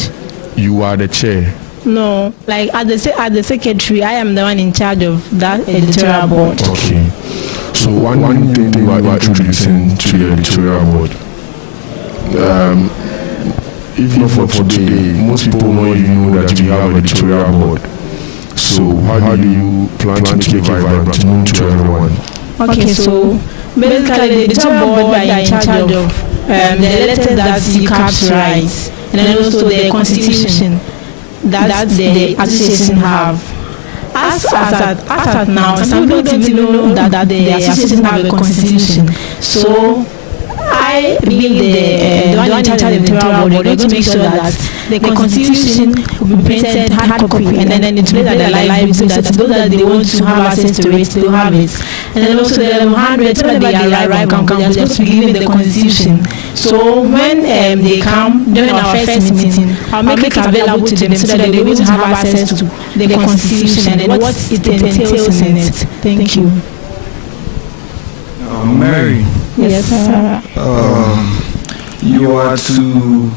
you are the chair? No, like as the secretary, I am the one in charge of that editorial board. Okay. So one thing you are introducing to the editorial board. Even for today, most people don't even know that you have an editorial board. So how do you plan to make it vibrant, known to everyone? Okay, so basically the editorial board are in charge of the letters that Uccabs writes, and then also the constitution that the association have. As at now, some people don't even know that the association have a constitution. So I, being the one in charge of the editorial board, going to make sure that the constitution will be printed hard copy, and then it's made at the library so that those that they want to have access to it, they'll have it. And then also the 100, whenever they arrive on campus, they're supposed to be given the constitution. So when they come during our first meeting, I'll make it available to them so that they'll be able to have access to the constitution and what it entails in it. Thank you. Mary. Yes, sir. You are to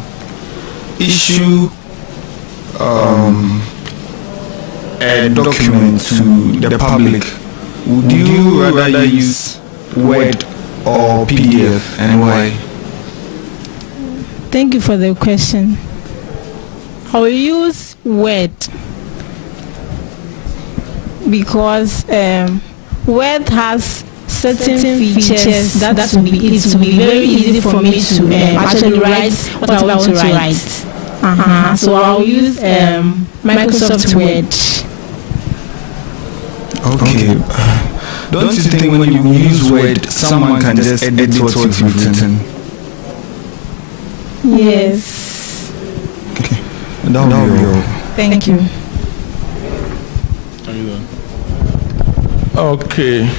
issue a document to the public. Would you rather use Word or PDF, and why? Thank you for the question. I will use Word because Word has certain features that will be very easy for me to actually write what I want to write. So I'll use Microsoft Word. Okay. Don't you think when you use Word, someone can just edit what you've written? Yes. Okay. That'll be all. Thank you. Are you done? Okay.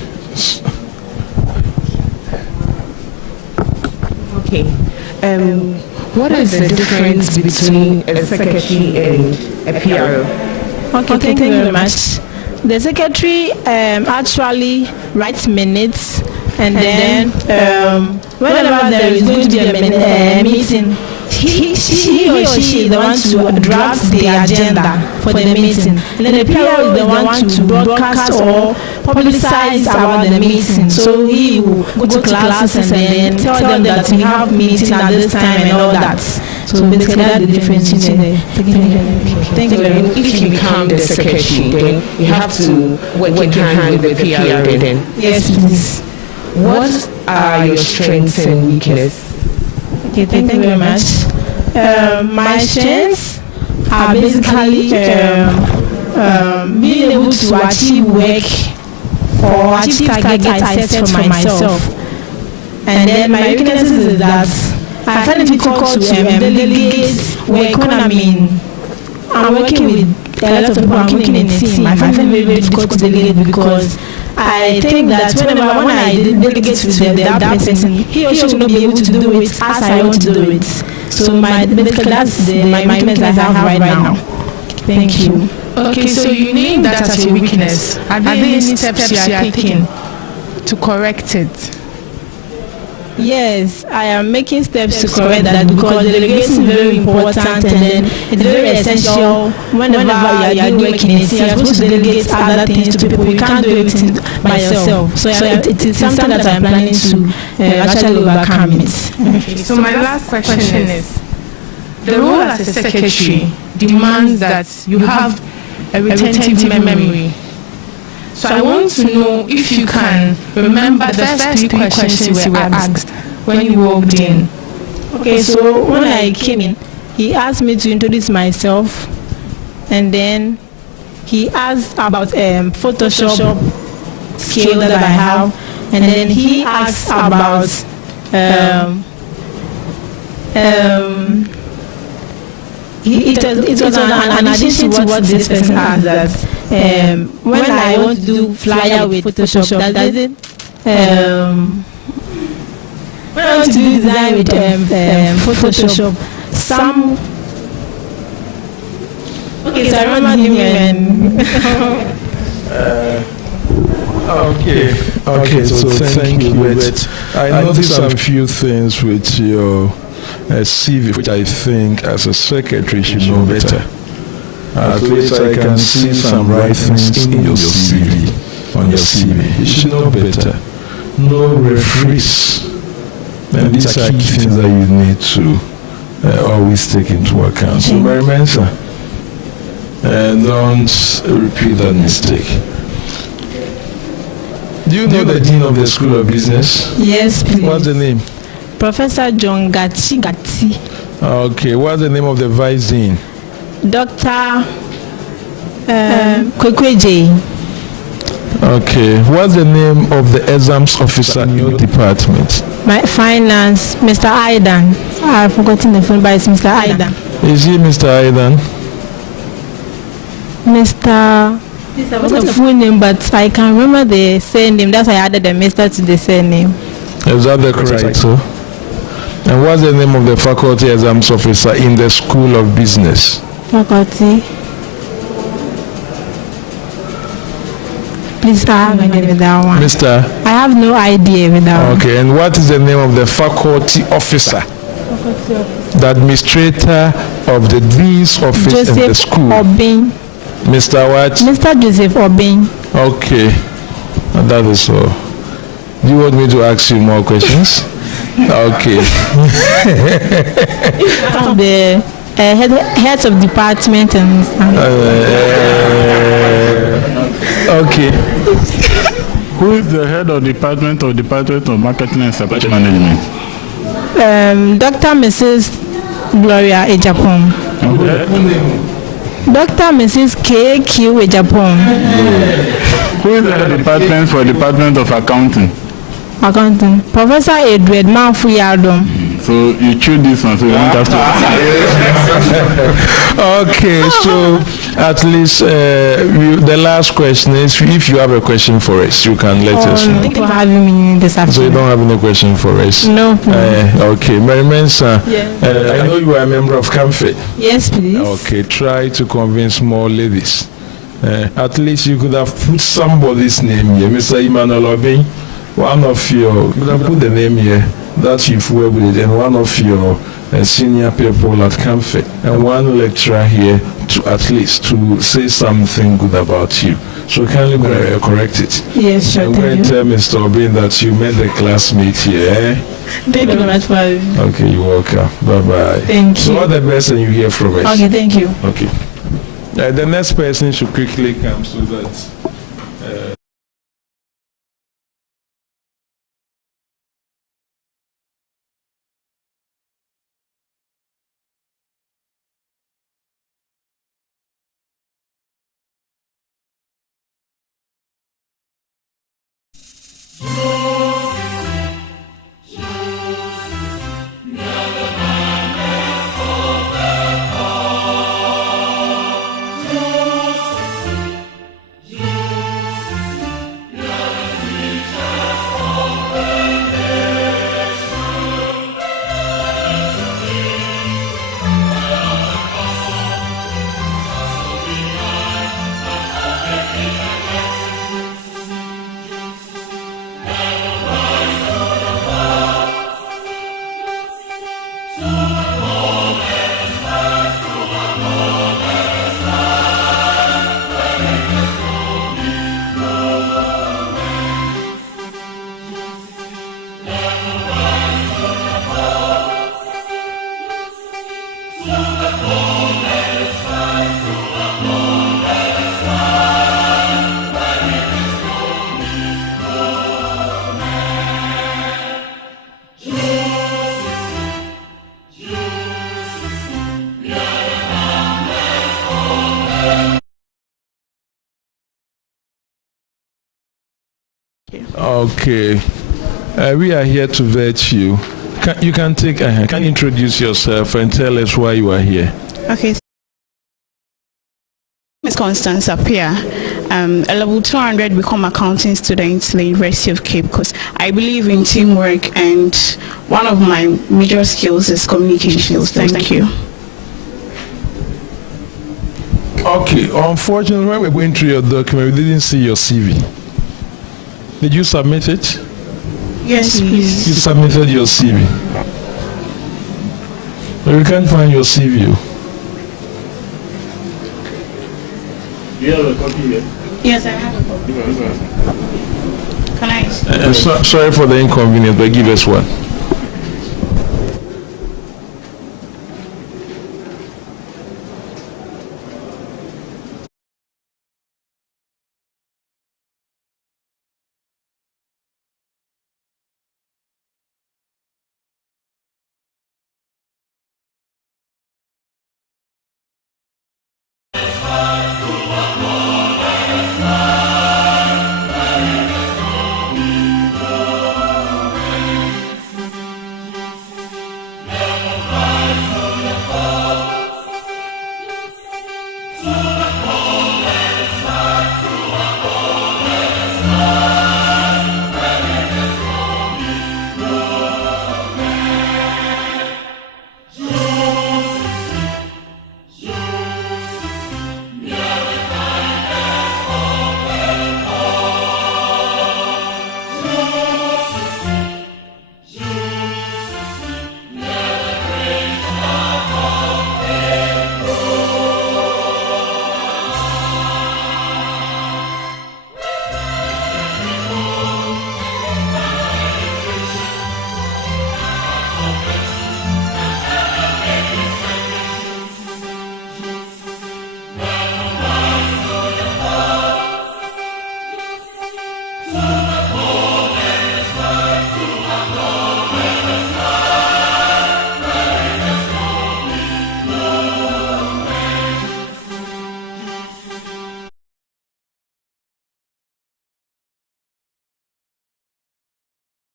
Okay. What is the difference between a secretary and a PRO? Okay, thank you very much. The secretary actually writes minutes, and then whenever there is going to be a meeting, he or she is the one to draft the agenda for the meeting, and then the PRO is the one to broadcast or publicize about the meeting. So he will go to classes and then tell them that we have meeting at this time and all that. So basically that's the difference between the Thank you very much. If you become the secretary, then you have to work in hand with the PRO then? Yes, please. What are your strengths and weaknesses? Okay, thank you very much. My strengths are basically being able to achieve work or achieve targets I set for myself. And then my weaknesses is that I find it difficult to delegate work when I'm working with a lot of people, I'm working in a team. I find it very, very difficult to delegate because I think that when I delegate with that person, he or she will not be able to do it as I want to do it. So basically that's my weakness that I have right now. Thank you. Okay, so you name that as your weakness. Are there any steps you are taking to correct it? Yes, I am making steps to correct that because delegation is very important, and then it's very essential whenever you are doing work in a team. You are supposed to delegate other things to people. You can't do everything by yourself. So it is something that I'm planning to actually overcome it. Okay, so my last question is, the role as a secretary demands that you have a retentive memory. So I want to know if you can remember the first three questions you were asked when you walked in. Okay, so when I came in, he asked me to introduce myself, and then he asked about Photoshop skill that I have, and then he asked about it was an addition to what this person asked, that when I want to do flyer with Photoshop, does it when I want to do design with Photoshop, some okay, so I remember him and okay, so thank you. But I noticed some few things with your CV, which I think as a secretary you should know better. At least I can see some right things in your CV, on your CV. You should know better. No referees. And these are key things that you need to always take into account. So, Mary Mensah, don't repeat that mistake. Do you know the Dean of the School of Business? Yes, please. What's the name? Professor John Gatti. Okay, what's the name of the Vice Dean? Dr. Kwekweje. Okay, what's the name of the exams officer in your department? My finance, Mr. Aidan. I've forgotten the phone, but it's Mr. Aidan. Is he Mr. Aidan? Mr. What's the full name? But I can remember the surname. That's why I added the Mr. to the surname. Is that the correct, sir? And what's the name of the faculty exams officer in the School of Business? Faculty. Please, I have no idea with that one. Mr. I have no idea with that one. Okay, and what is the name of the faculty officer? The administrator of the dean's office Joseph in the school. Obin. Mr. what? Mr. Joseph Obin. Okay, and that is all. Do you want me to ask you more questions? Okay. The heads of department and okay. Who is the head of Department of Marketing and Supply Chain Management? Dr. Mrs. Gloria Ejapon. Dr. Mrs. K.Q. Ejapon. Who is the head of Department of Accounting? Professor Edward Manfuyadom. So you choose this one, so you won't have to. Okay, so at least the last question is, if you have a question for us, you can let us know. Thank you for having me this afternoon. So you don't have any question for us? No. Okay, Mary Mensah, I know you are a member of Comfort. Yes, please. Okay, try to convince more ladies. At least you could have put somebody's name here, Mr. Emmanuel Obin. One of your, you can put the name here that you've worked with, and one of your senior people at Comfort, and one lecturer here to at least to say something good about you. So kindly correct it. Yes, sure. I'm going to tell Mr. Obin that you met the classmate here. Thank you very much for having me. Okay, you're welcome. Bye-bye. Thank you. So all the best and you hear from us. Okay, thank you. Okay. The next person should quickly come so that... Okay, we are here to vet you. You can take can you introduce yourself and tell us why you are here. Okay. Ms. Constance Appiah, a level 200 become accounting student at the University of Cape Coast. I believe in teamwork, and one of my major skills is communication skills. Thank you. Okay, unfortunately, when we're going through your document, we didn't see your CV. Did you submit it? Yes, please. You submitted your CV. We can't find your CV. Do you have a copy here? Yes, I have a copy. Can I? Sorry for the inconvenience, but give us one.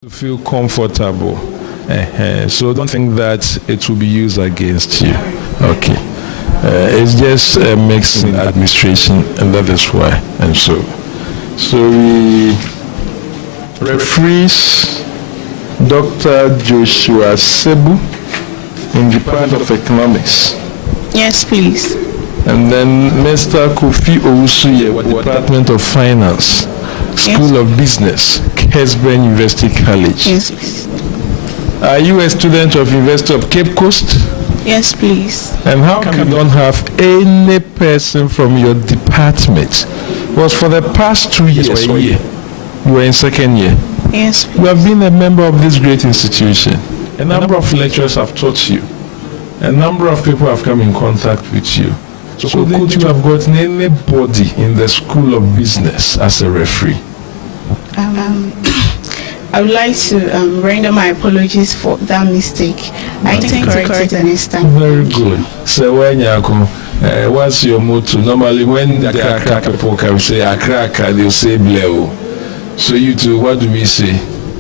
To feel comfortable. So don't think that it will be used against you. Okay. It's just a mix in administration, and that is why. And so we referees Dr. Joshua Sebu in the Department of Economics. Yes, please. And then Mr. Kofi Owusuye, Department of Finance, School of Business, Kesben University College. Yes, please. Are you a student of University of Cape Coast? Yes, please. And how come you don't have any person from your department? Was for the past 2 years, you were in second year. Yes, please. You have been a member of this great institution. A number of lecturers have taught you. A number of people have come in contact with you. So could you have gotten anybody in the School of Business as a referee? I would like to render my apologies for that mistake. I intend to correct it next time. Very good. So when you what's your motto? Normally when the Accra people can say Accra, they'll say Bleo. So you two, what do we say?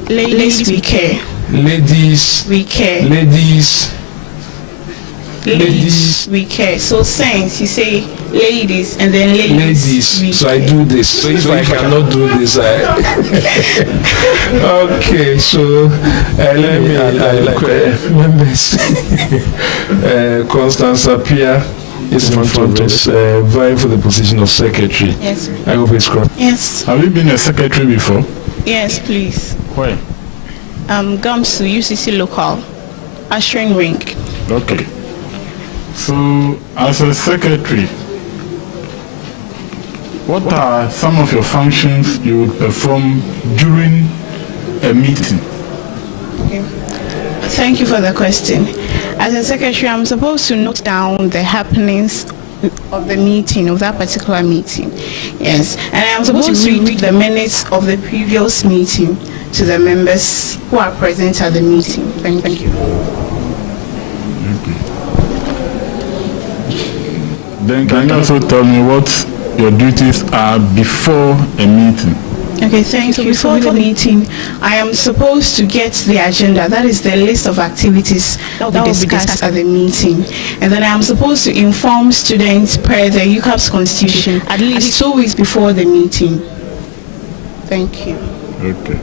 Ladies, we care. Ladies, we care. Ladies, we care. So since you say ladies and then ladies we so care. I do this. So if I cannot do this, okay. So let me members. Constance Apia is in front of us, vying for the position of secretary. Yes. I hope it's correct. Yes. Have you been a secretary before? Yes, please. Where? Gamsu UCC local, ushering ring. Okay. So, as a secretary, what are some of your functions you would perform during a meeting? Okay. Thank you for the question. As a secretary, I'm supposed to note down the happenings of the meeting, of that particular meeting. Yes. And I'm supposed to read the minutes of the previous meeting to the members who are present at the meeting. Thank you. Then can you also tell me what your duties are before a meeting? Okay, thank you. Before the meeting, I am supposed to get the agenda, that is the list of activities that will be discussed at the meeting. And then I am supposed to inform students per the Uccabs constitution at least 2 weeks before the meeting. Thank you. Okay.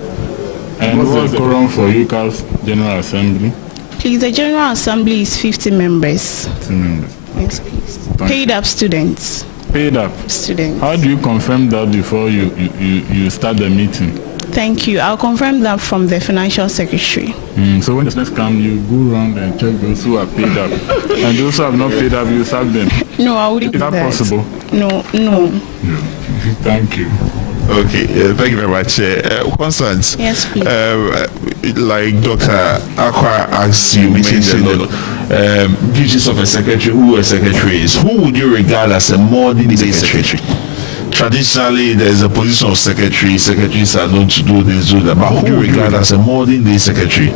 And what's the quorum for Uccabs General Assembly? Please, the General Assembly is 50 members. 50 members. Yes, please. Paid up students. Paid up students. How do you confirm that before you start the meeting? Thank you. I'll confirm that from the financial secretary. So when the next come, you go around and check those who are paid up. And those who have not paid up, you sack them. No, I wouldn't Is do that that. possible? No. Thank you. Okay, thank you very much. Constance, Yes, please. Like Dr. Akwa asked you, mentioned the duties of a secretary, who a secretary is. Who would you regard as a modern day secretary? Traditionally, there's a position of secretary. Secretaries are known to do this, do that. But who do you regard as a modern day secretary?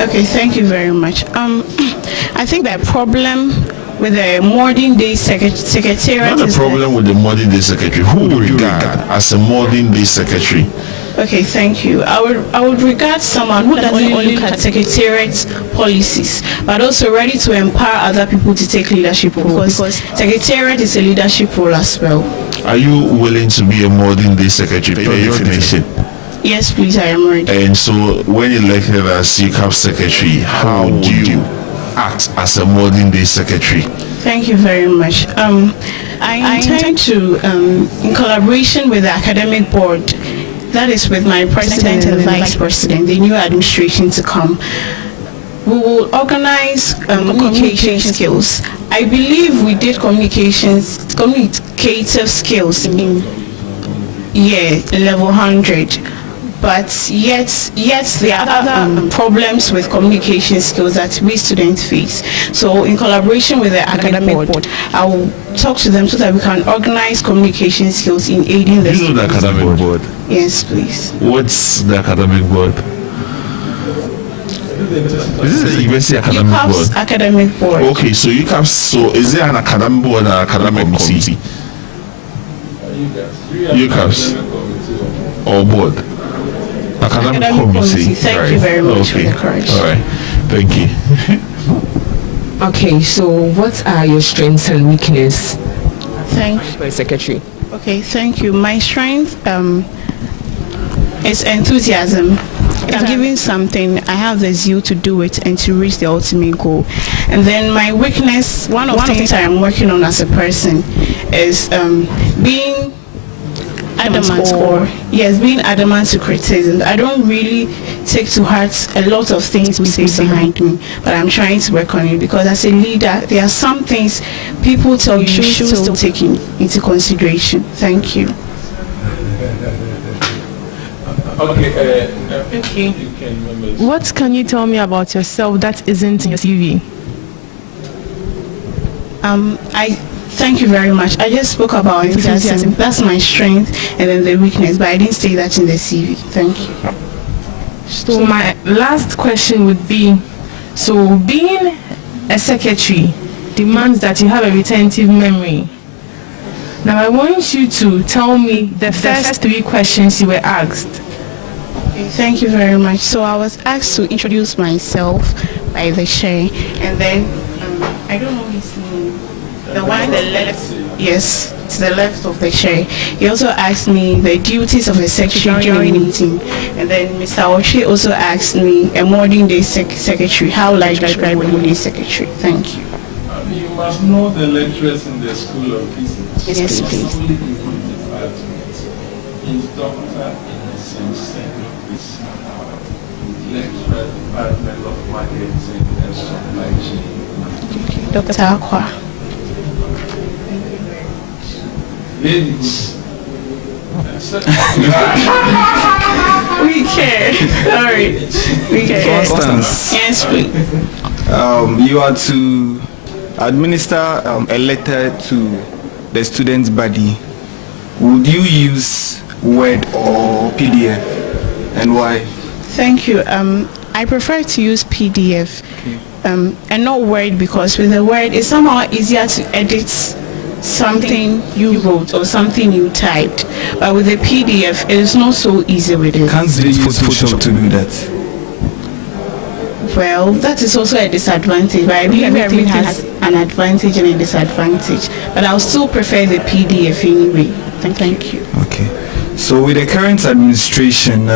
Okay, thank you very much. I think the problem with the modern day secretariat Not the is problem with the modern day secretary. Who do you regard as a modern day secretary? Okay, thank you. I would regard someone who doesn't only look at secretariat policies, but also ready to empower other people to take leadership role, because secretariat is a leadership role as well. Are you willing to be a modern day secretary? For your information. Yes, please, I am ready. And so, when elected as Uccabs secretary, how do you act as a modern day secretary? Thank you very much. I intend to, in collaboration with the academic board, that is with my president and the vice president, the new administration to come, we will organize communication skills. I believe we did communicative skills in level 100. But yet there are other problems with communication skills that we students face. So in collaboration with the academic board, I will talk to them so that we can organize communication skills in aiding the students. You know the academic board? Yes, please. What's the academic board? This is the University Academic Board. Academic board. Okay, so Uccabs. So is there an academic board and an academic committee? Uccabs or board? Academic committee. Thank right. you very much Okay. for the courage. All right. Thank you. Okay, so what are your strengths and weaknesses? Thank you, secretary. Okay, thank you. My strength is enthusiasm. If I'm given something, I have the zeal to do it and to reach the ultimate goal. And then my weakness, one of the things I am working on as a person is being being adamant to criticism. I don't really take to heart a lot of things we say behind me, but I'm trying to work on it, because as a leader, there are some things people tell you should still take into consideration. Thank you. Okay. What can you tell me about yourself that isn't in your CV? Thank you very much. I just spoke about enthusiasm. That's my strength, and then the weakness, but I didn't say that in the CV. Thank you. So my last question would be, so being a secretary demands that you have a retentive memory. Now I want you to tell me the first 3 questions you were asked. Okay, thank you very much. So I was asked to introduce myself by the chair, and then I don't know his name. The one on the left, yes, to the left of the chair. He also asked me the duties of a secretary during a meeting. And then Mr. Oshie also asked me a modern day secretary. How would I describe a modern day secretary? Thank you. You must know the lecturers in the School of Business. Yes, please. Is Doctor in the sense lecturer Department of Marketing and Supply Chain. Dr. Akwa. Ladies. We care. Sorry. We care. Constance. Yes, please. You are to administer a letter to the student's body. Would you use Word or PDF, and why? Thank you. I prefer to use PDF and not Word, because with the Word it's somehow easier to edit something you wrote or something you typed, but with the PDF it is not so easy with it. Can't they use Photoshop to do that? Well, that is also a disadvantage, but I believe everything has an advantage and a disadvantage, but I'll still prefer the PDF anyway. Thank you. Okay. So with the current administration,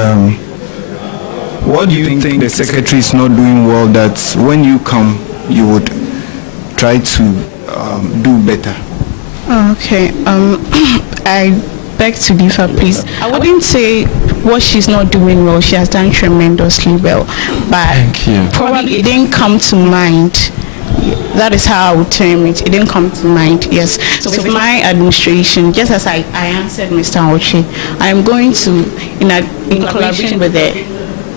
what do you think the secretary is not doing well that when you come you would try to do better? Okay. I beg to differ, please. I wouldn't say what she's not doing well. She has done tremendously well, but Thank you. probably it didn't come to mind. That is how I would term it. It didn't come to mind. Yes. So with my administration, just as I answered Mr. Ochi, I am going to, in collaboration with the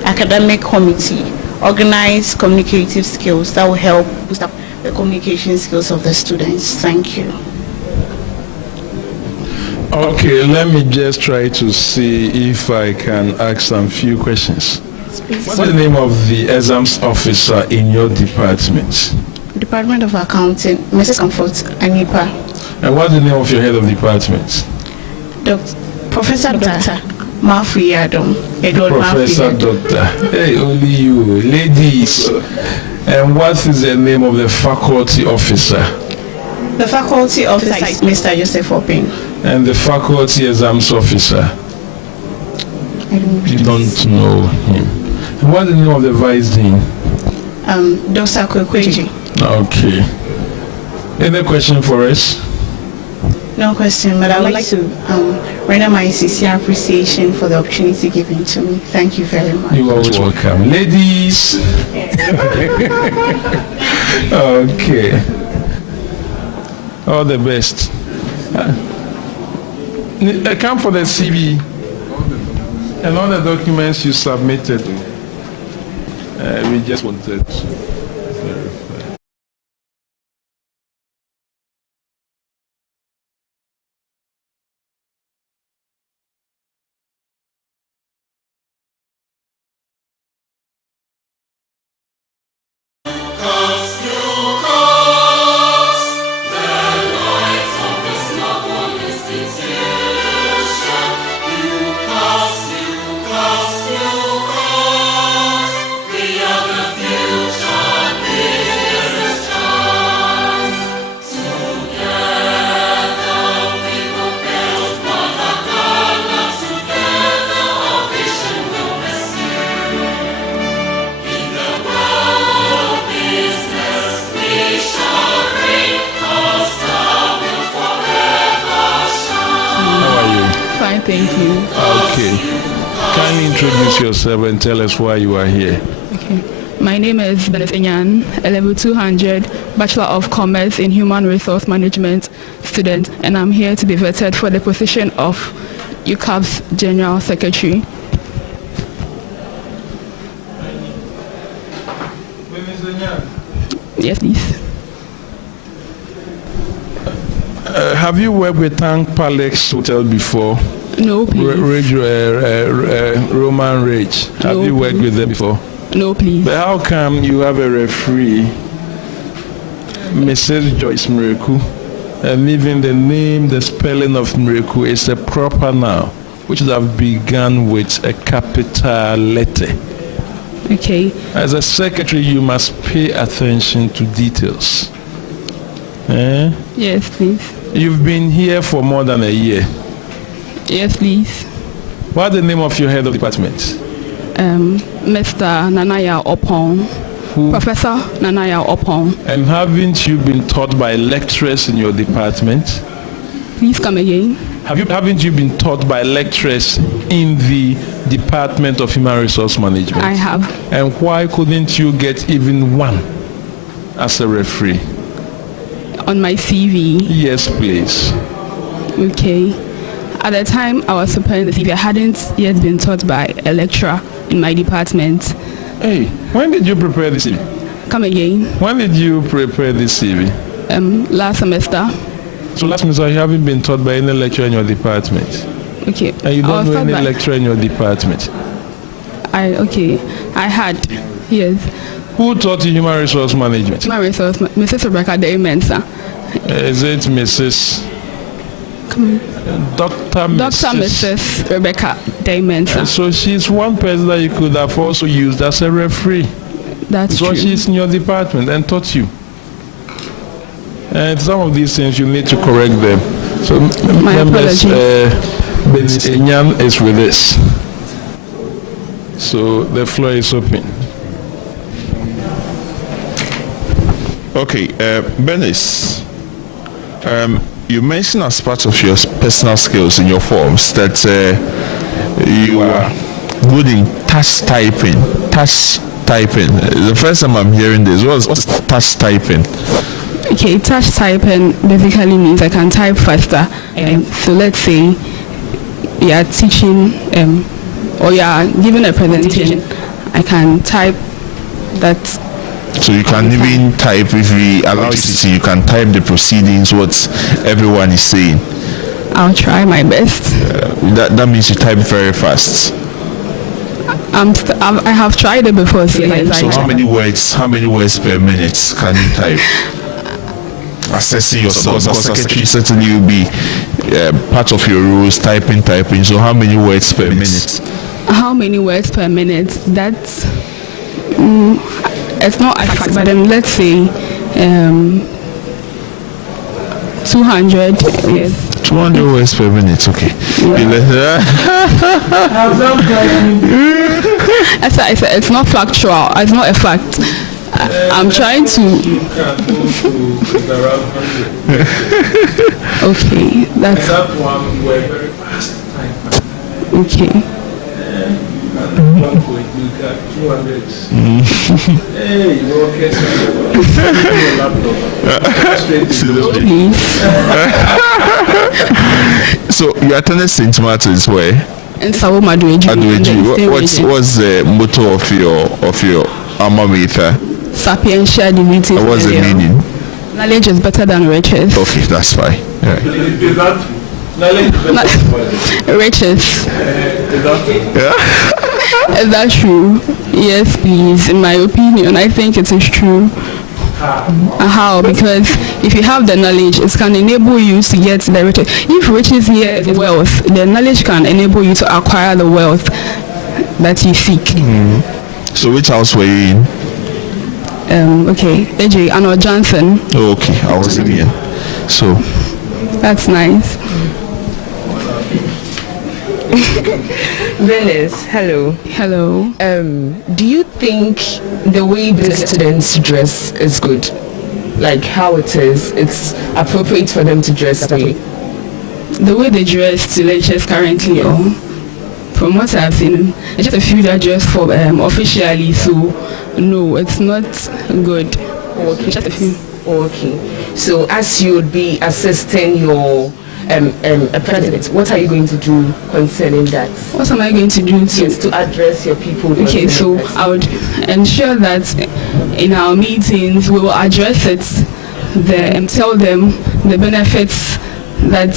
academic committee, organize communicative skills that will help boost up the communication skills of the students. Thank you. Okay, let me just try to see if I can ask some few questions. What's the name of the exams officer in your department? Department of Accounting, Mrs. Comfort Anipa. And what's the name of your head of department? Professor Dr. Mafri Adam. Professor Doctor. Hey, only you, ladies. And what is the name of the faculty officer? The faculty officer is Mr. Joseph Opin. And the faculty exams officer? You don't know him. And what's the name of the vice dean? Dr. Kwekweji. Okay. Any question for us? No question, but I would like to render my sincere appreciation for the opportunity given to me. Thank you very much. You're always welcome. Ladies. Okay. All the best. Come for the CV and all the documents you submitted. We just wanted to verify. Thank you. Okay. Kindly introduce yourself and tell us why you are here. Okay. My name is Benes Enyan, a level 200 Bachelor of Commerce in Human Resource Management student, and I'm here to be vetted for the position of Uccabs General Secretary. Yes, please. Have you worked with Tank Palace Hotel before? No, please. Roman Rage. Have you worked with them before? No, please. But how come you have a referee, Mrs. Joyce Miracle, and even the name, the spelling of Miracle is a proper noun, which would have begun with a capital letter? Okay. As a secretary, you must pay attention to details. Eh? Yes, please. You've been here for more than a year. Yes, please. What's the name of your head of department? Mr. Nanaya Opon. Who? Professor Nanaya Opon. And haven't you been taught by lecturers in your department? Please come again. Haven't you been taught by lecturers in the Department of Human Resource Management? I have. And why couldn't you get even one as a referee? On my CV. Yes, please. Okay. At the time I was preparing the CV, I hadn't yet been taught by a lecturer in my department. Hey, when did you prepare the CV? Come again. When did you prepare the CV? Last semester. So last semester you haven't been taught by any lecturer in your department? Okay. And you don't know any lecturer in your department? I had, yes. Who taught you human resource management? Human resource, Mrs. Rebecca Daymensa. Is it Mrs. Dr. Mrs. Rebecca Daymensa. So she's one person that you could have also used as a referee. That's true. So she's in your department and taught you. And some of these things you need to correct them. So my apologies. Benis Enyan is with us. So the floor is open. Okay, Benis, You mentioned as part of your personal skills in your forms that you are good in touch typing. Touch typing. The first time I'm hearing this, what's touch typing? Okay, touch typing basically means I can type faster. So let's say you are teaching or you are giving a presentation, I can type that. So you can even type, if we allow you to see, you can type the proceedings, what everyone is saying. I'll try my best. That means you type very fast. I have tried it before. So how many words per minute can you type? Assessing yourself, because secretary certainly will be part of your rules, typing. So how many words per minute? How many words per minute? That's it's not exact, but let's say 200. Yes. 200 words per minute. Okay. It's not factual. It's not a fact. I'm trying to. Okay, that's. Okay. So you attended St. Martin's where? In Sawomadueji. What's the motto of your alma mater? Sapientia Divinity. What's the meaning? Knowledge is better than riches. Okay, that's fine. Right. Riches. Is that true? Yes, please. In my opinion, I think it is true. How? Because if you have the knowledge, it can enable you to get the riches. If riches here is wealth, the knowledge can enable you to acquire the wealth that you seek. So which house were you in? Okay, AJ Arnold Johnson. Oh, okay, I was in here. So that's nice. Venice, hello. Hello. Do you think the way the students dress is good? Like how it is, it's appropriate for them to dress that way? The way they dress to lectures currently, from what I've seen, it's just a few that dress for officially, so no, it's not good. Okay. Just a few. Okay. So as you would be assisting your a president, what are you going to do concerning that? What am I going to do to address your people? Okay, so I would ensure that in our meetings we will address it and tell them the benefits that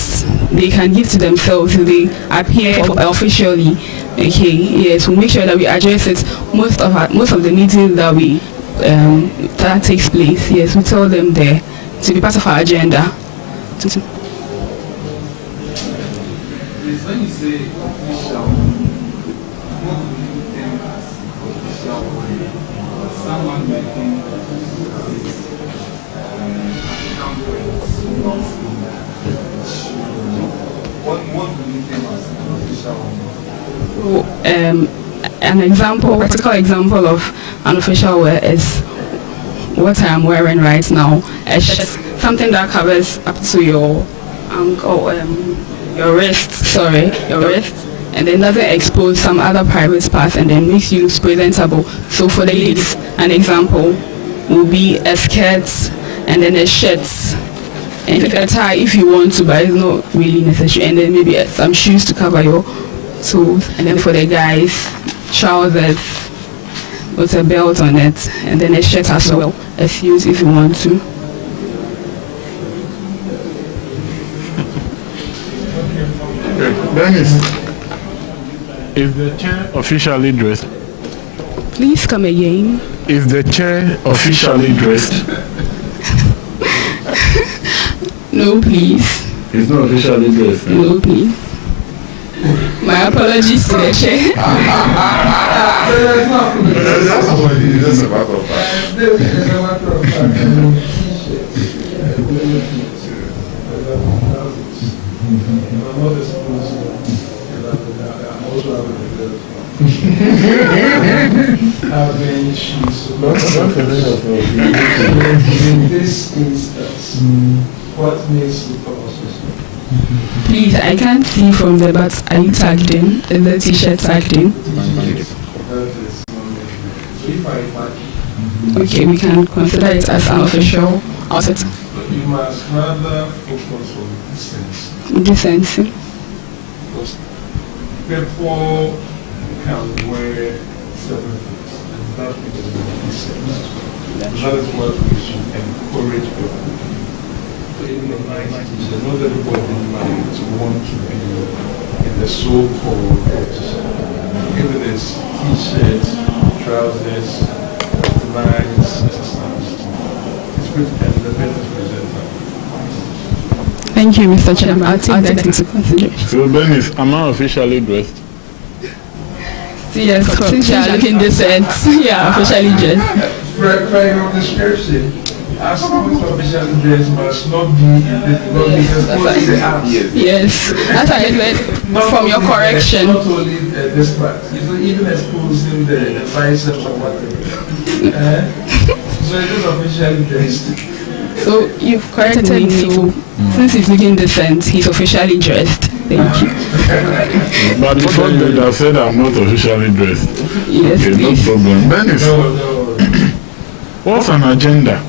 they can give to themselves if they appear officially. Okay, yes, we'll make sure that we address it. Most of the meetings that takes place, yes, we tell them there to be part of our agenda. When you say official, what do you think as official way? Someone may think it's what do you think as official? An practical example of an official wear is what I am wearing right now. It's just something that covers up to your ankle. Your wrist, and then doesn't expose some other private parts and then makes you look presentable. So for the ladies, an example will be a skirt and then a shirt and a tie if you want to, but it's not really necessary. And then maybe some shoes to cover your toes. And then for the guys, trousers with a belt on it, and then a shirt as well as shoes if you want to. Dennis, is the chair officially dressed? Please come again. Is the chair officially dressed? No, please. It's not officially dressed. No, please. My apologies to the chair. That's a matter of fact. Having shoes. In this instance, what makes the process Please, I can't see from there, but are you tagged in? Is the t-shirt tagged in? Okay, we can consider it as an official outfit. You must rather focus on distance. Distance. Because people can wear certain things, and that is distance. That is what we should encourage people. In the 90s, not everybody might want to be in the so-called edge. If it is t-shirts, trousers, lines, it's good and the business presenter. Thank you, Mr. Chairman. I'll take that into consideration. So, Dennis, am I officially dressed? Yes, since you are looking decent, yeah, officially dressed. For your description, as officially dressed must not be exposed to the arms. Yes, that's how I read from your correction. Not only this part, it's even exposing the biceps or whatever. So it is officially dressed. So you've corrected me, so since he's looking decent, he's officially dressed. Thank you. But before that, I said I'm not officially dressed. Yes, okay, please. No problem. Dennis, what's an agenda?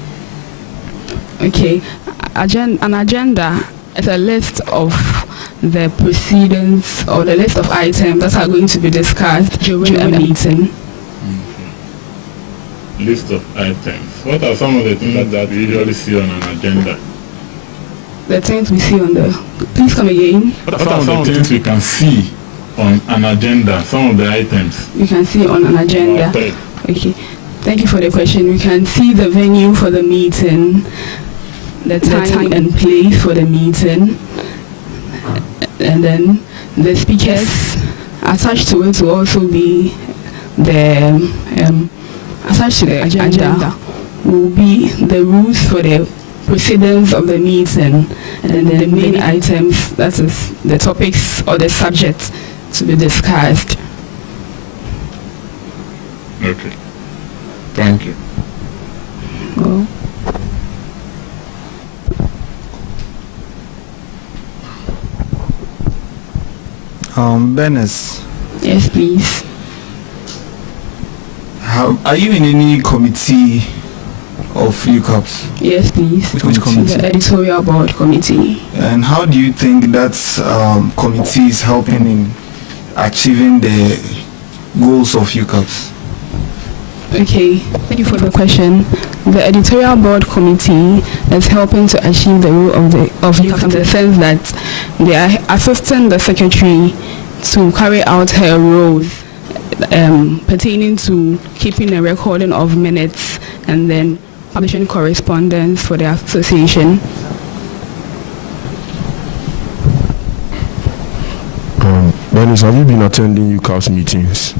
Okay, an agenda is a list of the proceedings or the list of items that are going to be discussed during a meeting. List of items. What are some of the things that we usually see on an agenda? The things we see on the... Please come again. What are some of the things we can see on an agenda? Some of the items. You can see on an agenda. Okay. Thank you for the question. We can see the venue for the meeting, the time and place for the meeting, and then the speakers. Attached to it will also be the... attached to the agenda will be the rules for the proceedings of the meeting, and then the main items, that is the topics or the subjects to be discussed. Okay. Thank you. Well, Dennis. Yes, please. Are you in any committee of Uccabs? Yes, please. Which committee? The editorial board committee. And how do you think that committee is helping in achieving the goals of Uccabs? Okay, thank you for the question. The editorial board committee is helping to achieve the role of Uccabs in the sense that they are assisting the secretary to carry out her roles pertaining to keeping a recording of minutes and then publishing correspondence for the association. Dennis, have you been attending Uccabs meetings?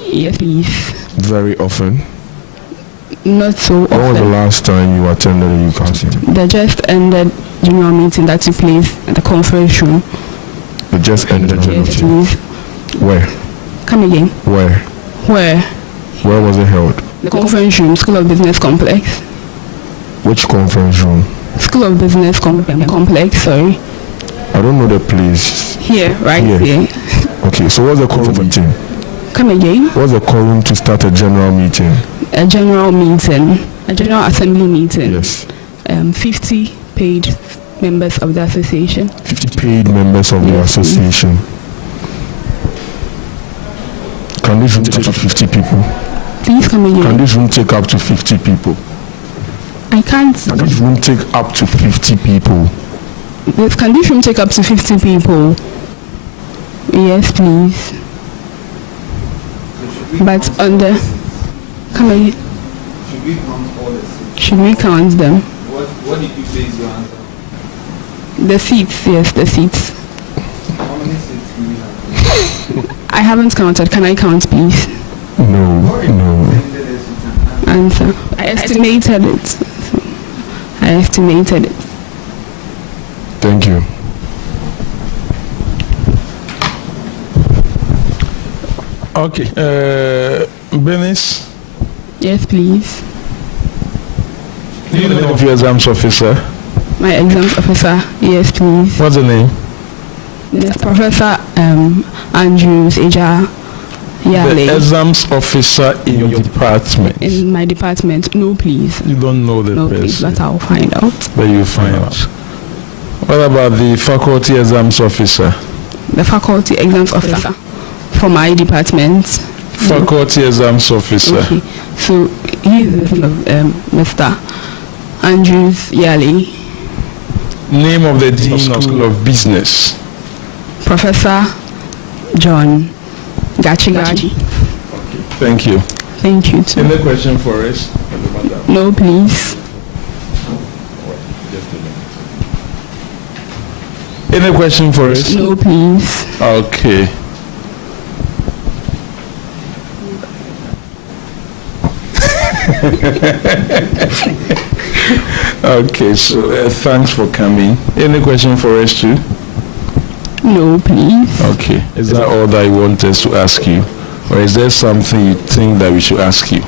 Yes, please. Very often? Not so often. When was the last time you attended a Uccabs meeting? The just ended general meeting that took place at the conference room. The just ended general yes, meeting? Please. Where? Come again. Where? Where was it held? The conference room, School of Business Complex. Which conference room? School of Business Complex, sorry. I don't know the place. Here, right here. Okay, so what's the quorum meeting? Come again. What's the quorum to start a general meeting? A general meeting, a general assembly meeting. Yes. 50 paid members of the association. 50 paid members of the association. Can this room take up to 50 people? Please come again. Can this room take up to 50 people? I can't. Can this room take up to 50 people? Can this room take up to 50 people? Yes, please. But on the... Come again. Should we count all the seats? Should we count them? What did you say is your answer? The seats, yes, the seats. How many seats do we have? I haven't counted. Can I count, please? No. Answer. I estimated it. I estimated it. Thank you. Okay, Benis? Yes, please. Do you know of your exams officer? My exams officer, yes, please. What's the name? It's Professor Andrews Eja Yale. The exams officer in your department. In my department, no, please. You don't know the no, person. Please, but I'll find out. But you find out. What about the faculty exams officer? The faculty exams officer for my department. Faculty exams officer. Okay. So he's Mr. Andrews Yale. Name of the Dean of School of Business. Professor John Gachi. Thank you. Thank you too. Any question for us? No, please. Any question for us? No, please. Okay. Okay, so thanks for coming. Any question for us too? No, please. Okay. Is that all that you want us to ask you? Or is there something you think that we should ask you?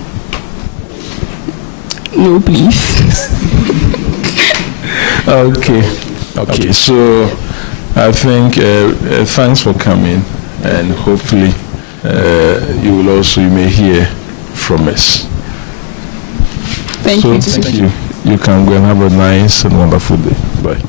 No, please. Okay, so I think thanks for coming, and hopefully you may hear from us. Thank you. Thank you. You can go and have a nice and wonderful day. Bye.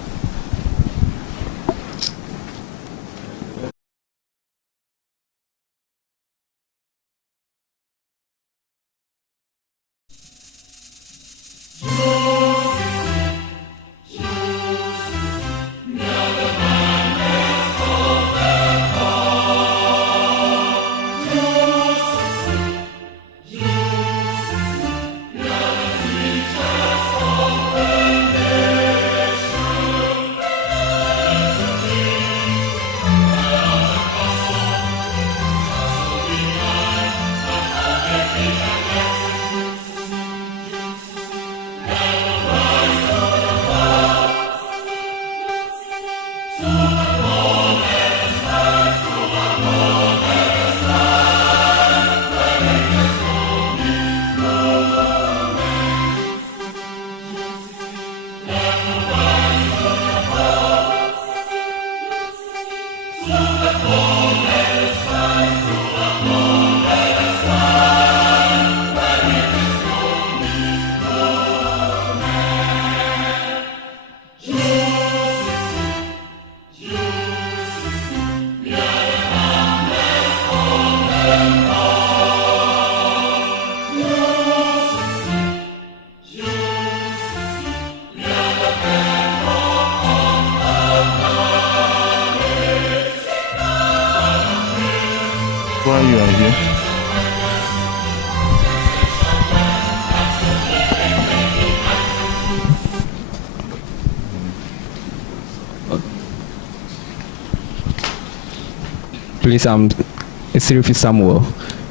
Why you are here? Please, it's Sirifi Samuel,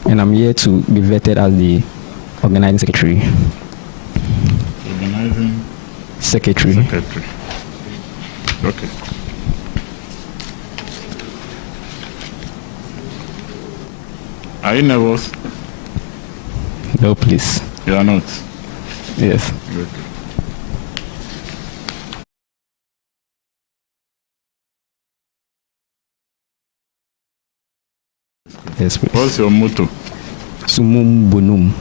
and I'm here to be vetted as the organizing secretary. Organizing secretary. Okay. Are you nervous? No, please. You are not? Yes. Good. Yes, please. What's your motto? Sumum bonum.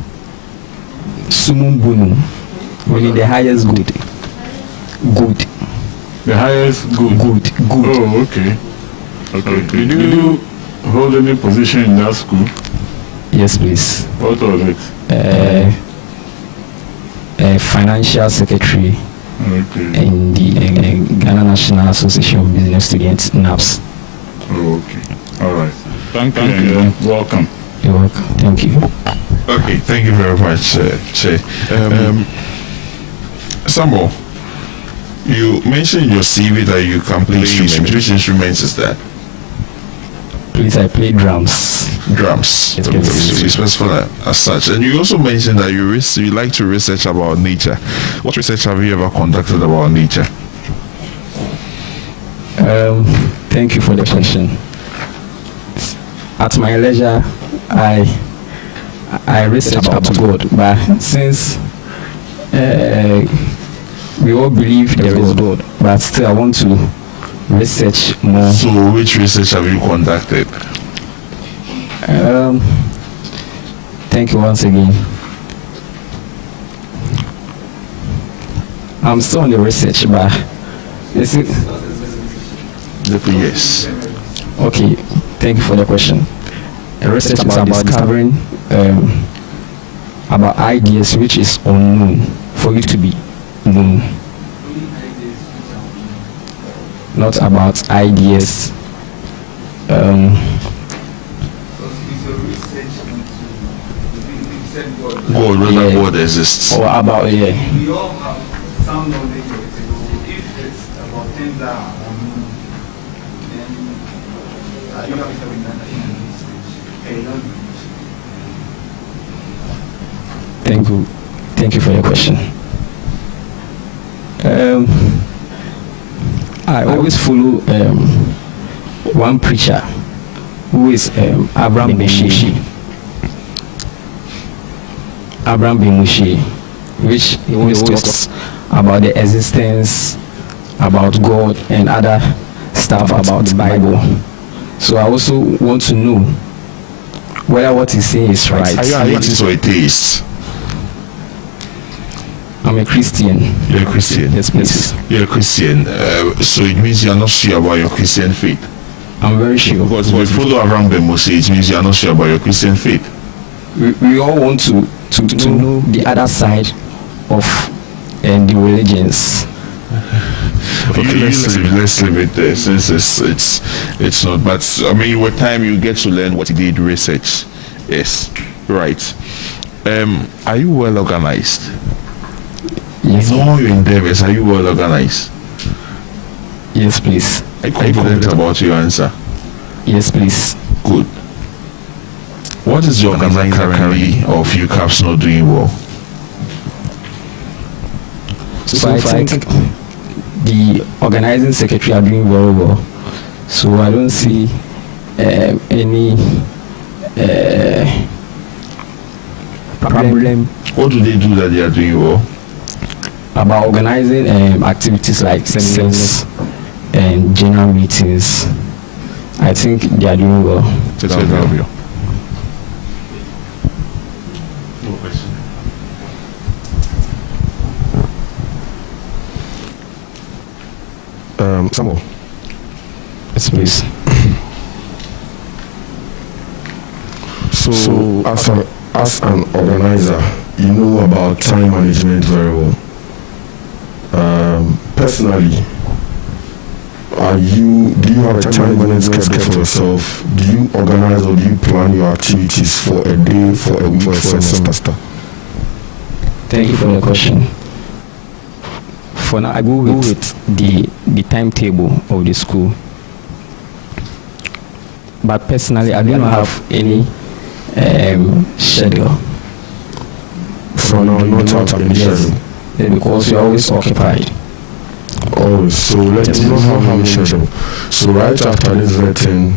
Sumum bonum. Meaning the highest good. Good. The highest good? Good. Oh, okay. Okay. Did you hold any position in that school? Yes, please. What was it? A financial secretary in the Ghana National Association of Business Students, NAPS. Oh, okay. All right. Thank you. And welcome. You're welcome. Thank you. Okay, thank you very much, Che. Samuel, you mentioned in your CV that you can play instruments. Which instruments is that? Please, I play drums. Drums. Yes, you specify as such. And you also mentioned that you like to research about nature. What research have you ever conducted about nature? Thank you for the question. At my leisure, I research about God, but since we all believe there is God, but still I want to research more. So which research have you conducted? Thank you once again. I'm still on the research, but is it? Yes. Okay, thank you for the question. A research about discovering about ideas which is unknown for you to be known. Not about ideas. God, whether God exists. Or about, We all have some knowledge of it. So if it's about things that are unknown, then you have to be done in research. Thank you. Thank you for your question. I always follow one preacher who is Abraham Ben Abraham Bimushi, which he always talks about the existence, about God and other stuff about the Bible. So I also want to know whether what he's saying is right. Are you an atheist or a theist? I'm a Christian. You're a Christian? Yes, please. You're a Christian. So it means you're not sure about your Christian faith? I'm very sure. Because if you follow Abraham Bimushi, it means you're not sure about your Christian faith. We all want to know the other side of the religions. Okay, let's leave it there since it's not. But I mean, with time you get to learn what you did research. Yes, right. Are you well organized? Yes. In all your endeavors, are you well organized? Yes, please. Are you confident about your answer? Yes, please. Good. What is your organizer currently of Uccabs not doing well? So I think the organizing secretary are doing very well. So I don't see any problem. What do they do that they are doing well? About organizing activities like seminars and general meetings. I think they are doing well. Samuel. Yes, please. So as an organizer, you know about time management very well. Personally, do you have a time management schedule for yourself? Do you organize or do you plan your activities for a day, for a week, for a semester? Thank you for the question. For now, I go with the timetable of the school. But personally, I don't have any schedule. For now, you don't have any schedule? Because you're always occupied. Oh, so let's not have any schedule. So right after this letting,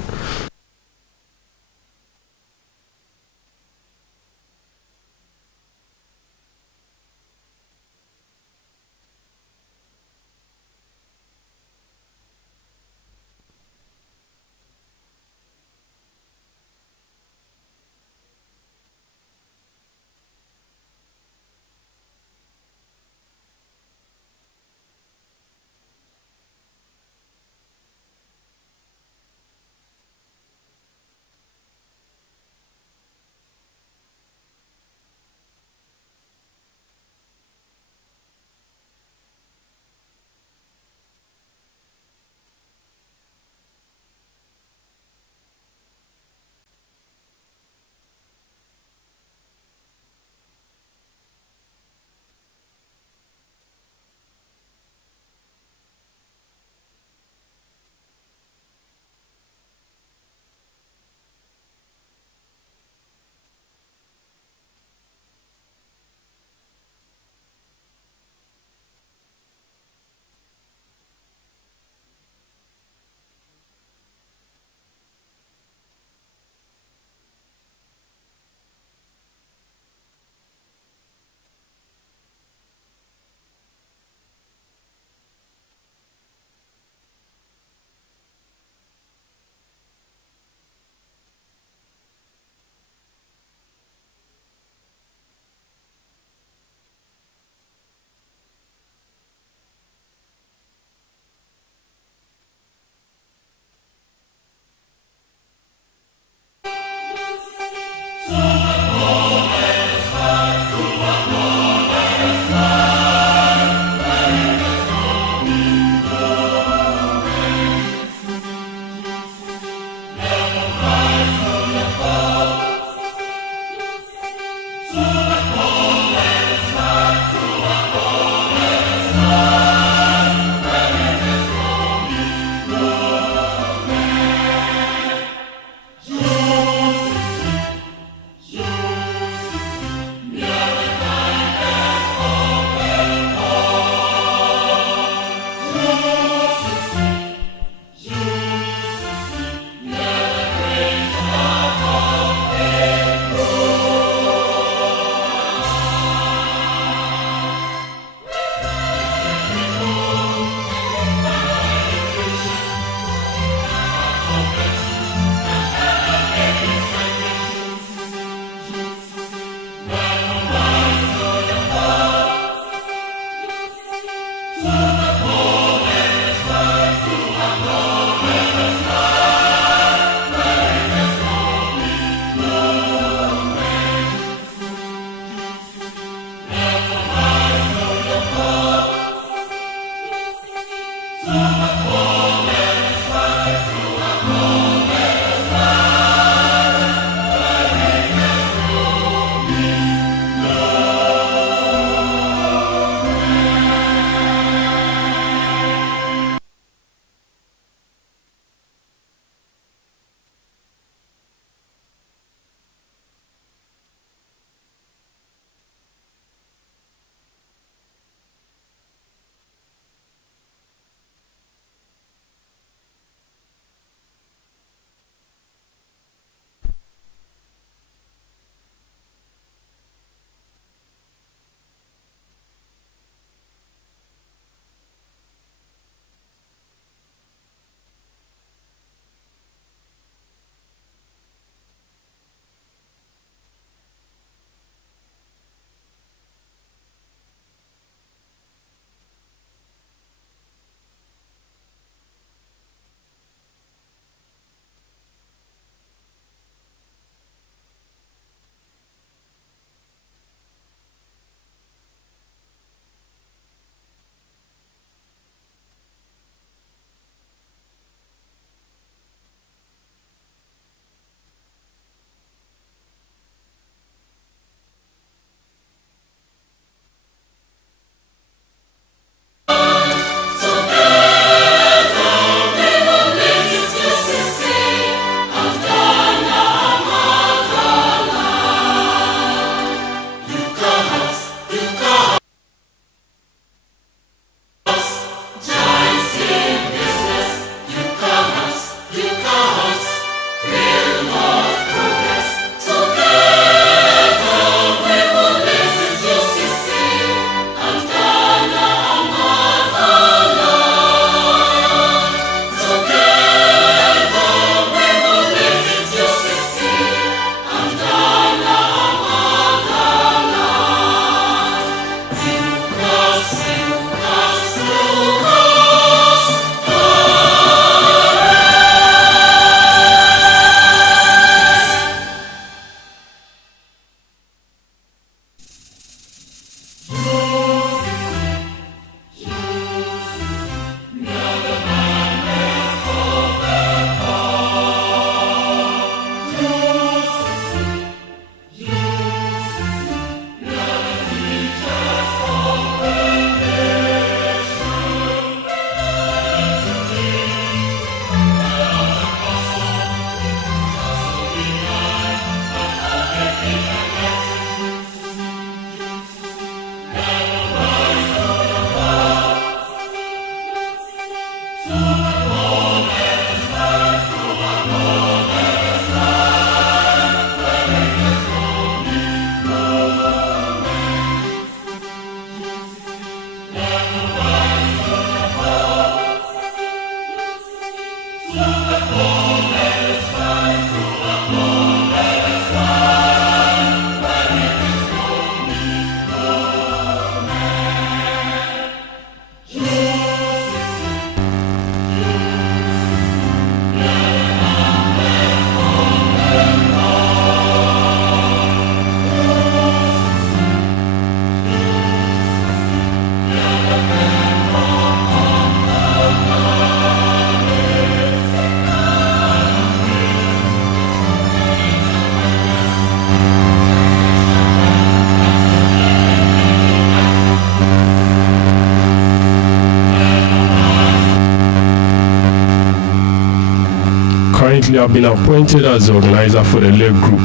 Currently, I've been appointed as the organizer for the LEG group.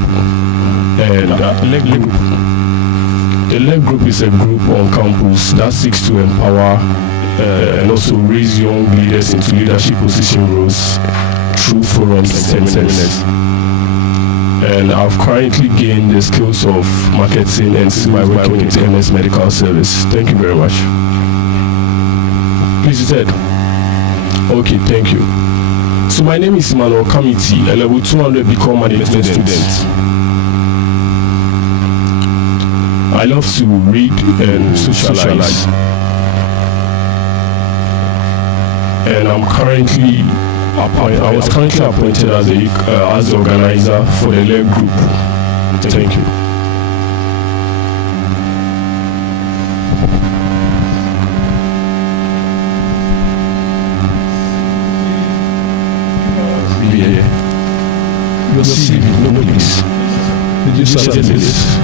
And the LEG group is a group on campus that seeks to empower and also raise young leaders into leadership position roles through forums and seminars. And I've currently gained the skills of marketing and by working with MS Medical Service. Thank you very much. Please, you said. Okay, thank you. So my name is Emmanuel Kamiti, a level 200 become management student. I love to read and socialize. And I was currently appointed as the organizer for the LEG group. Thank you. Your CV, no please. Did you submit this?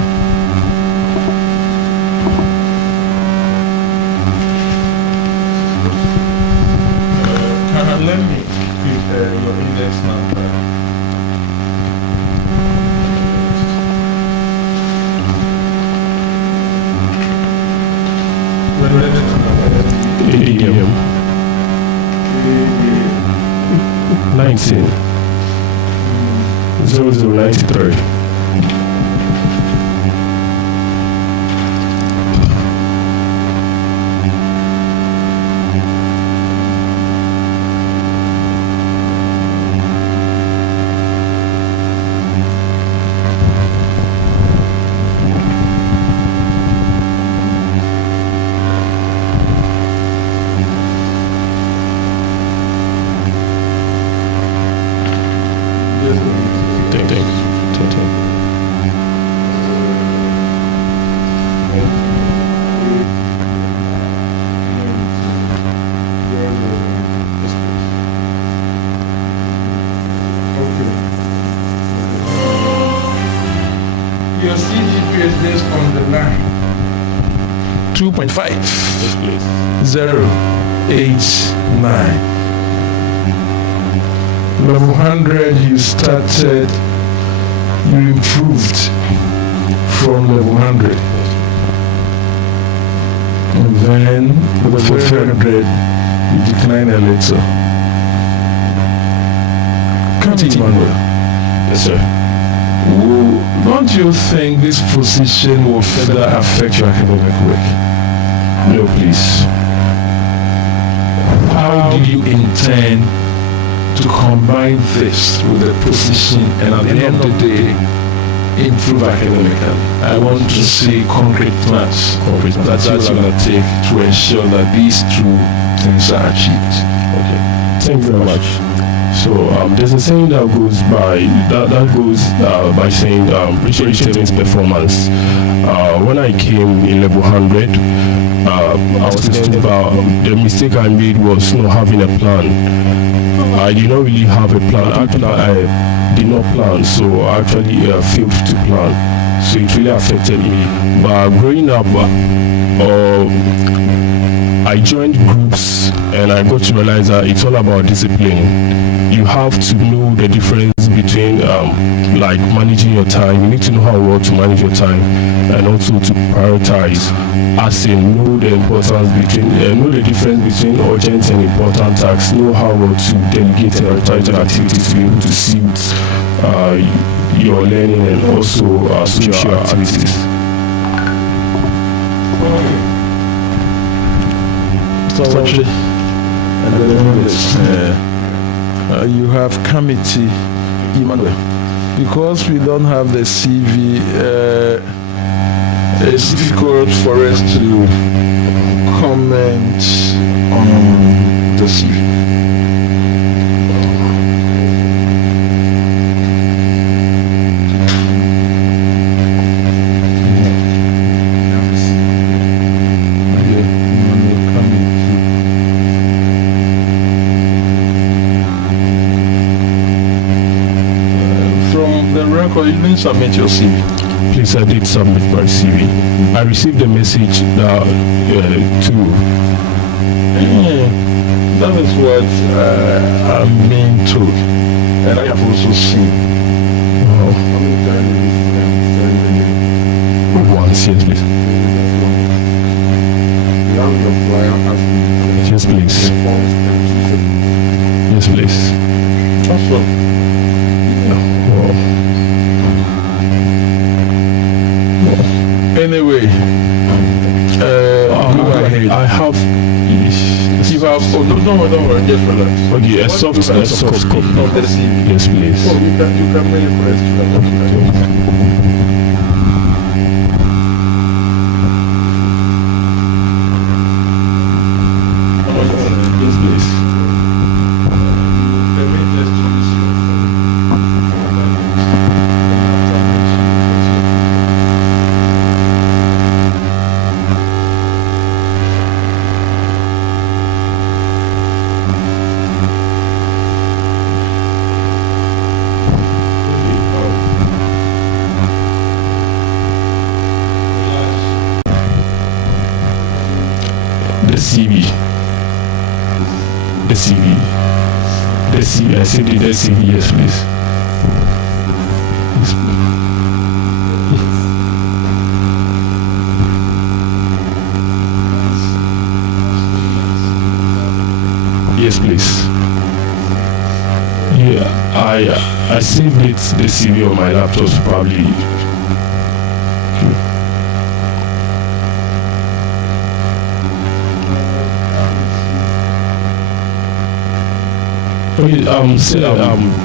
Let me pick your index number. ADM 19 0093. Your CGPA is based on the line 2.5 089. Level 100 you started, you improved from level 100. And then level 300 you decline a little. Come to Emmanuel. Yes, sir. Don't you think this position will further affect your academic work? No, please. How do you intend to combine this with the position and at the end of the day improve academically? I want to see concrete plans that you're going to take to ensure that these two things are achieved. Okay. Thank you very much. So there's a saying that goes by saying appreciating performance. When I came in level 100, I was told about the mistake I made was not having a plan. I did not really have a plan. Actually, I did not plan, so I actually failed to plan. So it really affected me. But growing up, I joined groups and I got to realize that it's all about discipline. You have to know the difference between like managing your time. You need to know how well to manage your time and also to prioritize, as in know the importance between know the difference between urgent and important tasks, know how well to delegate and prioritize your activities to be able to suit your learning and also social activities. So actually, and then this. You have Kamiti Emmanuel. Because we don't have the CV, it's difficult for us to comment on the CV. You didn't submit your CV. Please, I did submit my CV. I received a message that that is what I'm being told, and I have also seen. Once, yes, please. Yes, please. Yes, please. That's all. Anyway, I have. You have. Oh, don't worry, just relax. Okay, a soft copy. Of the CV. Yes, please. Oh, you can really press. Yes, please. The CV, I said the CV, yes, please. Yes, please. Yeah, I saved it, the CV on my laptop, probably.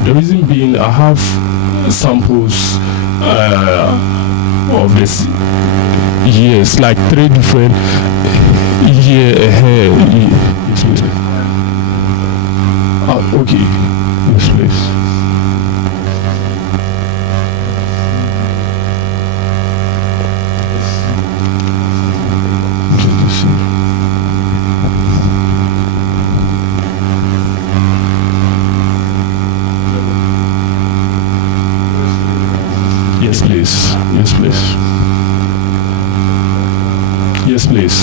The reason being, I have samples of this. Yes, like 3 different. Yes, please. Okay. Yes, please. Yes, please. Yes, please. Yes, please.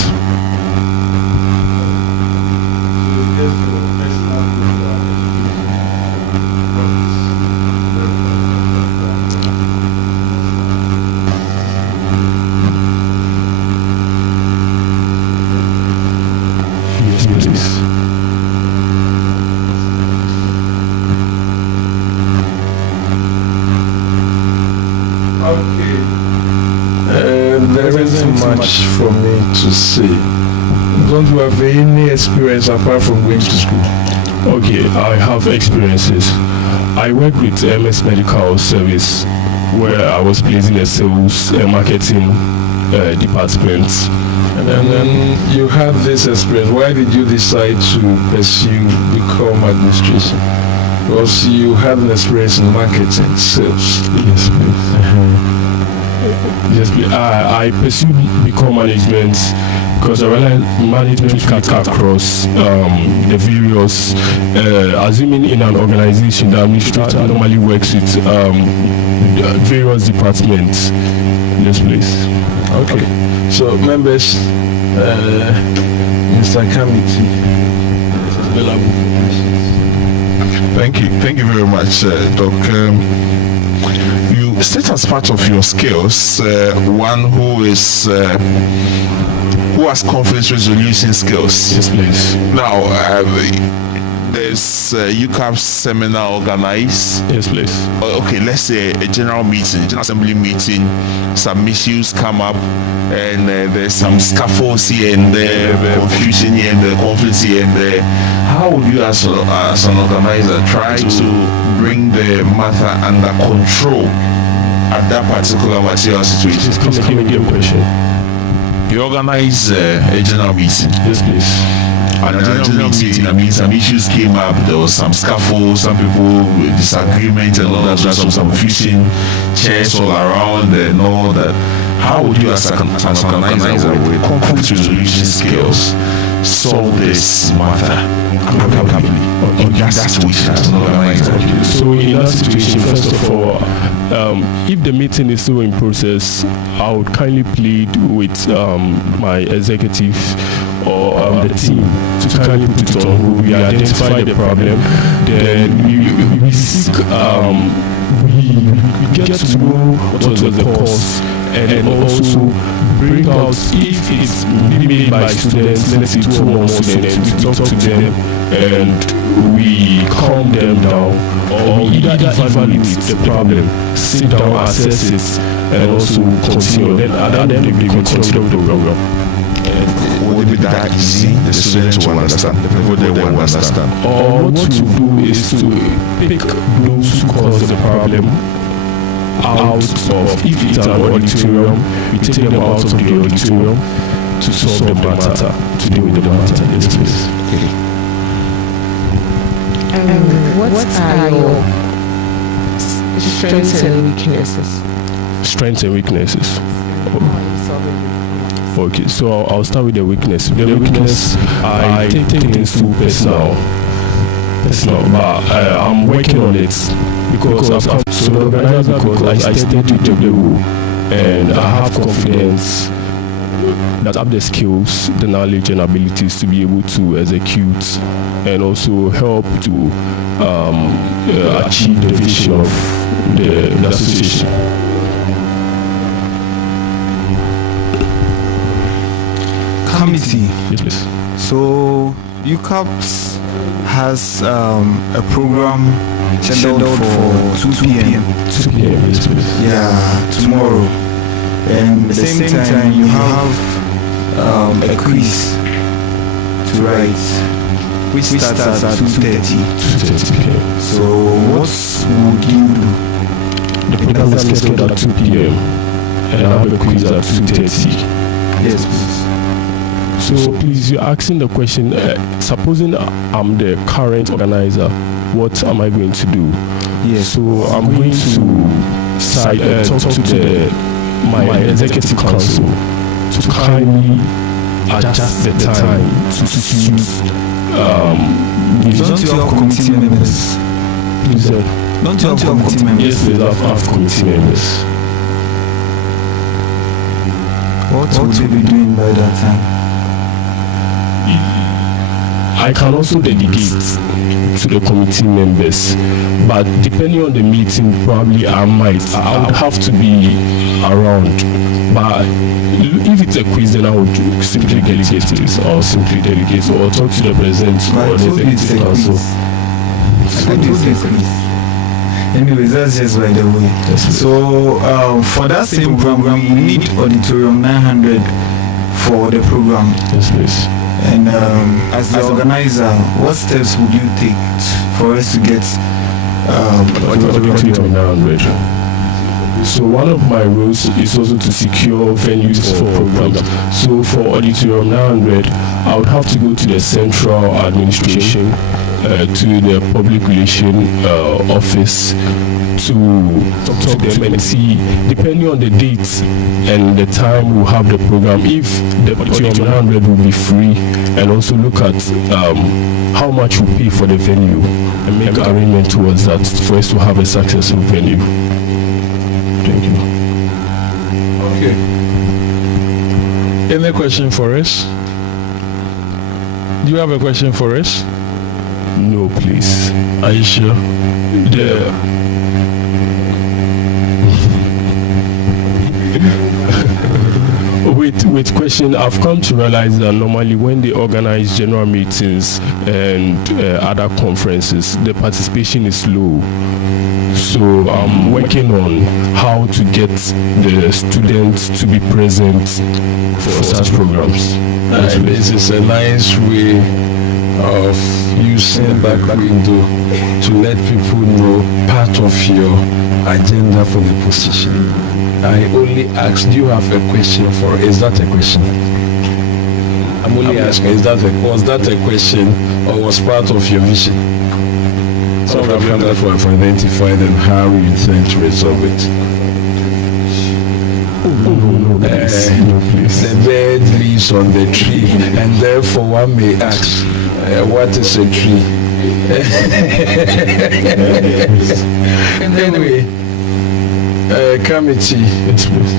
Yes, please. Okay. There isn't much for me to say. Don't you have any experience apart from going to school? Okay, I have experiences. I work with MS Medical Service, where I was placed in a sales and marketing department. And then you had this experience. Why did you decide to pursue become administration? Because you had an experience in marketing, sales. Yes, please. Yes, please. I pursued become management because I realized management can cut across the various, assuming in an organization, the administrator normally works with various departments. Yes, please. Okay. So, members, Mr. Kamiti is available for questions. Thank you very much, Doc. You state as part of your skills one who has conflict resolution skills. Yes, please. Now, there's Uccabs seminar organized. Yes, please. Okay, let's say a general meeting, general assembly meeting. Some issues come up, and there's some scaffolds here and there, confusion here and there, conflicts here and there. How would you, as an organizer, try to bring the matter under control at that particular material situation? Please come again, question. You organize a general meeting. Yes, please. And a general meeting, I mean, some issues came up. There was some scaffold, some people with disagreement and all that, some confusion, chairs all around and all that. How would you, as an organizer with conflict resolution skills, solve this matter amicably? Okay, that's what as an organizer. So in that situation, first of all, if the meeting is still in process, I would kindly plead with my executive or the team to kindly put it on hold. We identify the problem, then we seek, we get to know what was the cause, and also bring out if it's made by students, let's say 2 or more students, we talk to them and we calm them down, or we either evaluate the problem, sit down, assess it, and also continue. Then at the end of the day, we continue the program. Would it be that easy? The students will understand. The people there will understand. Or what to do is to pick those who cause the problem out of, if it's an auditorium, we take them out of the auditorium to solve the matter, to deal with the matter. Yes, please. What are your strengths and weaknesses? Strengths and weaknesses. Okay, so I'll start with the weakness. The weakness, I take things too personal, but I'm working on it because I've come to the organizer because I studied with the rule and I have confidence that I have the skills, the knowledge and abilities to be able to execute and also help to achieve the vision of the association. Committee. Yes, please. So Uccabs has a program scheduled for 2 p.m. 2 p.m. Yes, please. Yeah, tomorrow. And at the same time, you have a quiz to write, which starts at 2:30. 2:30 p.m. So what would you do? The program is scheduled at 2 p.m. and I have a quiz at 2:30. Yes, please. So please, you're asking the question, supposing I'm the current organizer, what am I going to do? Yes. So I'm going to talk to my executive council to kindly adjust the time to suit. Don't you have committee members? Please, don't you have committee members? Yes, please, I have committee members. What would you be doing by that time? I can also delegate to the committee members, but depending on the meeting, probably I would have to be around. But if it's a quiz, then I would simply delegate it, or simply delegate, or talk to the president or the executive council. Anyways, that's just by the way. So for that same program, you need auditorium 900 for the program. Yes, please. And as the organizer, what steps would you take for us to get auditorium 900? So one of my roles is also to secure venues for programs. So for auditorium 900, I would have to go to the central administration, to the public relation office, to talk to them and see, depending on the date and the time we'll have the program, if the auditorium 900 will be free, and also look at how much we pay for the venue and make arrangement towards that for us to have a successful venue. Thank you. Okay. Any question for us? Do you have a question for us? No, please. Are you sure? Wait, with question, I've come to realize that normally when they organize general meetings and other conferences, the participation is low. So I'm working on how to get the students to be present for such programs. This is a nice way of using that window to let people know part of your agenda for the position. I only ask, do you have a question for? Is that a question? I'm only asking, was that a question or was part of your vision? So I've done that for identified and how you intend to resolve it. The bird lives on the tree, and therefore one may ask, what is a tree? Anyway, committee. Yes, please.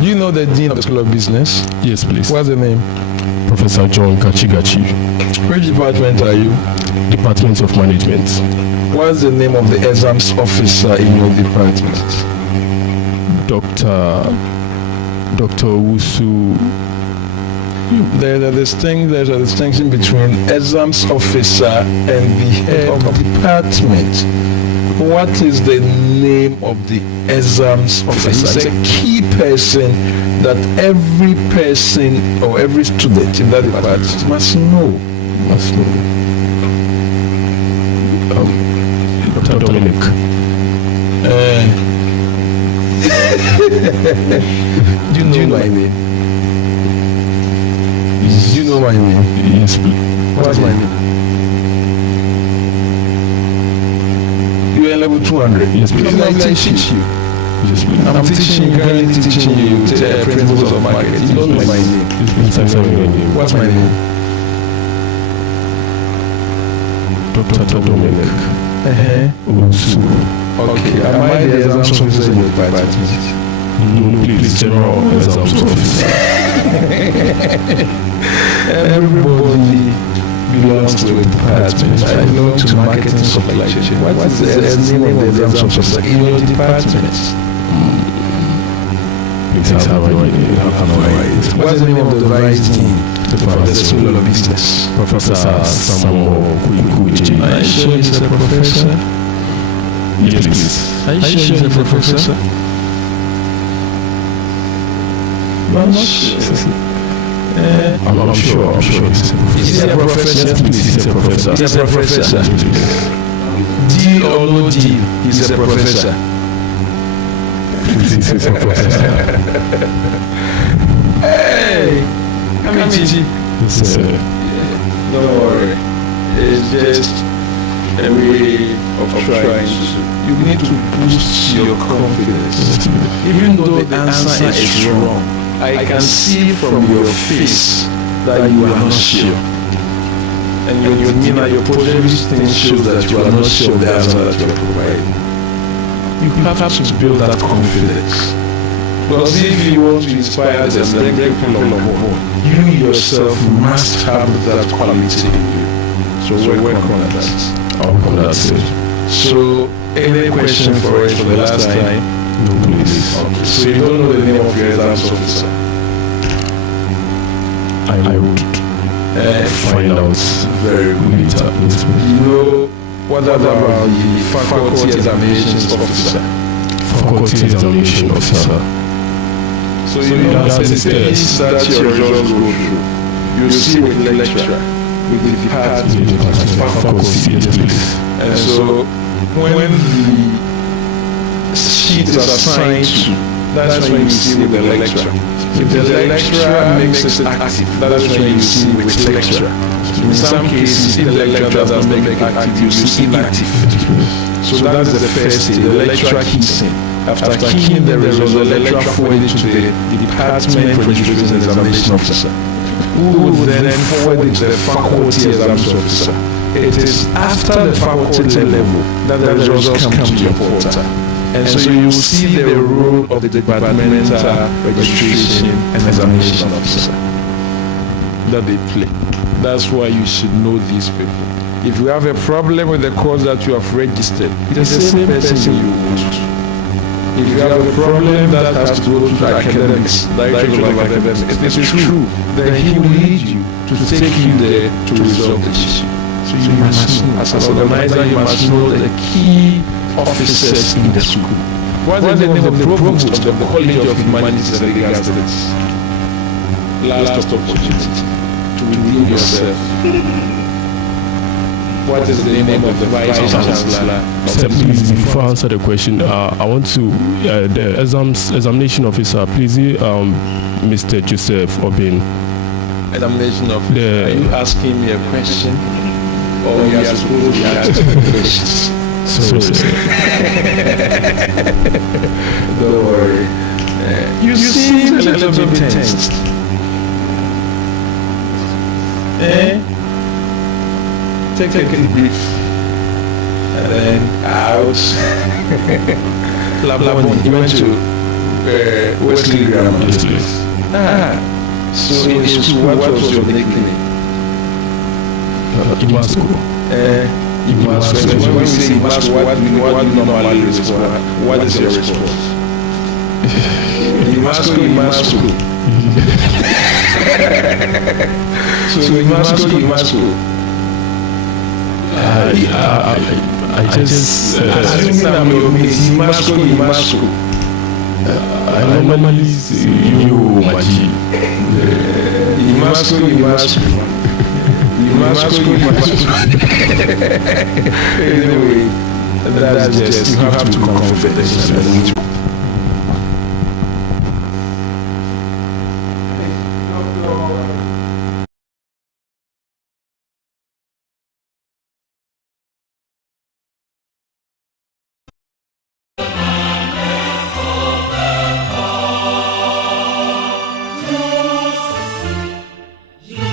Do you know the Dean of the School of Business? Yes, please. What's the name? Professor John Kachigachi. Which department are you? Department of Management. What's the name of the exams officer in your department? Dr. Wusu. There's a distinction between exams officer and the head of department. What is the name of the exams officer? It's a key person that every person or every student in that department must know. Dr. Dominic. Do you know my name? Do you know my name? Yes, please. What's my name? You are level 200. Yes, please. I'm teaching you. Yes, please. I'm currently teaching you principles of marketing. You don't know my name. Yes, please. What's my name? Dr. Dominic. Usu. Okay. Am I the exams officer in your department? No, please. General exams officer. Everybody belongs to a department. I belong to marketing supply chain. What is the name of the exams officer in your department? Please have no idea. What's the name of the vice dean for the School of Business? Professor Samuel Kuikuji. Are you sure he's a professor? Yes, please. Are you sure he's a professor? I'm not sure. I'm sure he's a professor. Is he a professor? Yes, please. He's a professor. He's a professor. Deal or no deal, he's a professor. He's a professor. Hey, committee. Yes, sir. Don't worry. It's just a way of trying to. You need to boost your confidence. Even though the answer is wrong, I can see from your face that you are not sure. And your demeanor, your positive shows that you are not sure of the answer that you are providing. You have to build that confidence. Because if you want to inspire them and bring people on board, you yourself must have that quality in you. So work on that. I'll work on that too. So, any question for us for the last time? No, please. Okay. So you don't know the name of your exams officer? I would find out very later. You know what about the faculty examinations officer? Faculty examination officer. So you know that the things that your results go through, you see with the lecturer, with the department, faculty, yes, please. And so when the sheet is assigned to, that's when you see with the lecturer. If the lecturer makes it active, that's when you see with the lecturer. In some cases, if the lecturer does not make it active, you see inactive. So that is the first thing. The lecturer keys in. After keying the results, the lecturer forwards it to the department registration and examination officer, who will then forward it to the faculty examination officer. It is after the faculty level that the results come to your portal. And so you will see the role of the departmental registration and examination officer that they play. That's why you should know these people. If you have a problem with the course that you have registered, it's the same person you want. If you have a problem that has to go to academics, direction of academics, it is true, then he will lead you to take you there to resolve the issue. So you must know, as an organizer, you must know the key officers in the school. What is the name of the provost of the College of Humanities and Legal Studies? Last opportunity to redeem yourself. What is the name of the Vice Chancellor? Sir, please, before I answer the question, I want to, the examination officer, please, Mr. Joseph Obin. Examination officer, are you asking me a question? Or you are supposed to be asking questions? Sorry, sir. Don't worry. You seem a little bit tensed. Take a deep breath. And then out. Laboni, you went to Wesley Grammar. Yes, please. So in school, what was your nickname? Imasco. Imasco. When we say Imasco, what do you normally respond? What is your response? Imasco. So Imasco. I just assuming I'm your mate, Imasco. I normally see you, Maji. Imasco. Anyway, that's just, you have to confess. Yeah.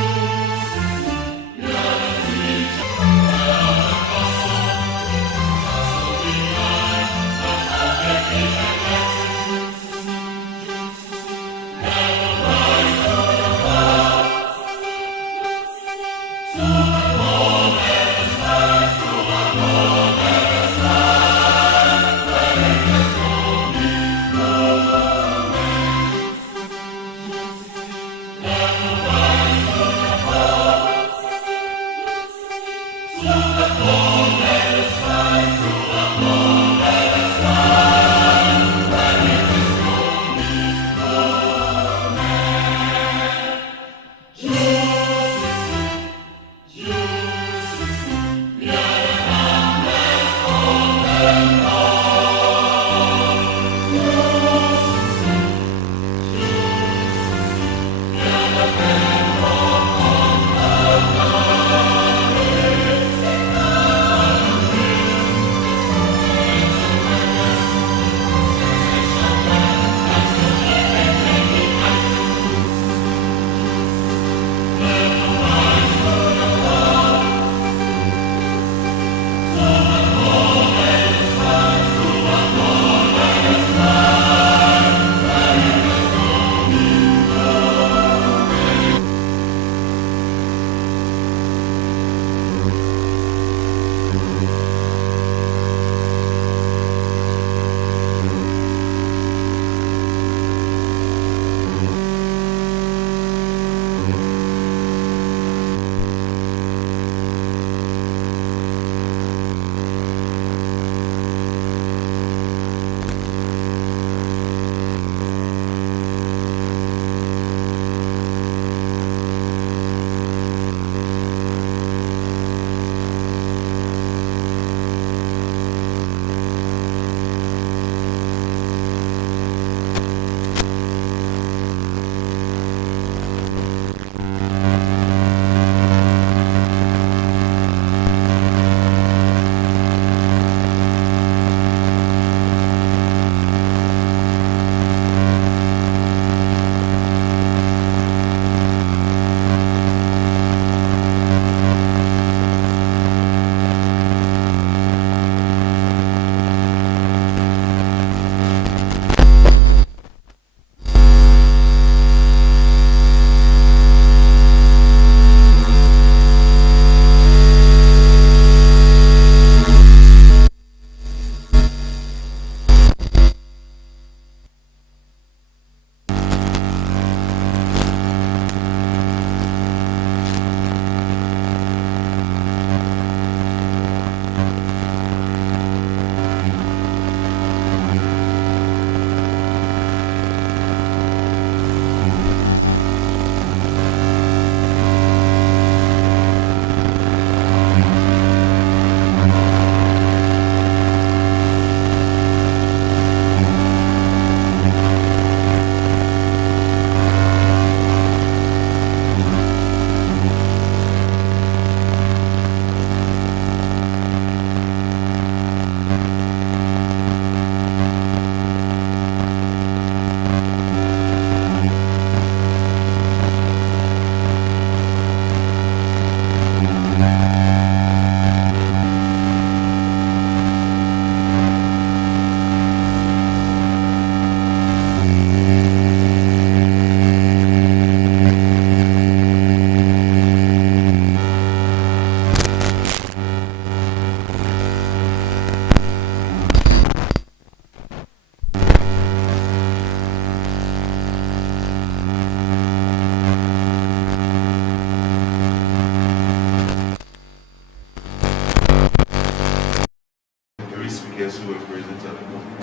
guess who is presenting?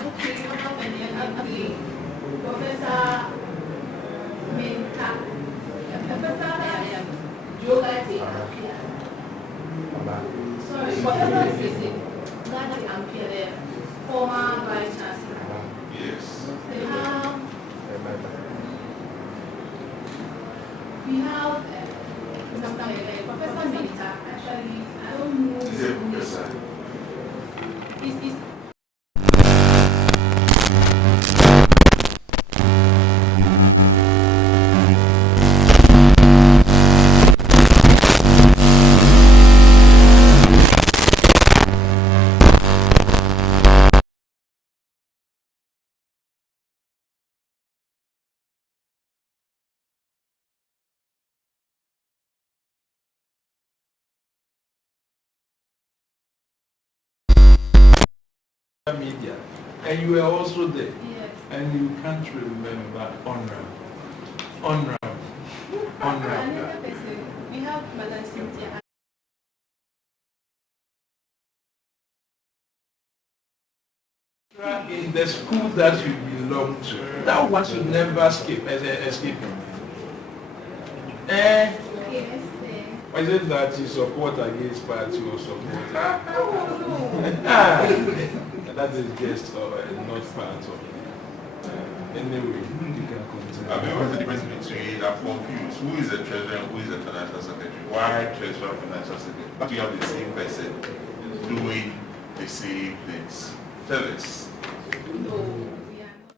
Okay, Professor Minta. Professor Geography. Sorry, Professor Sisi. Gadi Ampere, former Vice Chancellor. Yes. We have Professor Minta. Actually, I don't know. Is it professor? Is media, and you were also there. Yes. And you can't remember Honorable. Another person, we have Madam Cynthia. In the school that you belong to, that one should never escape him. Yes. Why is it that you support against party or support? That is just not part of it. Anyway, you can continue. I mean, what's the difference between, I'm confused, who is the treasurer and who is the financial secretary? Why treasurer and financial secretary? But you have the same person doing the same things. Tell us. No, we are not.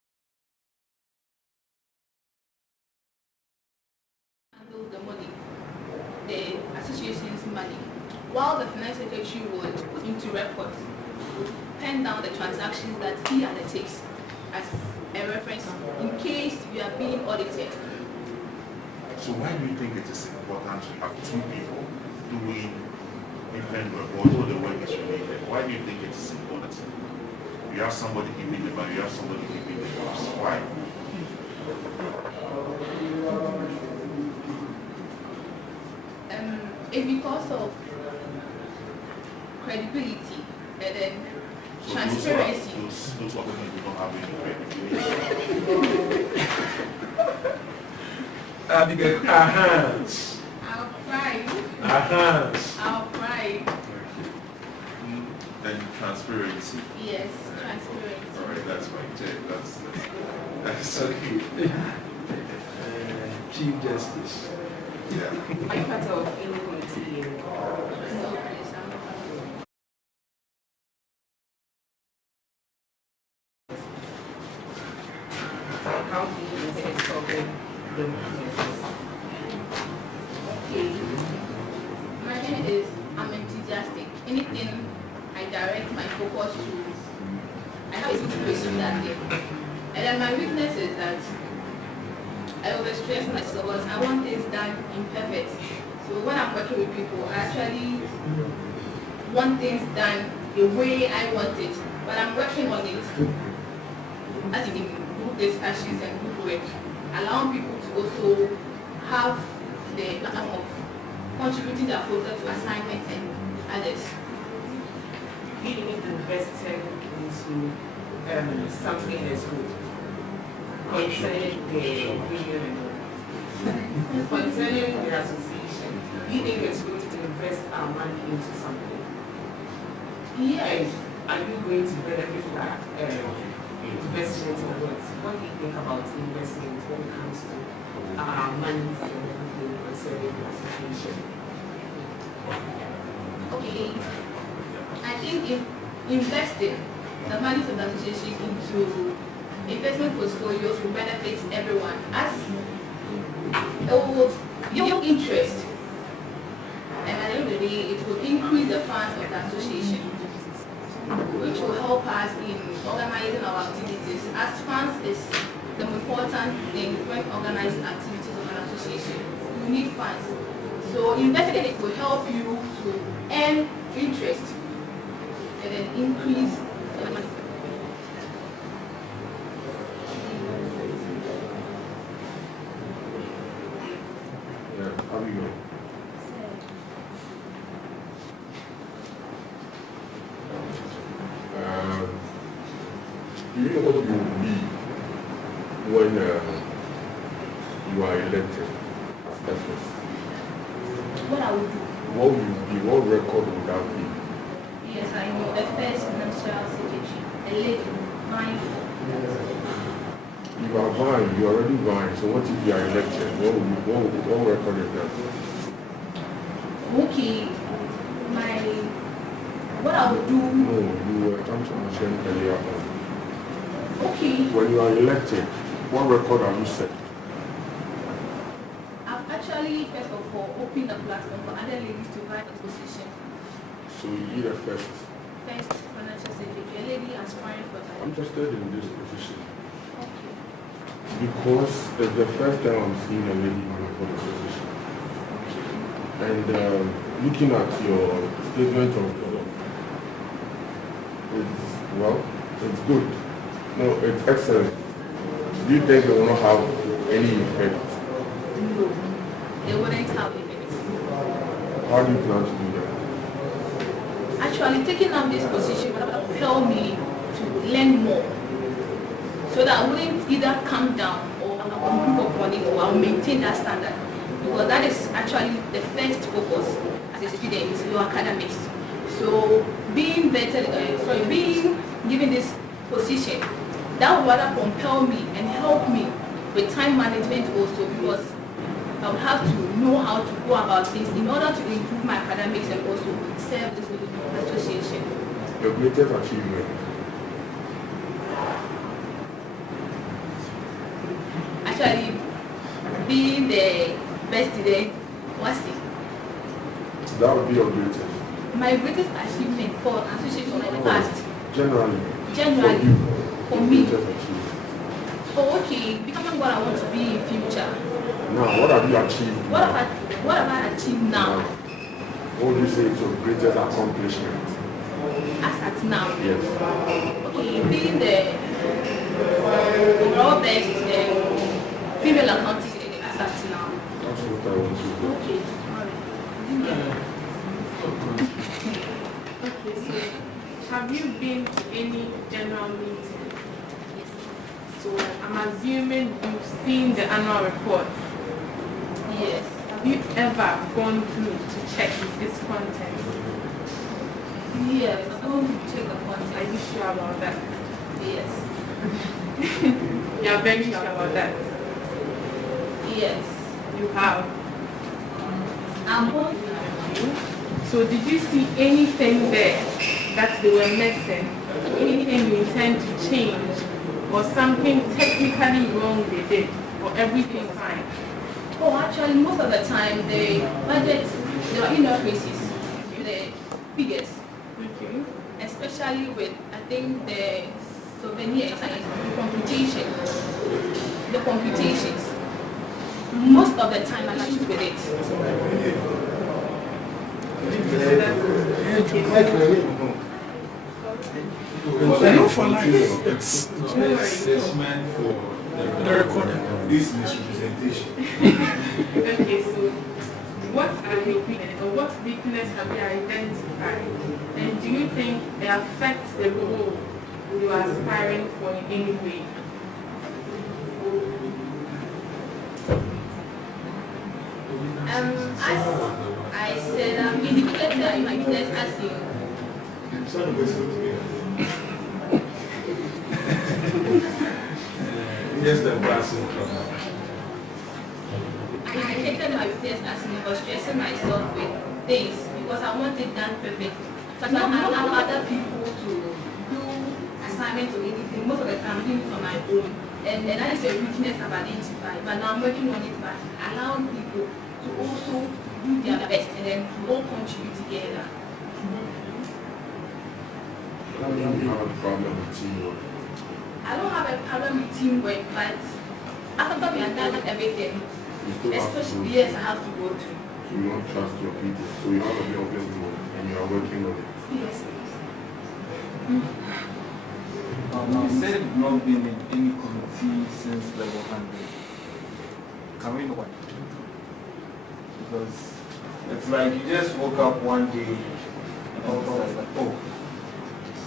Handle the money, the association's money, while the finance secretary would put into records, pen down the transactions that he undertakes as a reference in case we are being audited. So why do you think it is important to have two people doing different work, although the work is related? Why do you think it is important? You have somebody keeping the money, you have somebody keeping the cost. Why? It's because of credibility and then So transparency. those who don't have any credibility. Our hands. Our pride. Our hands. Our pride. Then transparency. Yes, transparency. All right, that's fine. That's Okay. Chief Justice. Yeah. Are you part of any committee? No, please, I'm not part of it. How do you intend solving the businesses? Okay. My thing is, I'm enthusiastic. Anything I direct my focus to, I have able to pursue that thing. And then my weakness is that I overstress myself. I want things done imperfect. So when I'm working with people, I actually want things done the way I want it. But I'm working on it as in group discussions and group work, allowing people to also have the platform of contributing their quota to assignments and others. Being invested into something that's good. Concerning the union, concerning the association, do you think it's good to invest our money into something? Yes. Are you going to benefit from that investment in what? What do you think about investment when it comes to money and everything concerning the association? Okay. I think if investing the money of the association into investment portfolios will benefit everyone as it will build interest, and at the end of the day it will increase the funds of the association, which will help us in organizing our activities, as funds is the important thing when organizing activities of an association. You need funds, so investing it will help you to earn interest and then increase the money. How do you go? Do you know what you will be when you are elected as FS? What I would do? What will you be? What record would that be? Yes, I know. FS Financial Secretary, a lady, vying for. You are vying, you are already vying, so what if you are elected? What record is that? Okay, what I would do? No, you were mentioned earlier on. Okay. When you are elected, what record have you set? I've actually, first of all, opened a platform for other ladies to write a position. So you need a first. First financial secretary, a lady aspiring for that. I'm interested in this position. Okay. Because it's the first time I'm seeing a lady running for the position. And looking at your statement of it's good. No, it's excellent. Do you think it will not have any effect? No, they wouldn't have effect. How do you plan to do that? Actually, taking up this position would propel me to learn more, so that I wouldn't either come down or improve upon it, or I'll maintain that standard. Because that is actually the first focus as a student, your academics. So being given this position, that would rather compel me and help me with time management also, because I would have to know how to go about things in order to improve my academics and also serve this association. Your greatest achievement? Actually, being the best student was it. That would be your greatest? My greatest achievement for an association in the past. Generally, for me. Oh, okay, becoming what I want to be in future. Now, what have you achieved? What have I achieved now? What would you say is your greatest accomplishment? As at now? Yes. Okay, being the overall best female accountant as at now. That's what I want to do. Okay, alright. Okay, so have you been to any general meeting? Yes. So I'm assuming you've seen the annual report. Yes. Have you ever gone through to check its content? Yes, I'm going to check the content. Are you sure about that? Yes. You're very sure about that? Yes. You have? I'm going to. So did you see anything there that they were missing? Anything you intend to change? Or something technically wrong they did? Or everything fine? Oh, actually, most of the time, the budget, there are inaccuracies in the figures. Okay. Especially with, I think, the souvenir exercise, the computations. Most of the time, I'm issues with it. It's assessment for the recording. This misrepresentation. Okay, so what are your weaknesses, or what weakness have you identified? And do you think it affects the role you are aspiring for in any way? As I said, I'm indicating my weakness as you. Yes, the person. I indicated my weakness as in was stressing myself with things because I want it done perfect. But I allow other people to do assignments or anything. Most of the time, I'm doing it on my own. And that is a weakness I've identified. But now I'm working on it by allowing people to also do their best and then we all contribute together. I don't have a problem with teamwork. I don't have a problem with teamwork, but after we have done everything, especially yes, I have to go through. So you don't trust your people. So you have a bit of teamwork and you are working on it. Yes. You said you've not been in any committee since level 100. Can we know why? Because it's like you just woke up one day and all was like, oh,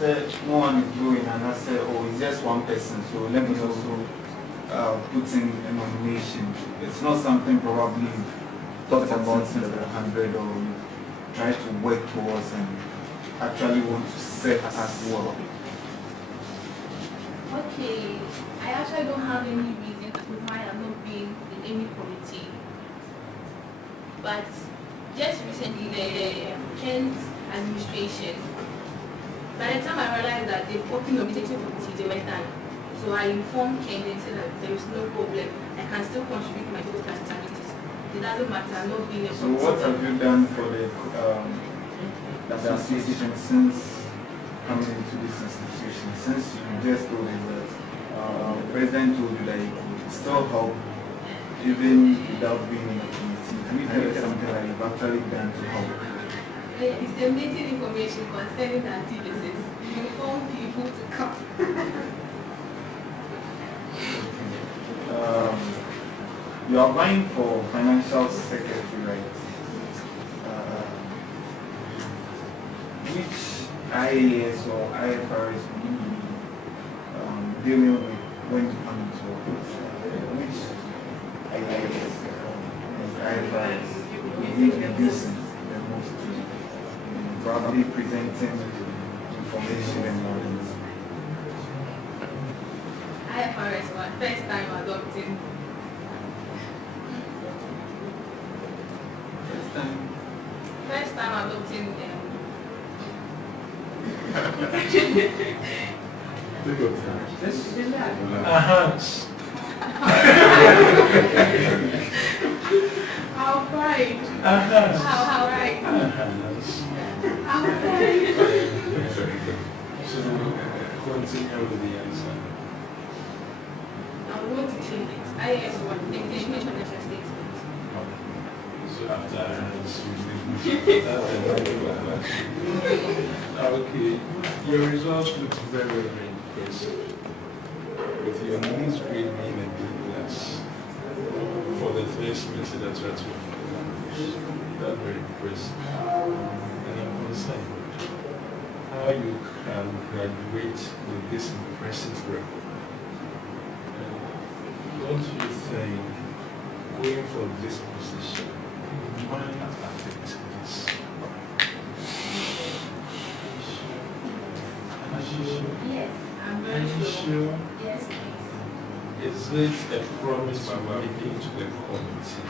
said no one is going, and I said, oh, it's just one person, so let me also put in a nomination. It's not something probably thought about since the 100 or you try to work towards and actually want to set as well. Okay, I actually don't have any reason why I'm not being in any committee. But just recently, the Kent administration, by the time I realized that they've opened nominating committees, they went down. So I informed Kent and said that there is no problem. I can still contribute my vote as activities. It doesn't matter, I'm not being a So what have you done for the association since coming into this institution? Since you just told us that the president told you that you could still help even without being in the committee. Can you tell us something that you've actually done to help? Disseminating information concerning the activities. Inform people to come. You are vying for financial secretary, right? Which IAS or IFRS will you be dealing with when you come into office? Which IAS and IFRS will you be using the most to probably presenting information and knowledge? IFRS one, first time adopting. First time adopting How right? How right? How right? So continue with the answer. I want to change it. IS one, Declaration of Financial Statements. So after okay, your results look very, very impressive. With your knees grade being a B class for the first semester, that's what you that's very impressive. And I'm concerned how you can graduate with this impressive record. Don't you think going for this position might affect this? Yes, I'm very sure. Yes, please. Is it a promise you are making to the committee?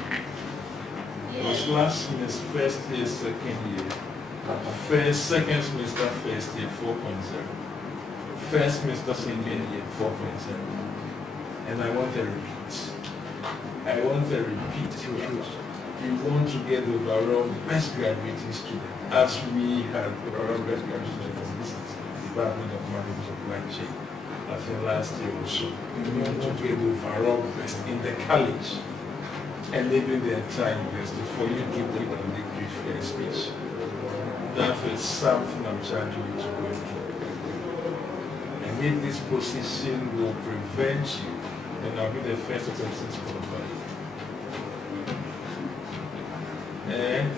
Because last semester, first year, second year, second semester, first year, 4.0. First semester, second year, 4.0. And I want a repeat. I want a repeat. We want to get the overall best graduating student, as we had the overall best graduating student from this Department of Management Supply Chain. I think last year also. We want to get the overall best in the college and even the entire university for you to give them a degree fair speech. That is something I'm charging you to go through. And if this position will prevent you, then I'll be the first person to qualify. And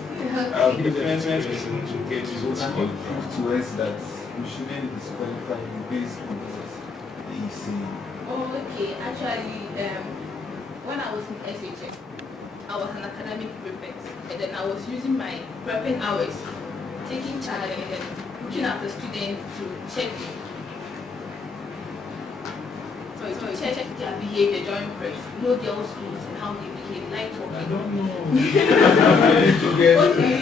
I'll be the first person to get you qualified. To us that we shouldn't disqualify you based on what they say. Oh, okay. Actually, when I was in SHS, I was an academic prefect, and then I was using my prepping hours, taking charge and then looking after students to check their behavior during prep, know their schools and how they behave, like talking. I don't know.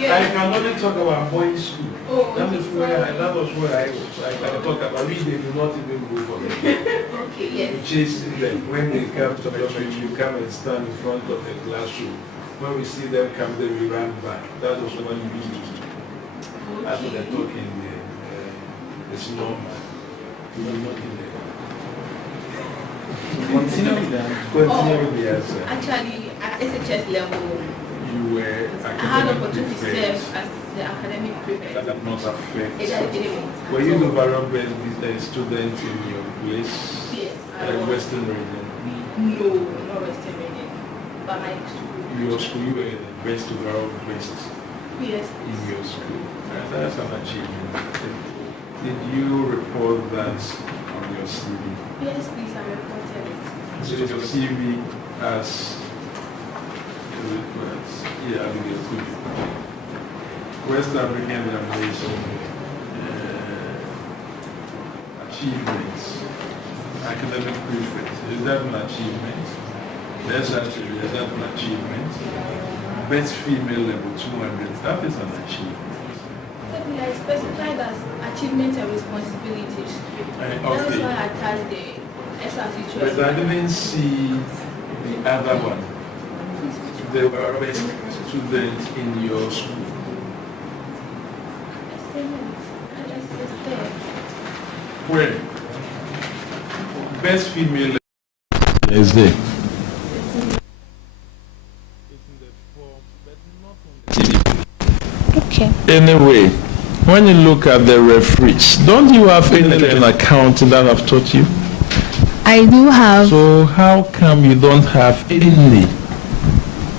I can only talk about boys' school. Oh, that was where I can talk about. We they do not even go for them. Okay, yes. We chase them when they come to the office. You come and stand in front of the classroom. When we see them come, then we run back. That was when we do. After the talking there, it's normal. We will not in there. Continue with the answer. Actually, at SHS level, you were I had opportunity to serve as the academic prefect. That did not affect. It didn't. Were you the overall best student in your place? Yes. Western region? No, not Western region. But my school. Your school, you were the best overall best yes. in your school. And that's an achievement. Did you report that on your CV? Yes, please, I reported it. So your CV has, yeah, I think it's good. West African examination achievements, academic prefect. Is that an achievement? That's actually, is that an achievement? Best female level 200, that is an achievement. I specified as achievements and responsibilities. That's why I attached the SRC. But I didn't see the other one. They were best students in your school. Where? Best female is there. Okay. Anyway, when you look at the referees, don't you have an account that I've taught you? I do have. So how come you don't have any?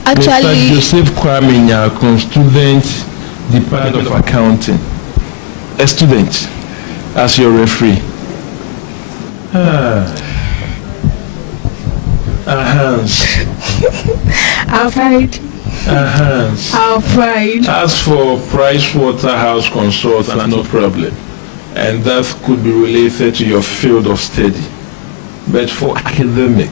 Actually, Mr. Joseph Kwame Nyakun, student, Department of Accounting, a student, as your referee. Hans. I've tried. Hans. I've tried. As for Pricewaterhouse Consultant, no problem. And that could be related to your field of study. But for academic,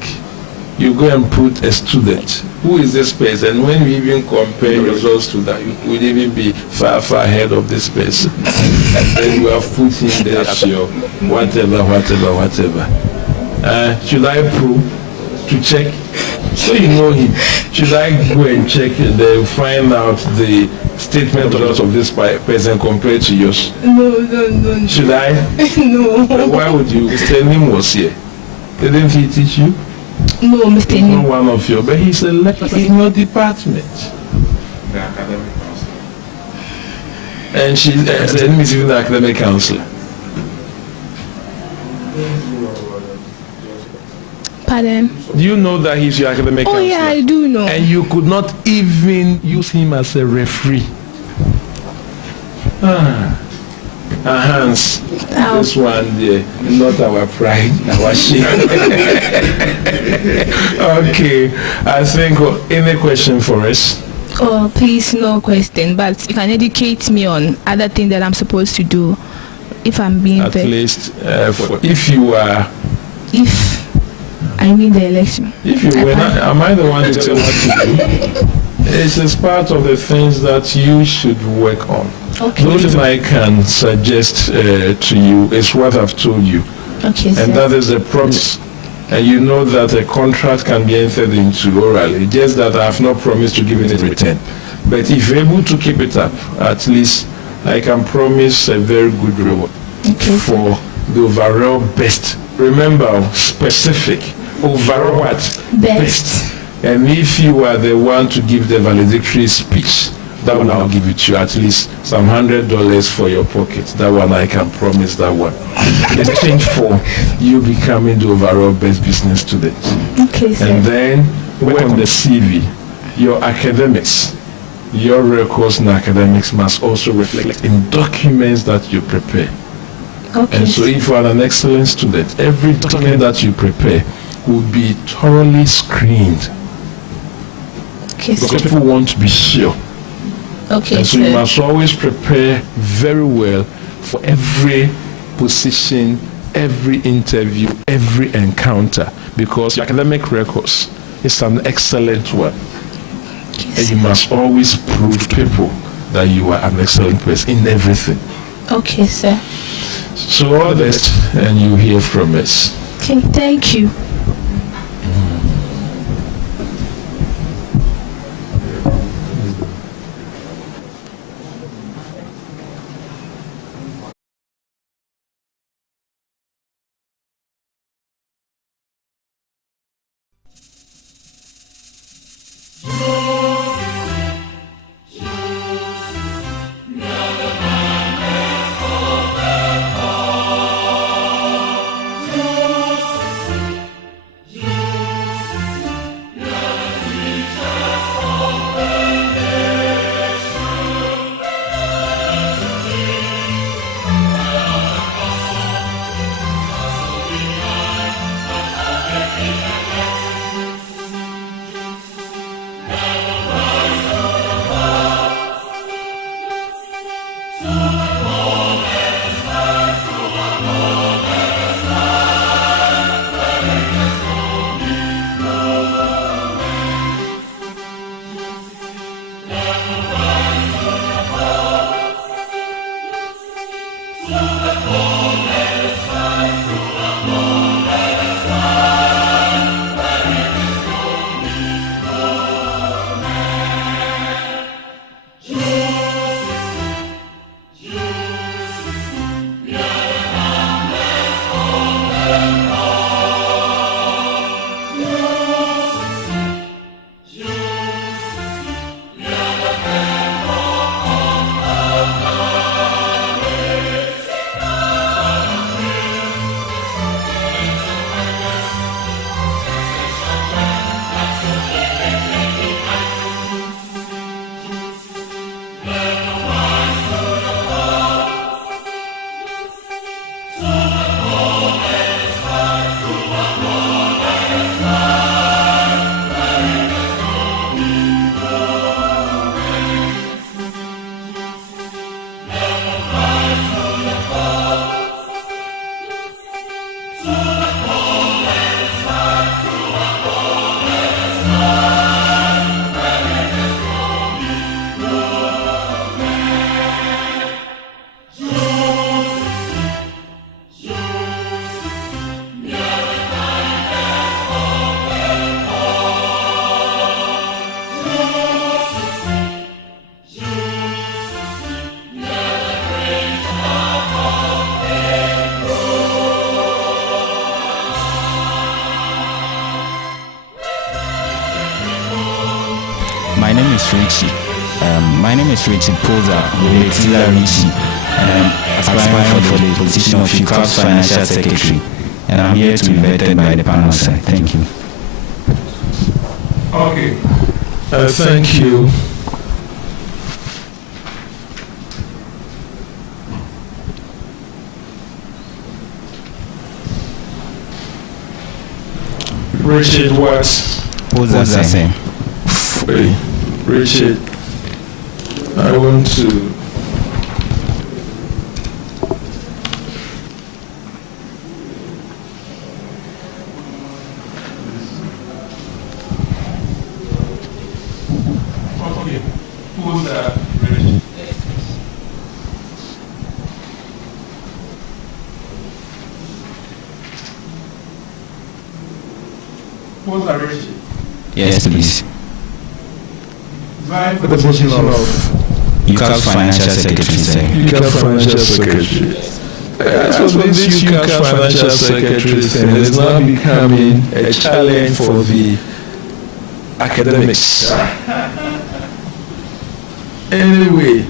you go and put a student. Who is this person? When we even compare your results to that, you would even be far, far ahead of this person. And then you have put him there as your whatever. Should I prove to check? So you know him. Should I go and check and then find out the statement of this person compared to yours? No. Should I? No. Why would you? Mr. Nim was here. Didn't he teach you? No, Mr. Nim. No one of you, but he's a lecturer in your department. The academic counselor. And Mr. Nim is even the academic counselor. Pardon? Do you know that he's your academic counselor? Oh yeah, I do know. And you could not even use him as a referee. Hans, this one there, not our pride, our shame. Okay, I think any question for us? Oh, please, no question, but you can educate me on other things that I'm supposed to do if I'm being at least if you are. If I win the election. If you win, am I the one to tell what to do? It's just part of the things that you should work on. Okay. The only thing I can suggest to you is what I've told you. Okay, and that is a promise. And you know that a contract can be entered into orally, just that I have not promised to give it in return. But if you're able to keep it up, at least I can promise a very good reward for the overall best. Remember, specific. Overall what? Best. And if you are the one to give the valedictory speech, that one I'll give it to you, at least some $100 for your pocket. That one I can promise that one. In exchange for you becoming the overall best business student. Okay, sir. And then work on the CV. Your academics, your records in academics must also reflect in documents that you prepare. Okay. And so if you are an excellent student, every document that you prepare will be thoroughly screened. Okay, because people want to be sure. Okay, and so you must always prepare very well for every position, every interview, every encounter, because your academic records is an excellent one. And you must always prove to people that you are an excellent person in everything. Okay, sir. So all the best, and you hear from us. Okay, thank you. My name is Richie. Posa Betila Richie, and I'm aspiring for the position of Uccabs Financial Secretary, and I'm here to be vetted by the panel, sir. Thank you. Okay. Thank you. Richard what? Posa, sir. Richard, I want to Yes, please. Vying for the position of Uccabs Financial Secretary, sir. Uccabs Financial Secretary. As for this Uccabs Financial Secretary thing, it's now becoming a challenge for the academics. Anyway,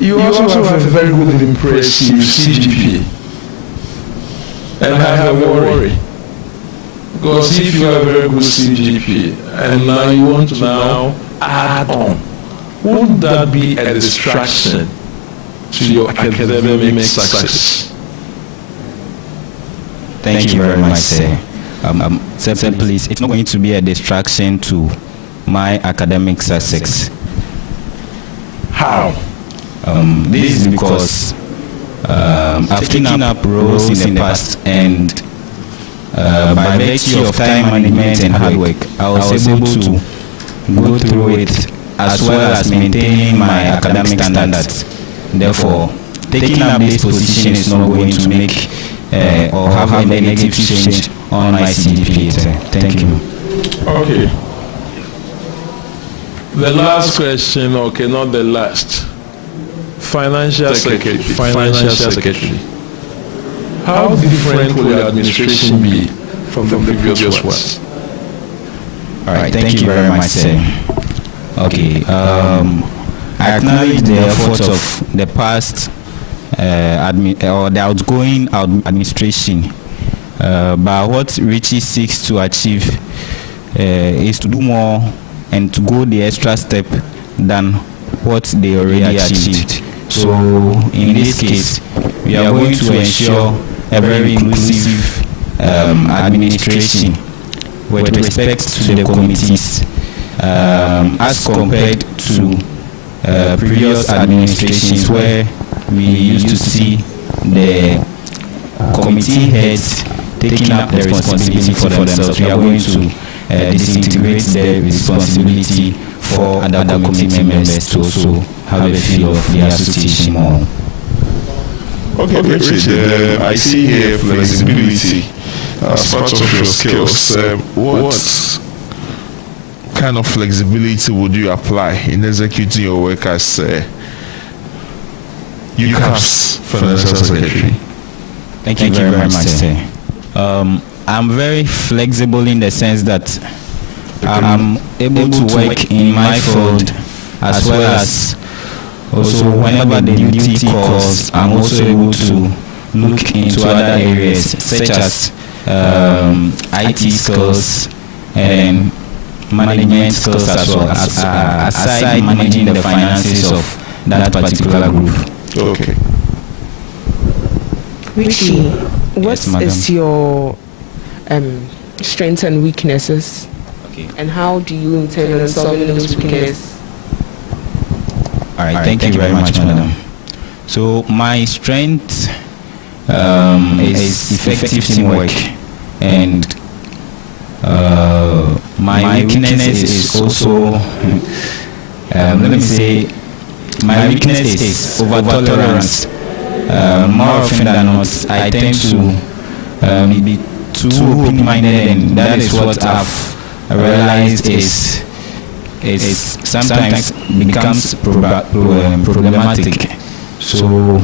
you also have a very good and impressive CGP. And I have a worry. Because if you have a very good CGP and now you want to now add on, wouldn't that be a distraction to your academic success? Thank you very much, sir. Sir, please, it's not going to be a distraction to my academic success. How? This is because I've taken up roles in the past, and by virtue of time management and hard work, I was able to go through it as well as maintaining my academic standards. Therefore, taking up this position is not going to make or have a negative change on my CGPA. Thank you. Okay. The last question, okay, not the last. Financial Secretary. How different will your administration be from the previous ones? All right, thank you very much, sir. Okay, I acknowledge the efforts of the past or the outgoing administration, but what Richie seeks to achieve is to do more and to go the extra step than what they already achieved. So in this case, we are going to ensure a very inclusive administration with respect to the committees as compared to previous administrations where we used to see the committee heads taking up the responsibility for themselves. We are going to disintegrate the responsibility for other committee members to also have a feel of the association more. Okay, Richard, I see here flexibility as part of your skills. What kind of flexibility would you apply in executing your work as Uccabs Financial Secretary? Thank you very much, sir. I'm very flexible in the sense that I'm able to work in my field as well as also whenever the duty calls, I'm also able to look into other areas such as IT skills and management skills as well, aside managing the finances of that particular group. Okay. Richie, what Yes, is your strengths and weaknesses? Okay. And how do you intend on solving those weaknesses? All right, thank you very much, madam. So my strength is effective teamwork, and my weakness is also, let me say, my weakness is over tolerance. More often than not, I tend to be too open-minded, and that is what I've realized is sometimes becomes problematic. So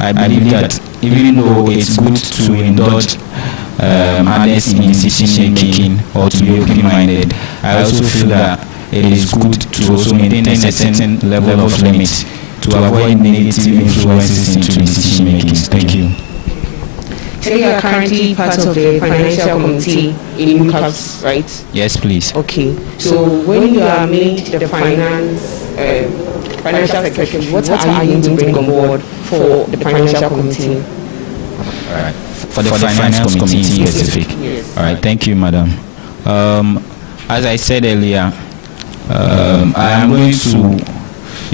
I believe that even though it's good to indulge others in decision making or to be open-minded, I also feel that it is good to also maintain a certain level of limit to avoid negative influences into decision making. Thank you. So you are currently part of the financial committee in Uccabs, right? Yes, please. Okay. So when you are made the financial secretary, what are you going to bring on board for the financial committee? All right. For the finance committee specific. Yes. All right. Thank you, madam. As I said earlier, I am going to,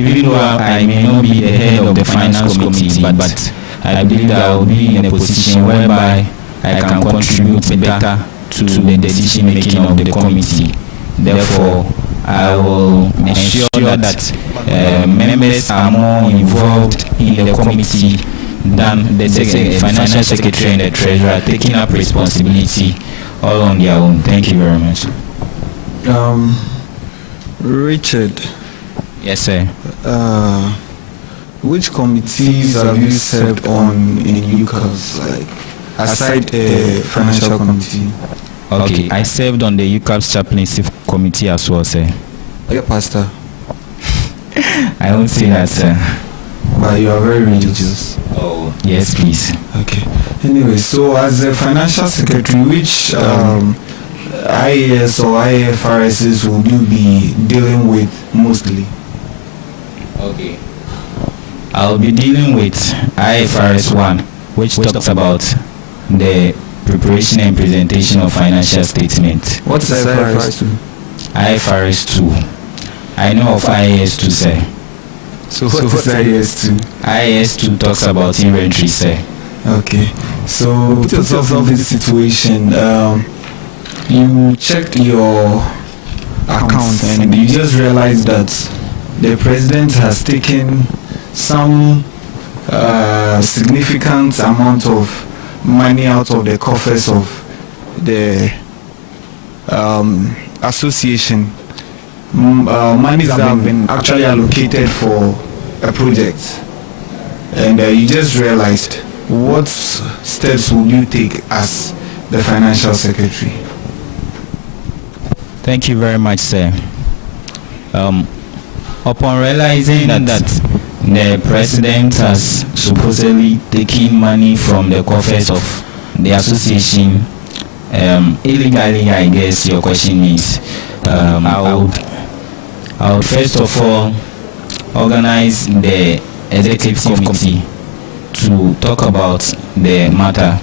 even though I may not be the head of the finance committee, but I believe that I will be in a position whereby I can contribute better to the decision making of the committee. Therefore, I will ensure that members are more involved in the committee than the financial secretary and the treasurer taking up responsibility all on their own. Thank you very much. Richard. Yes, sir. Which committees have you served on in Uccabs, like aside the financial committee? Okay, I served on the Uccabs chaplaincy committee as well, sir. Are you a pastor? I won't say that, sir. But you are very religious. Oh, yes, please. Okay. Anyway, so as a financial secretary, which IAS or IFRSs will you be dealing with mostly? Okay. I'll be dealing with IFRS 1, which talks about the preparation and presentation of financial statements. What is IFRS 2? IFRS 2. I know of IAS 2, sir. So what is IAS 2? IAS 2 talks about inventory, sir. Okay. So put yourself in this situation. You checked your accounts and you just realized that the president has taken some significant amount of money out of the coffers of the association. Monies that have been actually allocated for a project, and you just realized, what steps will you take as the financial secretary? Thank you very much, sir. Upon realizing that the president has supposedly taken money from the coffers of the association illegally, I guess your question means, I would first of all organize the executive committee to talk about the matter.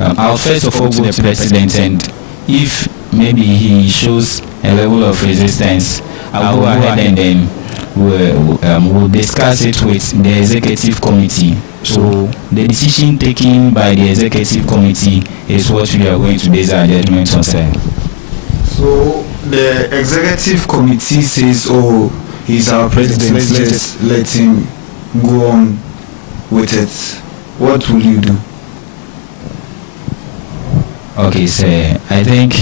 I'll first of all go to the president, and if maybe he shows a level of resistance, I'll go ahead and then we'll discuss it with the executive committee. So the decision taken by the executive committee is what we are going to base our judgment on, sir. So the executive committee says, oh, he's our president, let's just let him go on with it. What will you do? Okay, sir. I think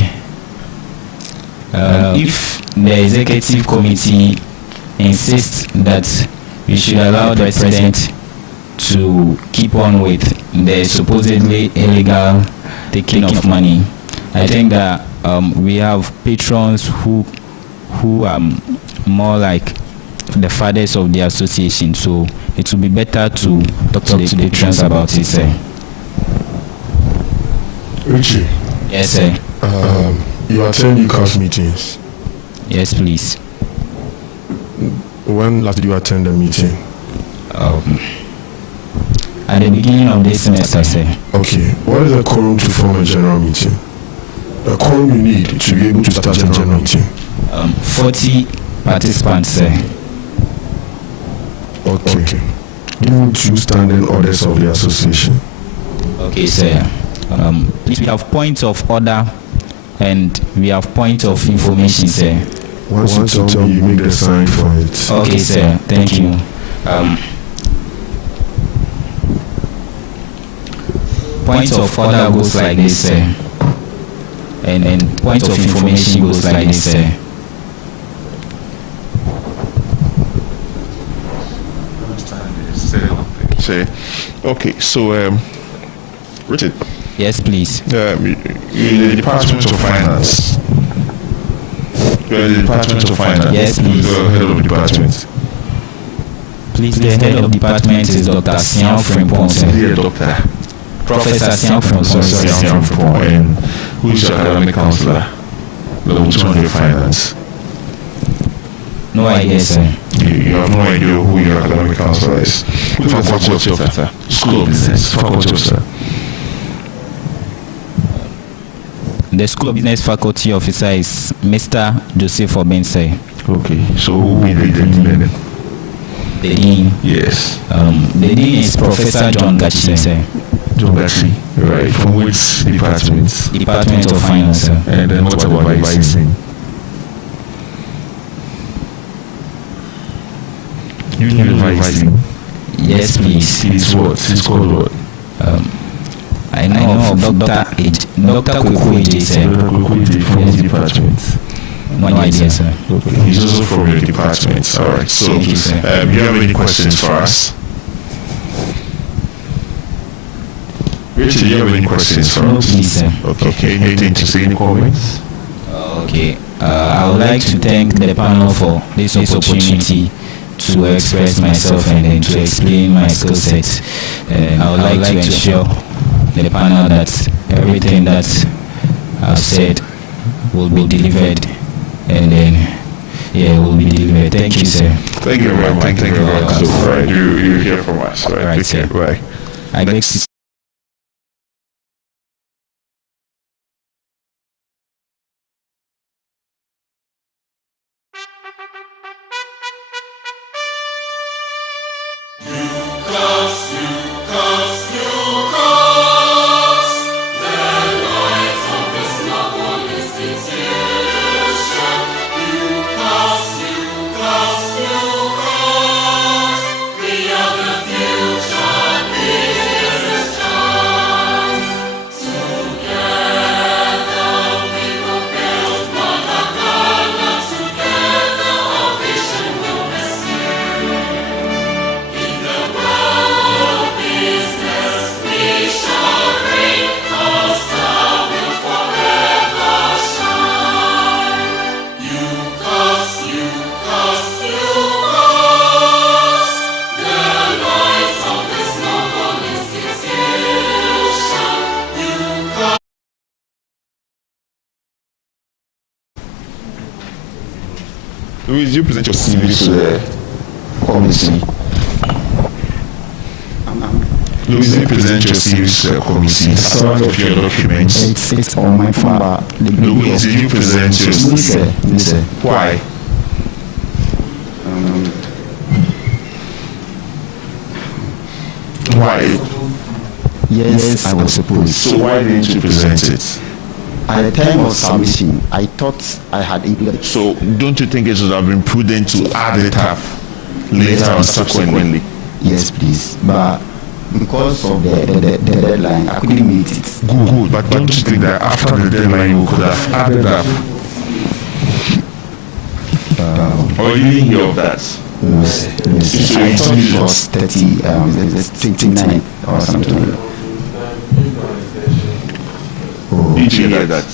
if the executive committee insists that we should allow the president to keep on with the supposedly illegal taking of money, I think that we have patrons who are more like the fathers of the association, so it would be better to talk to the patrons about it, sir. Richie. Yes, sir. You attend Uccabs meetings? Yes, please. When last did you attend the meeting? At the beginning of this semester, sir. Okay. What is the quorum to form a general meeting? The quorum you need to be able to start a general meeting? 40 participants, sir. Okay. Give me 2 standing orders of the association. Okay, sir. Please, we have points of order and we have point of information, sir. Once you tell me, you make the sign for it. Okay, sir. Thank you. Point of order goes like this, sir. And point of information goes like this, sir. Okay, so Richard. Yes, please. In the Department of Finance, You're in the Department of Finance. Yes, please. You're head of the department. Please, the head of the department is Dr. Sian Frimpong. Dear Doctor. Professor Sian Frimpong. And who is your academic counselor? Level 200 Finance. No idea, sir. You have no idea who your academic counselor is. Who is your faculty officer? School of Business faculty officer. The School of Business faculty officer is Mr. Joseph Obensei. Okay, so who will be the dean? The dean? Yes. The dean is Professor John Gachi, sir. John Gachi, right. From which department? Department of Finance, sir. And then what about advising? Union advising? Yes, please. It's what? It's called what? I know of Dr. Kwekwe, sir. Dr. Kwekwe from which department? No idea, sir. Okay. He's also from your department. All right. So, thank you, sir. Do you have any questions for us? Richard, do you have any questions for us? No, please, sir. Okay. Anything to say? Any comments? Okay. I would like to thank the panel for this opportunity to express myself and then to explain my skill set. I would like to ensure the panel that everything that I've said will be delivered, and then will be delivered. Thank you, sir. Thank you very much. Thank you very much. Right, you hear from us, right? Right, sir. Right. I beg to Louise, you present your CV to the committee. Louise, you present your CV to the committee. Some of your documents. It's on my phone. Louise, you present your CV. Listen. Why? Why? Yes, I was supposed. So why didn't you present it? At the time of submission, I thought I had included. So don't you think it should have been prudent to add it up later or subsequently? Yes, please. But because of the deadline, I couldn't meet it. Good. But don't you think that after the deadline you could have added up? Or you didn't hear of that? Yes. I thought it was 29 or something. Did you hear that?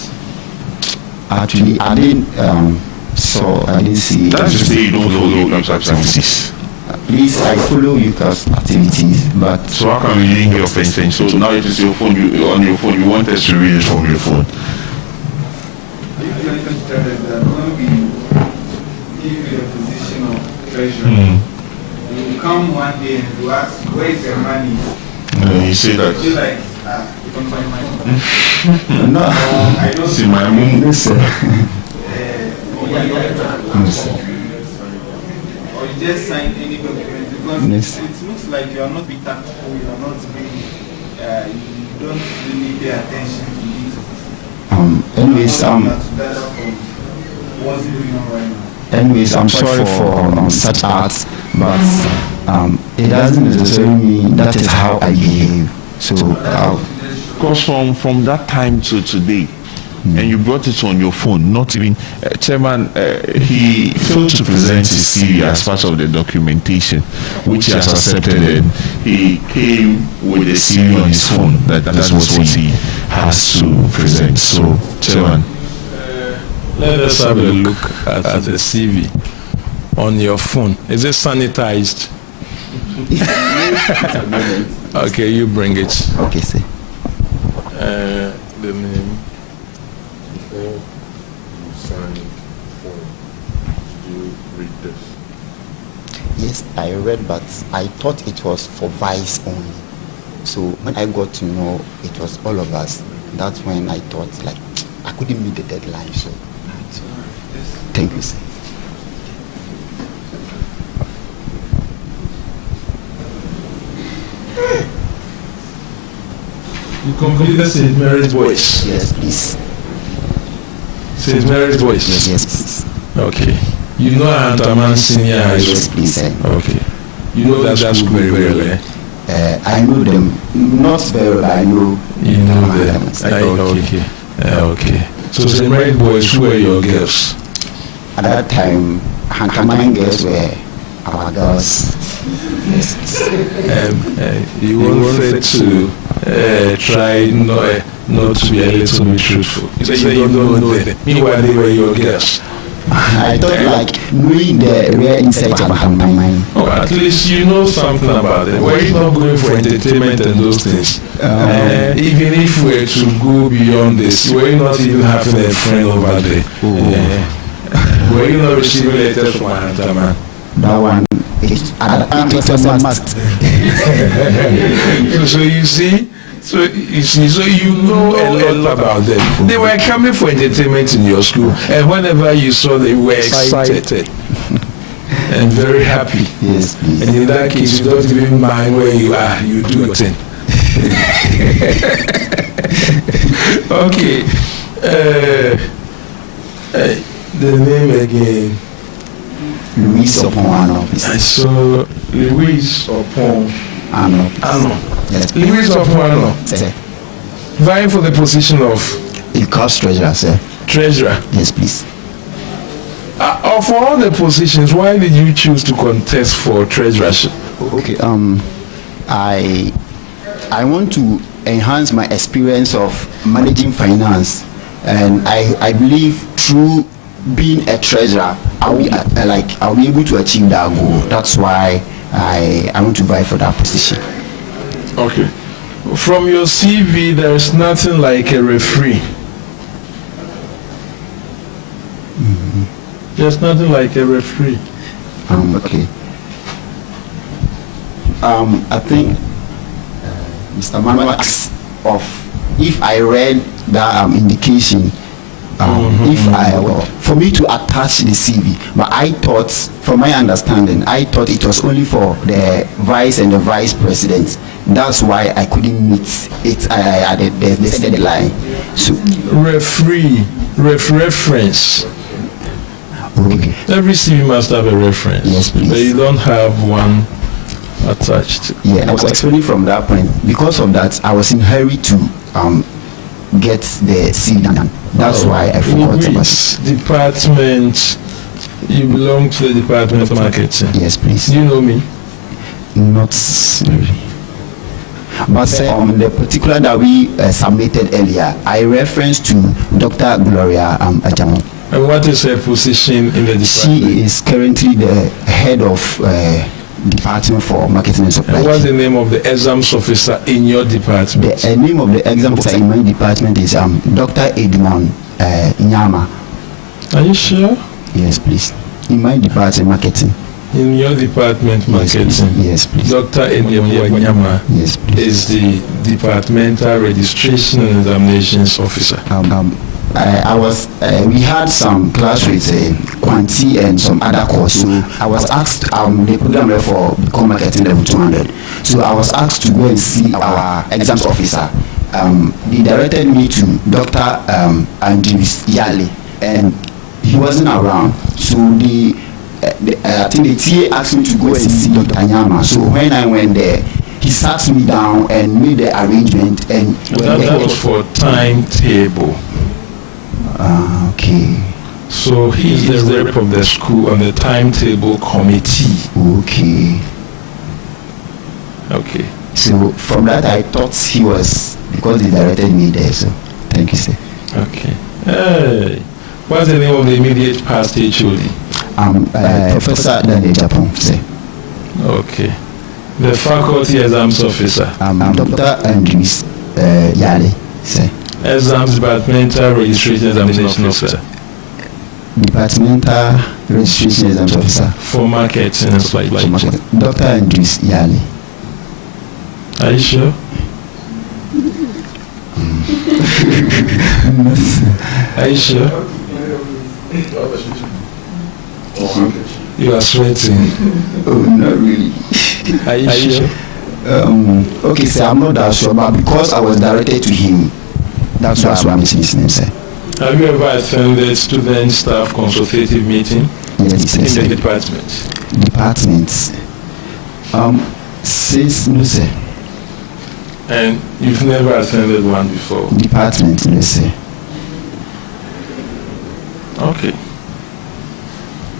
Actually, I didn't I didn't see. That's to say you don't follow Uccabs activities. Please, I follow Uccabs activities, but so how come you didn't hear of anything? So now it is your phone. On your phone, you want us to read it from your phone. If you understand that when we give you a position of treasurer, you will come one day and you ask, where is the money? You say that. You like, you can find my money. No, I don't see my mom. Or you just sign any document because it looks like you are not being tactful, you are not being, you don't really pay attention to it. Anyways, I'm sorry for such acts, but it doesn't necessarily mean that is how I behave. So, because from that time to today, and you brought it on your phone, not even Chairman, he failed to present his CV as part of the documentation, which he has accepted, and he came with a CV on his phone. That is what he has to present. So, Chairman. Let us have a look at the CV on your phone. Is it sanitized? Okay, you bring it. Okay, sir. The name. Before you sign form, did you read this? Yes, I read, but I thought it was for vice only. So when I got to know it was all of us, that's when I thought like I couldn't meet the deadline. So thank you, sir. You completed St. Mary's Boys? Yes, please. St. Mary's Boys? Yes, please. Okay. You know Antaman Senior High School? Yes, please, sir. Okay. You know that school very well, eh? I know them, not very well, I know. You know them. Okay. Okay. So St. Mary's Boys, who were your girls? At that time, Hantaman girls were our girls. Yes. You wanted to try not to be a little bit truthful. You say you don't know them. Meanwhile, they were your girls. I thought like knowing the real insight of Hantaman. Oh, at least you know something about them. Were you not going for entertainment and those things? Even if we were to go beyond this, were you not even having a friend over there? Were you not receiving letters from Hantaman? That one, it was a must. So you see, so you know a lot about them. They were coming for entertainment in your school, and whenever you saw them, you were excited and very happy. Yes, please. And in that case, you don't even mind where you are. You do your thing. Okay. The name again. Louis upon Ano. I saw Louis upon Ano. Yes. Louis upon Ano. Vying for the position of Uccabs treasurer, sir. Treasurer. Yes, please. Of all the positions, why did you choose to contest for treasurership? Okay. I want to enhance my experience of managing finance, and I believe through being a treasurer, I'll be able to achieve that goal. That's why I want to vie for that position. Okay. From your CV, there's nothing like a referee. There's nothing like a referee. Okay. I think Mr. Manuel asked of if I read that indication. For me to attach the CV, but I thought, from my understanding, I thought it was only for the vice and the vice president. That's why I couldn't meet it at the deadline. So reference. Okay. Every CV must have a reference. Yes, please. But you don't have one attached. Yeah, I was explaining from that point. Because of that, I was in a hurry to get the CV done. That's why I forgot about it. Department, you belong to the Department of Marketing. Yes, please. Do you know me? Not really. But the particular that we submitted earlier, I referenced to Dr. Gloria Ajamo. And what is her position in the department? She is currently the head of Department for Marketing and Supply. And what's the name of the exams officer in your department? The name of the exam officer in my department is Dr. Edmond Nyama. Are you sure? Yes, please. In my department, marketing. In your department, marketing? Yes, please. Dr. Edmond Nyama is the departmental registration and examinations officer. We had some class with Quanti and some other courses. So I was asked, the program for Become Marketing Level 200. So I was asked to go and see our exams officer. They directed me to Dr. Andrews Yale, and he wasn't around. So I think the TA asked me to go and see Dr. Nyama. So when I went there, he sat me down and made the arrangement. And that was for timetable. Okay. So he is the rep of the school on the timetable committee. Okay. Okay. So from that I thought he was, because he directed me there. So thank you, sir. Okay. Hey. What's the name of the immediate past HOD? Professor Daniel Japon, sir. Okay. The faculty exams officer? Dr. Andrews Yale, sir. Exams departmental registration examination officer? Departmental registration exams officer. For marketing and supply chain? Dr. Andrews Yale. Are you sure? Are you sure? You are sweating. Oh, not really. Are you sure? Okay, sir, I'm not that sure, but because I was directed to him, that's why I'm mentioning his name, sir. Have you ever attended student staff consultative meeting? Yes, in sir. the department? Departments. Since no, sir. And you've never attended one before? Department, yes, sir. Okay.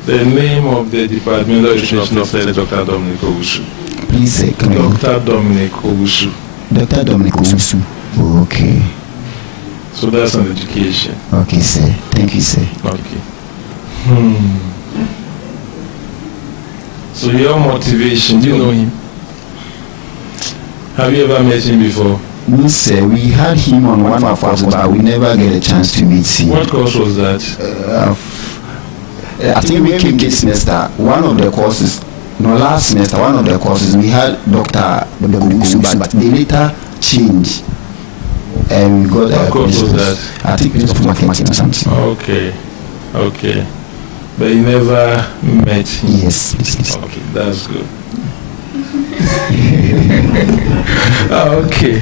The name of the departmental registration officer is Dr. Dominic Owusu. Please, sir, come in. Dr. Dominic Owusu. Dr. Dominic Owusu. Okay. So that's an education. Okay, sir. Thank you, sir. Okay. So your motivation, do you know him? Have you ever met him before? No, sir. We had him on one of our courses, but we never get a chance to meet him. What course was that? I think we came this semester. One of the courses, no, last semester, one of the courses, we had Dr. Owusu, but they later changed. And we got what course was that? I think it's marketing or something. Okay. Okay. But you never met him? Yes, please. Okay, that's good. Okay.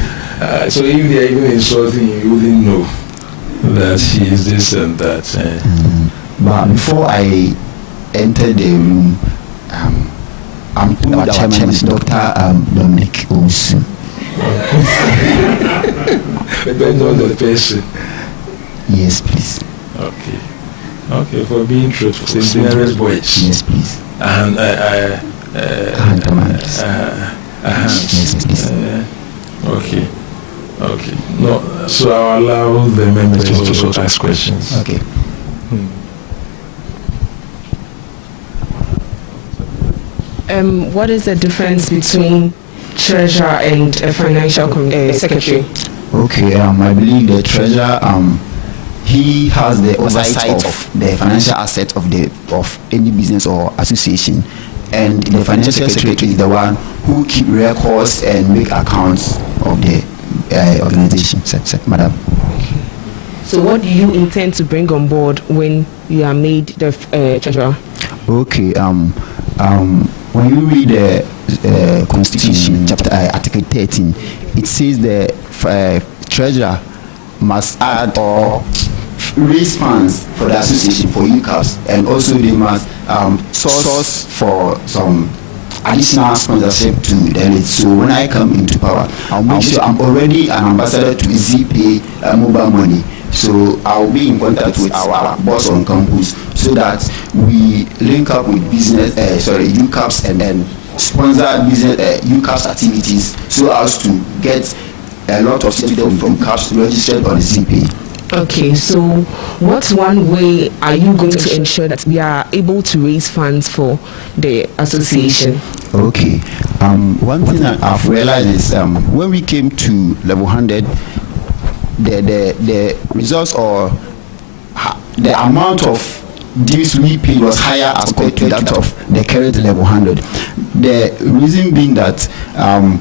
So if they are even insulting you, you wouldn't know that he is this and that. But before I entered the room, I'm told our chairman is Dr. Dominic Owusu. Depends on the person. Yes, please. Okay. Okay, for being truthful. Sincerest voice. Yes, please. And yes, please. Okay. Okay. No, so I'll allow the members to also ask questions. Okay. What is the difference between treasurer and a financial secretary? Okay, I believe the treasurer, he has the oversight of the financial assets of any business or association, and the financial secretary is the one who keep records and make accounts of the organization. Madam. So, what do you intend to bring on board when you are made the treasurer? Okay. When you read the Constitution, chapter Article 13, it says the treasurer must add or raise funds for the association for Uccabs, and also they must source for some additional sponsorship to the elite. So when I come into power, I'll make sure I'm already an ambassador to ZPay mobile money. So I'll be in contact with our boss on campus so that we link up with Uccabs, and then sponsor business Uccabs activities so as to get a lot of students from Uccabs registered on the ZPay. Okay, so what one way are you going to ensure that we are able to raise funds for the association? Okay, one thing that I've realized is when we came to level 100, the results or the amount of dues we paid was higher as compared to that of the current level 100. The reason being that I'm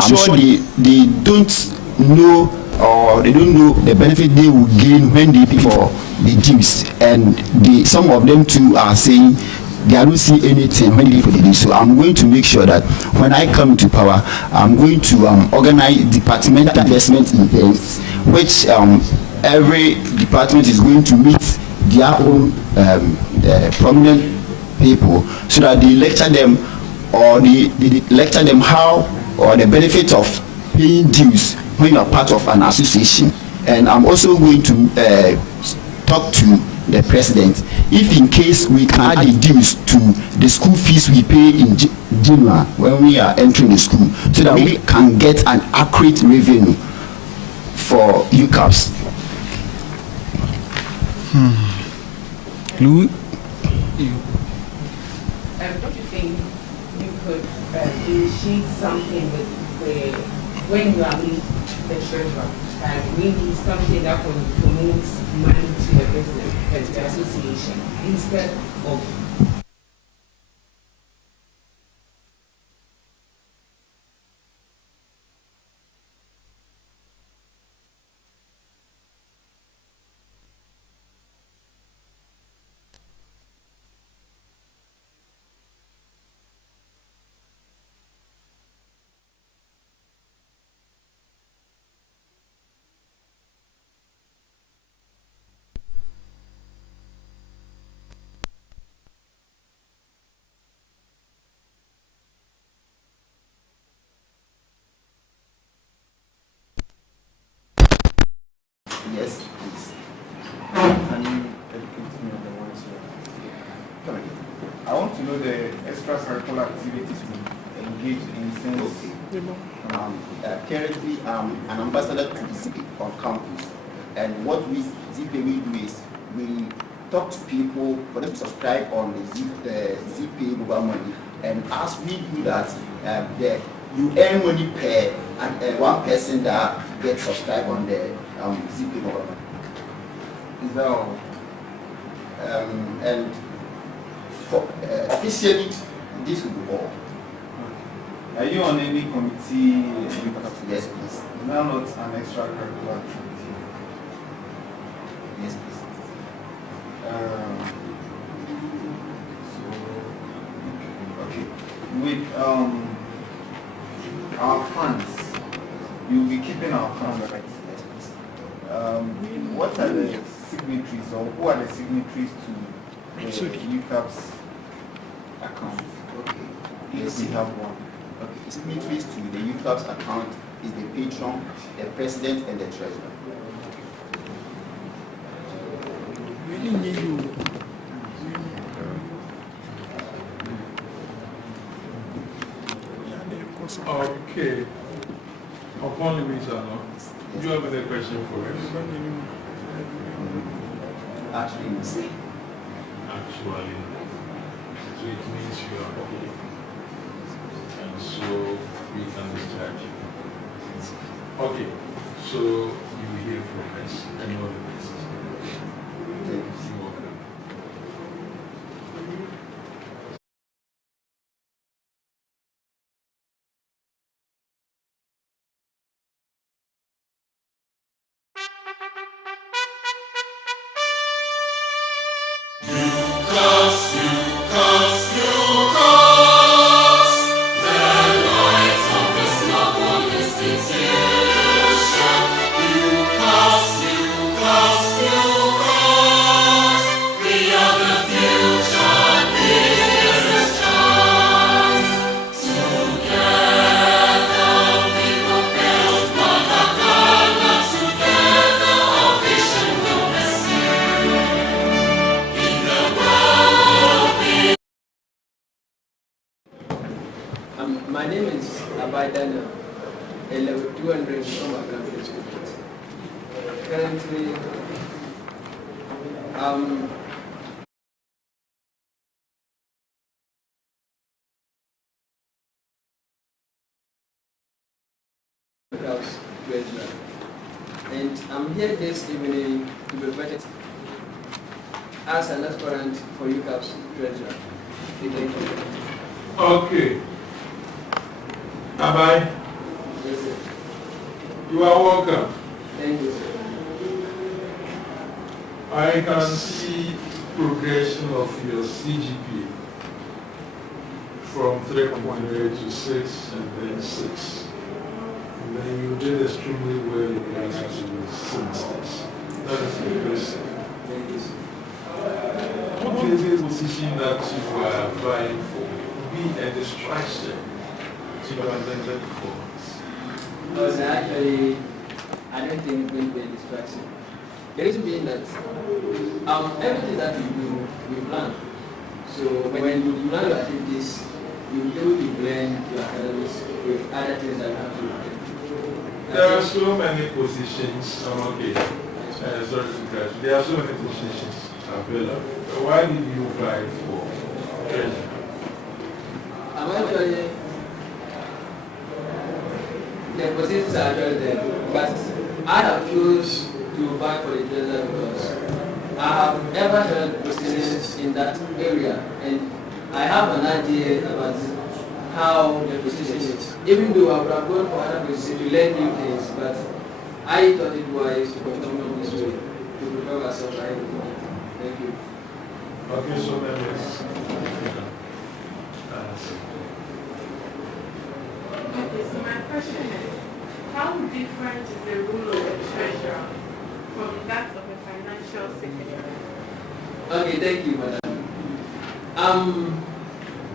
sure they don't know, or they don't know the benefit they will gain when they pay for the dues, and some of them too are saying they are not seeing anything when they pay for the dues. So I'm going to make sure that when I come to power, I'm going to organize departmental investment events, which every department is going to meet their own prominent people, so that they lecture them, or they lecture them how, or the benefit of paying dues when you are part of an association. And I'm also going to talk to the president if in case we can add the dues to the school fees we pay in January when we are entering the school, so that we can get an accurate revenue for Uccabs. Lou? Don't you think you could initiate something with when you are with the treasurer? Maybe something that will promote money to the business and to the association instead of Yes, please. Can you educate me on the ones here? Come again. I want to know the extracurricular activities we engage in since. Currently, I'm an ambassador to the ZP on campus. And what we do is we talk to people for them to subscribe on the ZP mobile money. And as we do that, you earn money per one person that gets subscribed on the ZP mobile money. Is that all? And for, officially, this will be all. Are you on any committee? Yes, please. Is that not an extracurricular activity? Yes, please. Okay. With our funds, you'll be keeping our funds, right? Yes, please. What are the signatories, or who are the signatories to the Uccabs account? Okay. Yes, we have one. Okay. Signatories to the Uccabs account is the patron, the president, and the treasurer. Okay. Upon Louisa, do you have any question for us? Actually, so it means you are okay. And so we can discharge you. Okay, so you will hear from us and all the best. You're welcome. My name is Abidana, a level 200 from a campus student. Currently, and I'm here this evening to be vetted as an aspirant for Uccabs treasurer. Thank you. Okay. Bye-bye. Yes, sir. You are welcome. Thank you, sir. I can see progression of your CGP from 3.8 to 6 and then 6. And then you did extremely well in the last 2 semesters. That is impressive. Thank you, sir. What is the position that you are vying for? Be a distraction to your attended performance. No, sir, actually, I don't think it's going to be a distraction. The reason being that everything that we do, we plan. So when you plan your activities, you will be able to blend your academics with other things that you have to do. There are so many positions. Sorry to cut you. There are so many positions. Why did you apply for treasurer? I'm actually, the positions are actually there, but I have chosen to apply for the treasurer because I have ever held positions in that area, and I have an idea about how the position is. Even though I would have gone for other positions to learn new things, but I thought it wise to continue this way to prepare myself for anything. Thank you. Okay, so then let's. Okay, so my question is, how different is the role of a treasurer from that of a financial secretary? Okay, thank you, madam.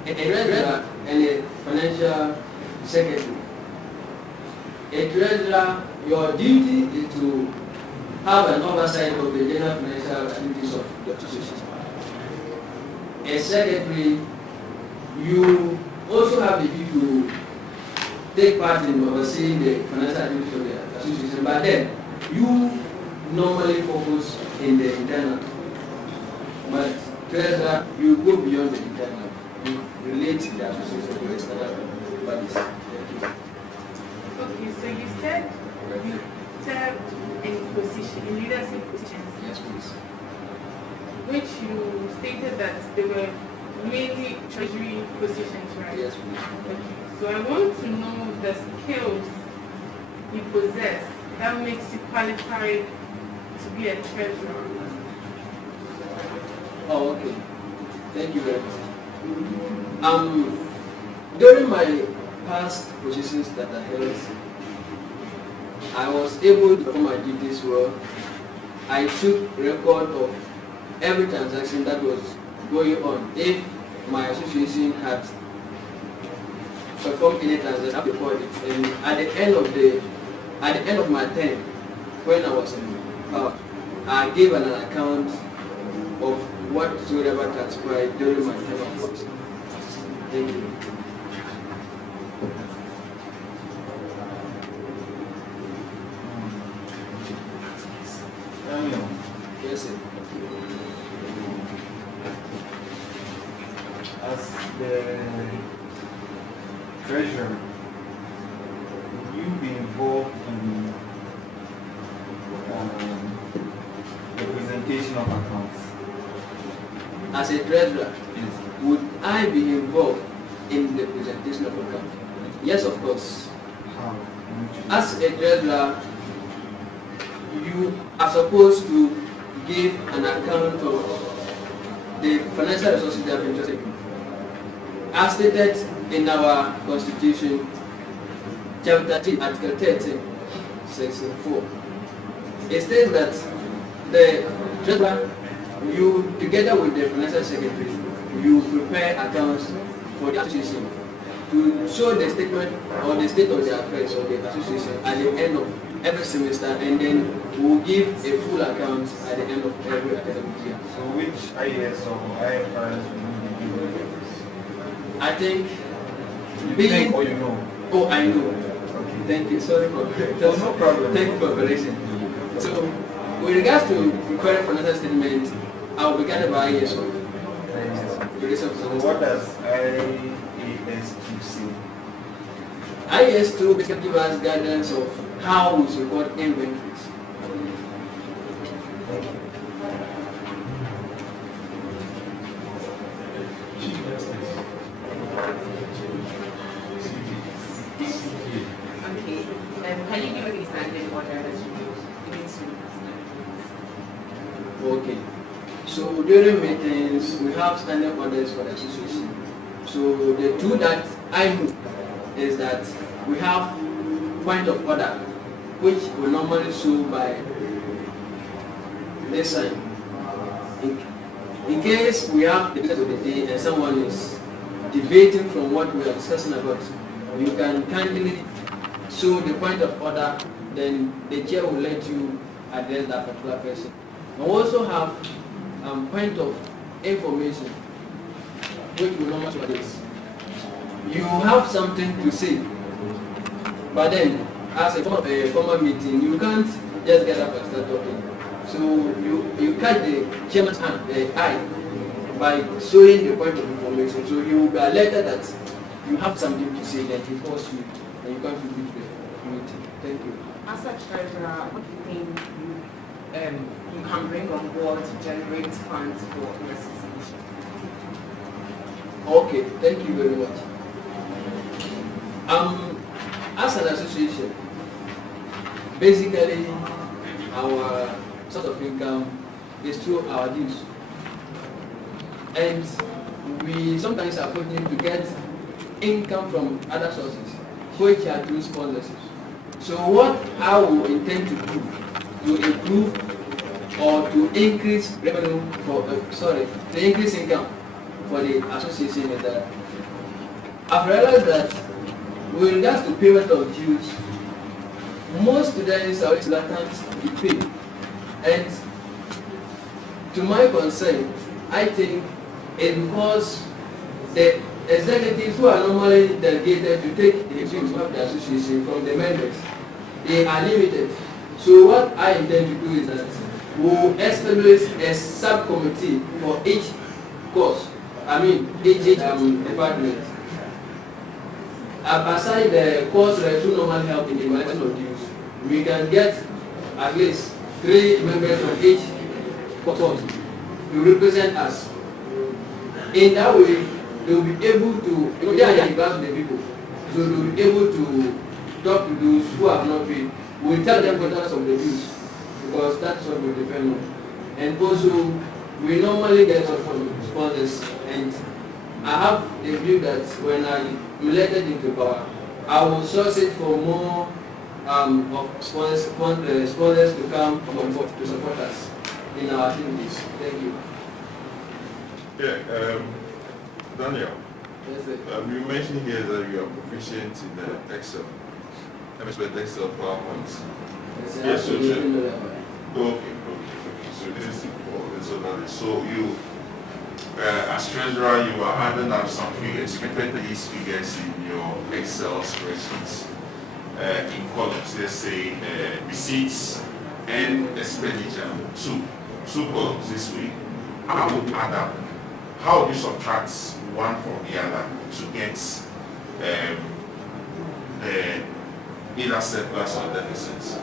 A treasurer and a financial secretary. A treasurer, your duty is to have an oversight of the general financial activities of the association. A secretary, you also have the duty to take part in overseeing the financial activities of the association, but then you normally focus in the internal. But treasurer, you go beyond the internal. You relate the association to external bodies. Okay, so you said you served in leadership positions. Yes, please. Which you stated that they were mainly treasury positions, right? Yes, please. Okay. So I want to know the skills you possess that makes you qualified to be a treasurer. Oh, okay. Thank you very much. During my past positions that I held, I was able to perform my duties well. I took record of every transaction that was going on. If my association had performed any transaction, I record it. And at the end of my term, when I was in power, I gave an account of whatsoever transpired during my term of office. Thank you. Yes, sir. As the treasurer, will you be involved in the presentation of accounts? As a treasurer, would I be involved in the presentation of accounts? Yes, of course. How? As a treasurer, you are supposed to give an account of the financial resources that have been taken. As stated in our Constitution, Chapter 3, Article 13, Section 4, it states that the treasurer, you together with the financial secretary, you prepare accounts for the association to show the statement or the state of the affairs of the association at the end of every semester, and then we'll give a full account at the end of every academic year. So which IAS or IFRS will you be doing? I think you think or you know? Oh, I know. Okay. Thank you. Sorry for no problem. Thank you for correction. So with regards to required financial statement, I will be guided by IAS. So what does IAS2 say? IAS2 basically gives us guidance of how we should record inventories. Can you give us a standing order that you need to? Okay. So during meetings, we have standing orders for the association. So the two that I know is that we have point of order, which we normally show by this sign. In case we have the business of the day and someone is debating from what we are discussing about, you can kindly show the point of order, then the chair will let you address that particular person. We also have point of information, which we normally show this. You have something to say, but then as a formal meeting, you can't just get up and start talking. So you you catch the chairman's hand, the eye, by showing the point of information. So you will be alerted that you have something to say, that he calls you and you contribute to the meeting. Thank you. As a treasurer, what do you think you can bring on board to generate funds for your association? Okay, thank you very much. As an association, basically our source of income is through our dues. And we sometimes are fortunate to get income from other sources, which are through sponsorships. So what I will intend to do to improve or to increase revenue for, to increase income for the association is that I've realized that with regards to payment of dues, most students are reluctant to pay. And to my concern, I think it's because the executives who are normally delegated to take the dues of the association from the members, they are limited. So what I intend to do is that we'll establish a subcommittee for each course, each department. Aside the course who normally help in the collection of dues, we can get at least 3 members from each course to represent us. In that way, they will be able to, they are in class with the people, so they will be able to talk to those who have not paid. We tell them the importance of the dues, because that's what we depend on. And also, we normally get some from sponsors, and I have a view that when I'm elected into power, I will source it for more of sponsors to come on board to support us in our activities. Thank you. Yeah, Daniel. Yes, sir. You mentioned here that you are proficient in Excel. Excel PowerPoint. Yes, sir. Okay. So this is so you, as treasurer, you are adding up some figures. You can put these figures in your Excel spreadsheets in columns. Let's say receipts and expenditure. Two columns this week. How would you add up? How would you subtract one from the other to get either surplus or deficit?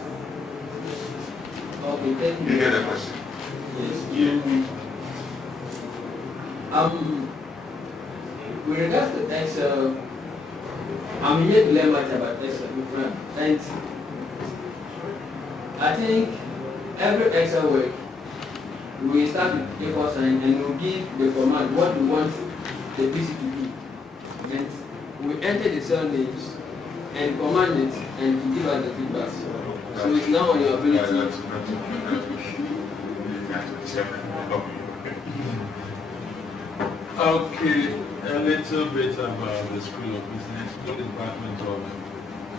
Okay, thank you. You get the question? Yes. With regards to Excel, I'm here to learn much about Excel, and I think every Excel work, we start with equal sign and we give the command what we want the PC to do. And we enter the cell names and command it and to give us the feedback. So it's now on your ability. Okay, a little bit about the School of Business, what department of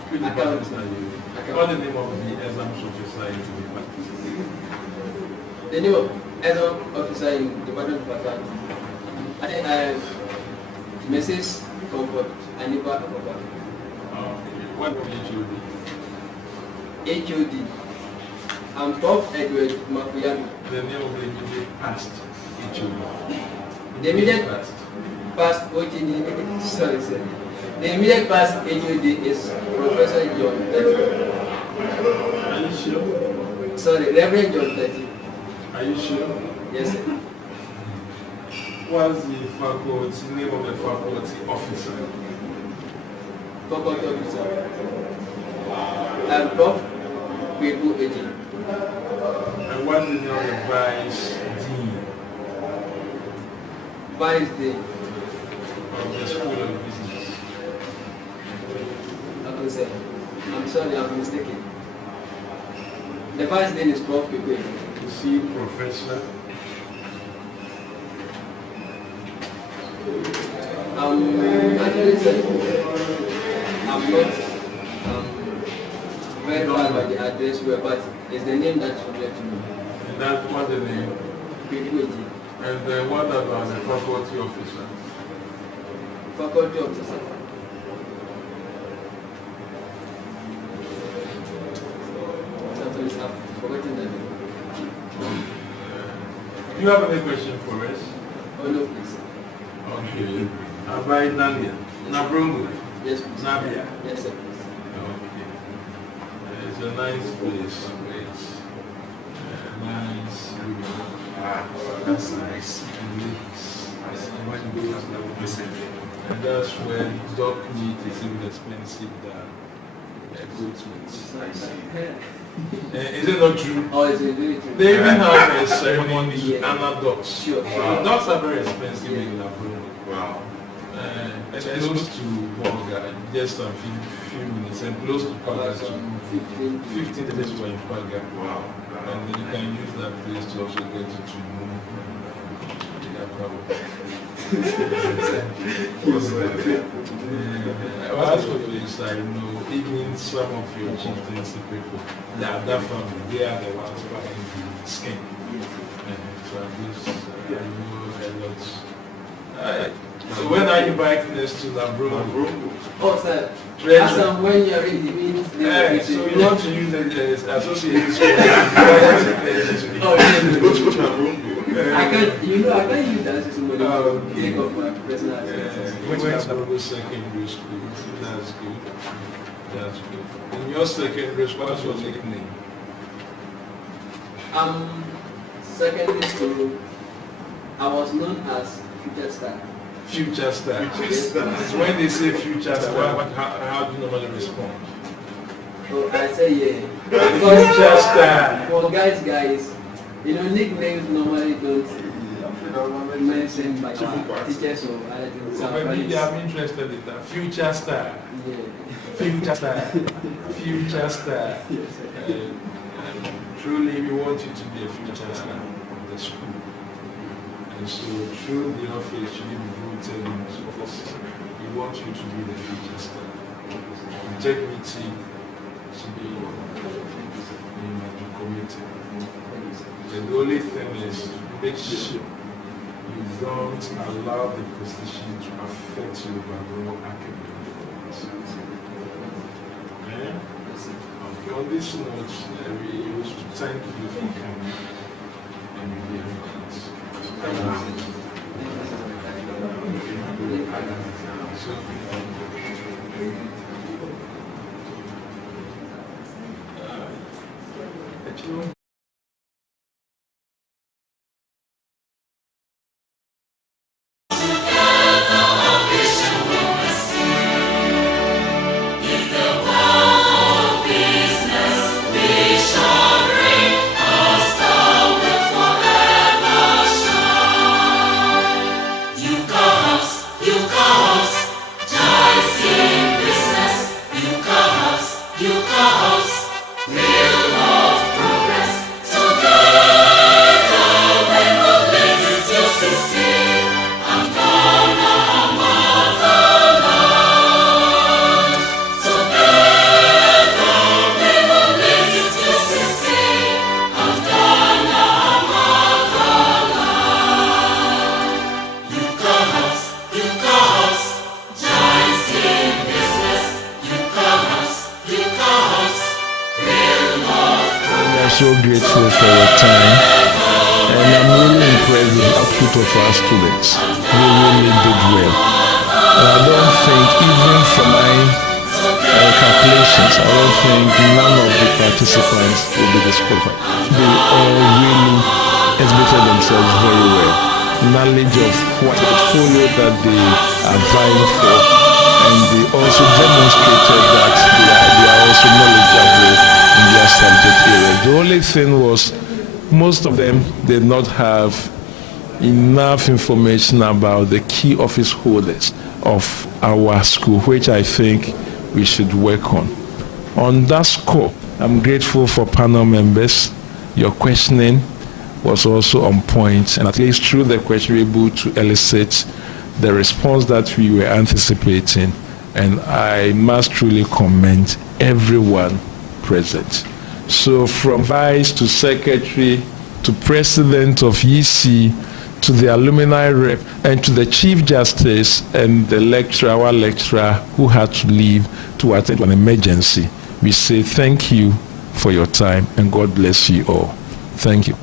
School department are you? What's the name of the exams officer in the department? The name of exam officer in the department of accounting. I think Mrs. Comfort, Aniba Comfort. What HOD? HOD. I'm Prof. Edward Mafuyami. The name of the immediate past HOD. The immediate past HOD, sorry sir. The immediate past HOD is Professor John Tati. Are you sure? Sorry, Reverend John Tati. Are you sure? Yes sir. What's the faculty, name of the faculty officer? Faculty officer. I'm Prof. People Agent. And what is the name of the vice dean? Vice Dean of the School of Business. Okay, sir. I'm sorry, I'm mistaken. The Vice Dean is Prof. People. Is he professor? Actually, sir, I'm not very bad by the address, but it's the name that's familiar to me. And that's what the name? People. And what about the faculty officer? Faculty officer. Sometimes I've forgotten the name. Do you have any question for us? Oh, no, please. Okay. Abai Nalia. Nabrongo. Yes, please. Nabia. Yes, sir, please. Okay. It's a nice place. Nice. That's nice. And that's where dog meat is even expensive than goat meat. Is it not true? Oh, it's really true. They even have a ceremony to honor dogs. Sure. Wow. Dogs are very expensive in Labron. Wow. It's close to Bolga, just a few minutes, and close to Paga, 15 days to Paga. Wow. And then you can use that place to also get to Moon as for the inside, even some of your chieftaincy people, that family, they are the ones buying the skin. So at least I know a lot. So when are you buying this to Labron? Oh, sir. As when you're ready, means so you want to use the associated school. Oh, yeah. I can't use that to take off my personal Which is Labron secondary school. That's good. That's good. In your secondary school, what's your nickname? Secondary school, I was known as Future Star. Future Star. When they say Future Star, how do you normally respond? Oh, I say yeah. Future Star. For guys, nicknames normally don't mention by teachers or other things. So maybe I'm interested in that. Future Star. Yeah. Future Star. Future Star. Truly, we want you to be a future star of the school. And so through the office, you be voted into office. We want you to be the future star. Integrity to be committed. And the only thing is to make sure you don't allow the position to affect your overall academic performance. Okay? Okay. On this note, we wish to thank you for coming and being with us. So grateful for your time, and I'm really impressed with the output of our students. We really did well. And I don't think, even from my calculations, I don't think none of the participants will be disqualified. They all really exhibited themselves very well. Knowledge of what portfolio that they are vying for, and they also demonstrated that they are also knowledgeable in their subject area. The only thing was, most of them did not have enough information about the key office holders of our school, which I think we should work on. On that score, I'm grateful for panel members. Your questioning was also on point, and at least through the question, we were able to elicit the response that we were anticipating, and I must truly commend everyone present. So from vice to secretary to president of EC to the alumni rep and to the chief justice and the lecturer, our lecturer who had to leave to attend an emergency, we say thank you for your time and God bless you all. Thank you.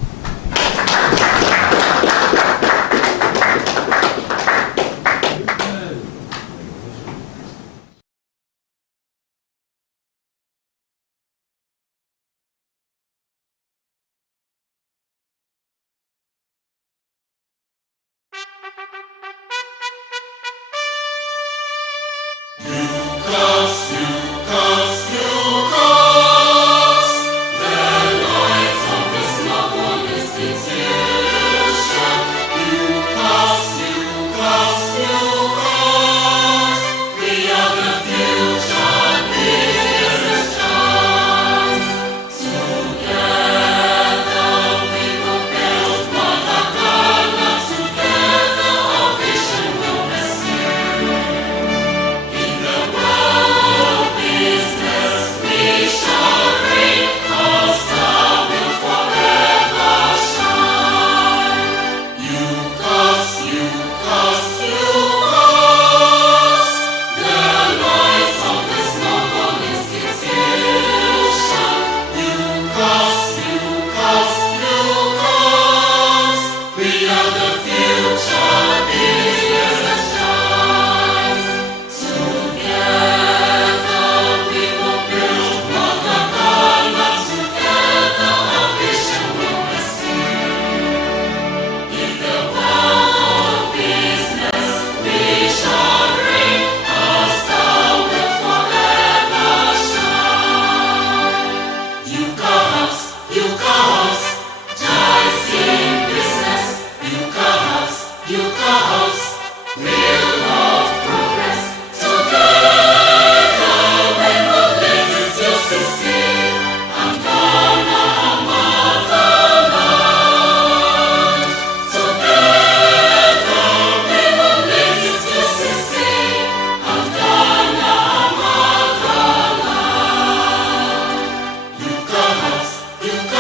it's you.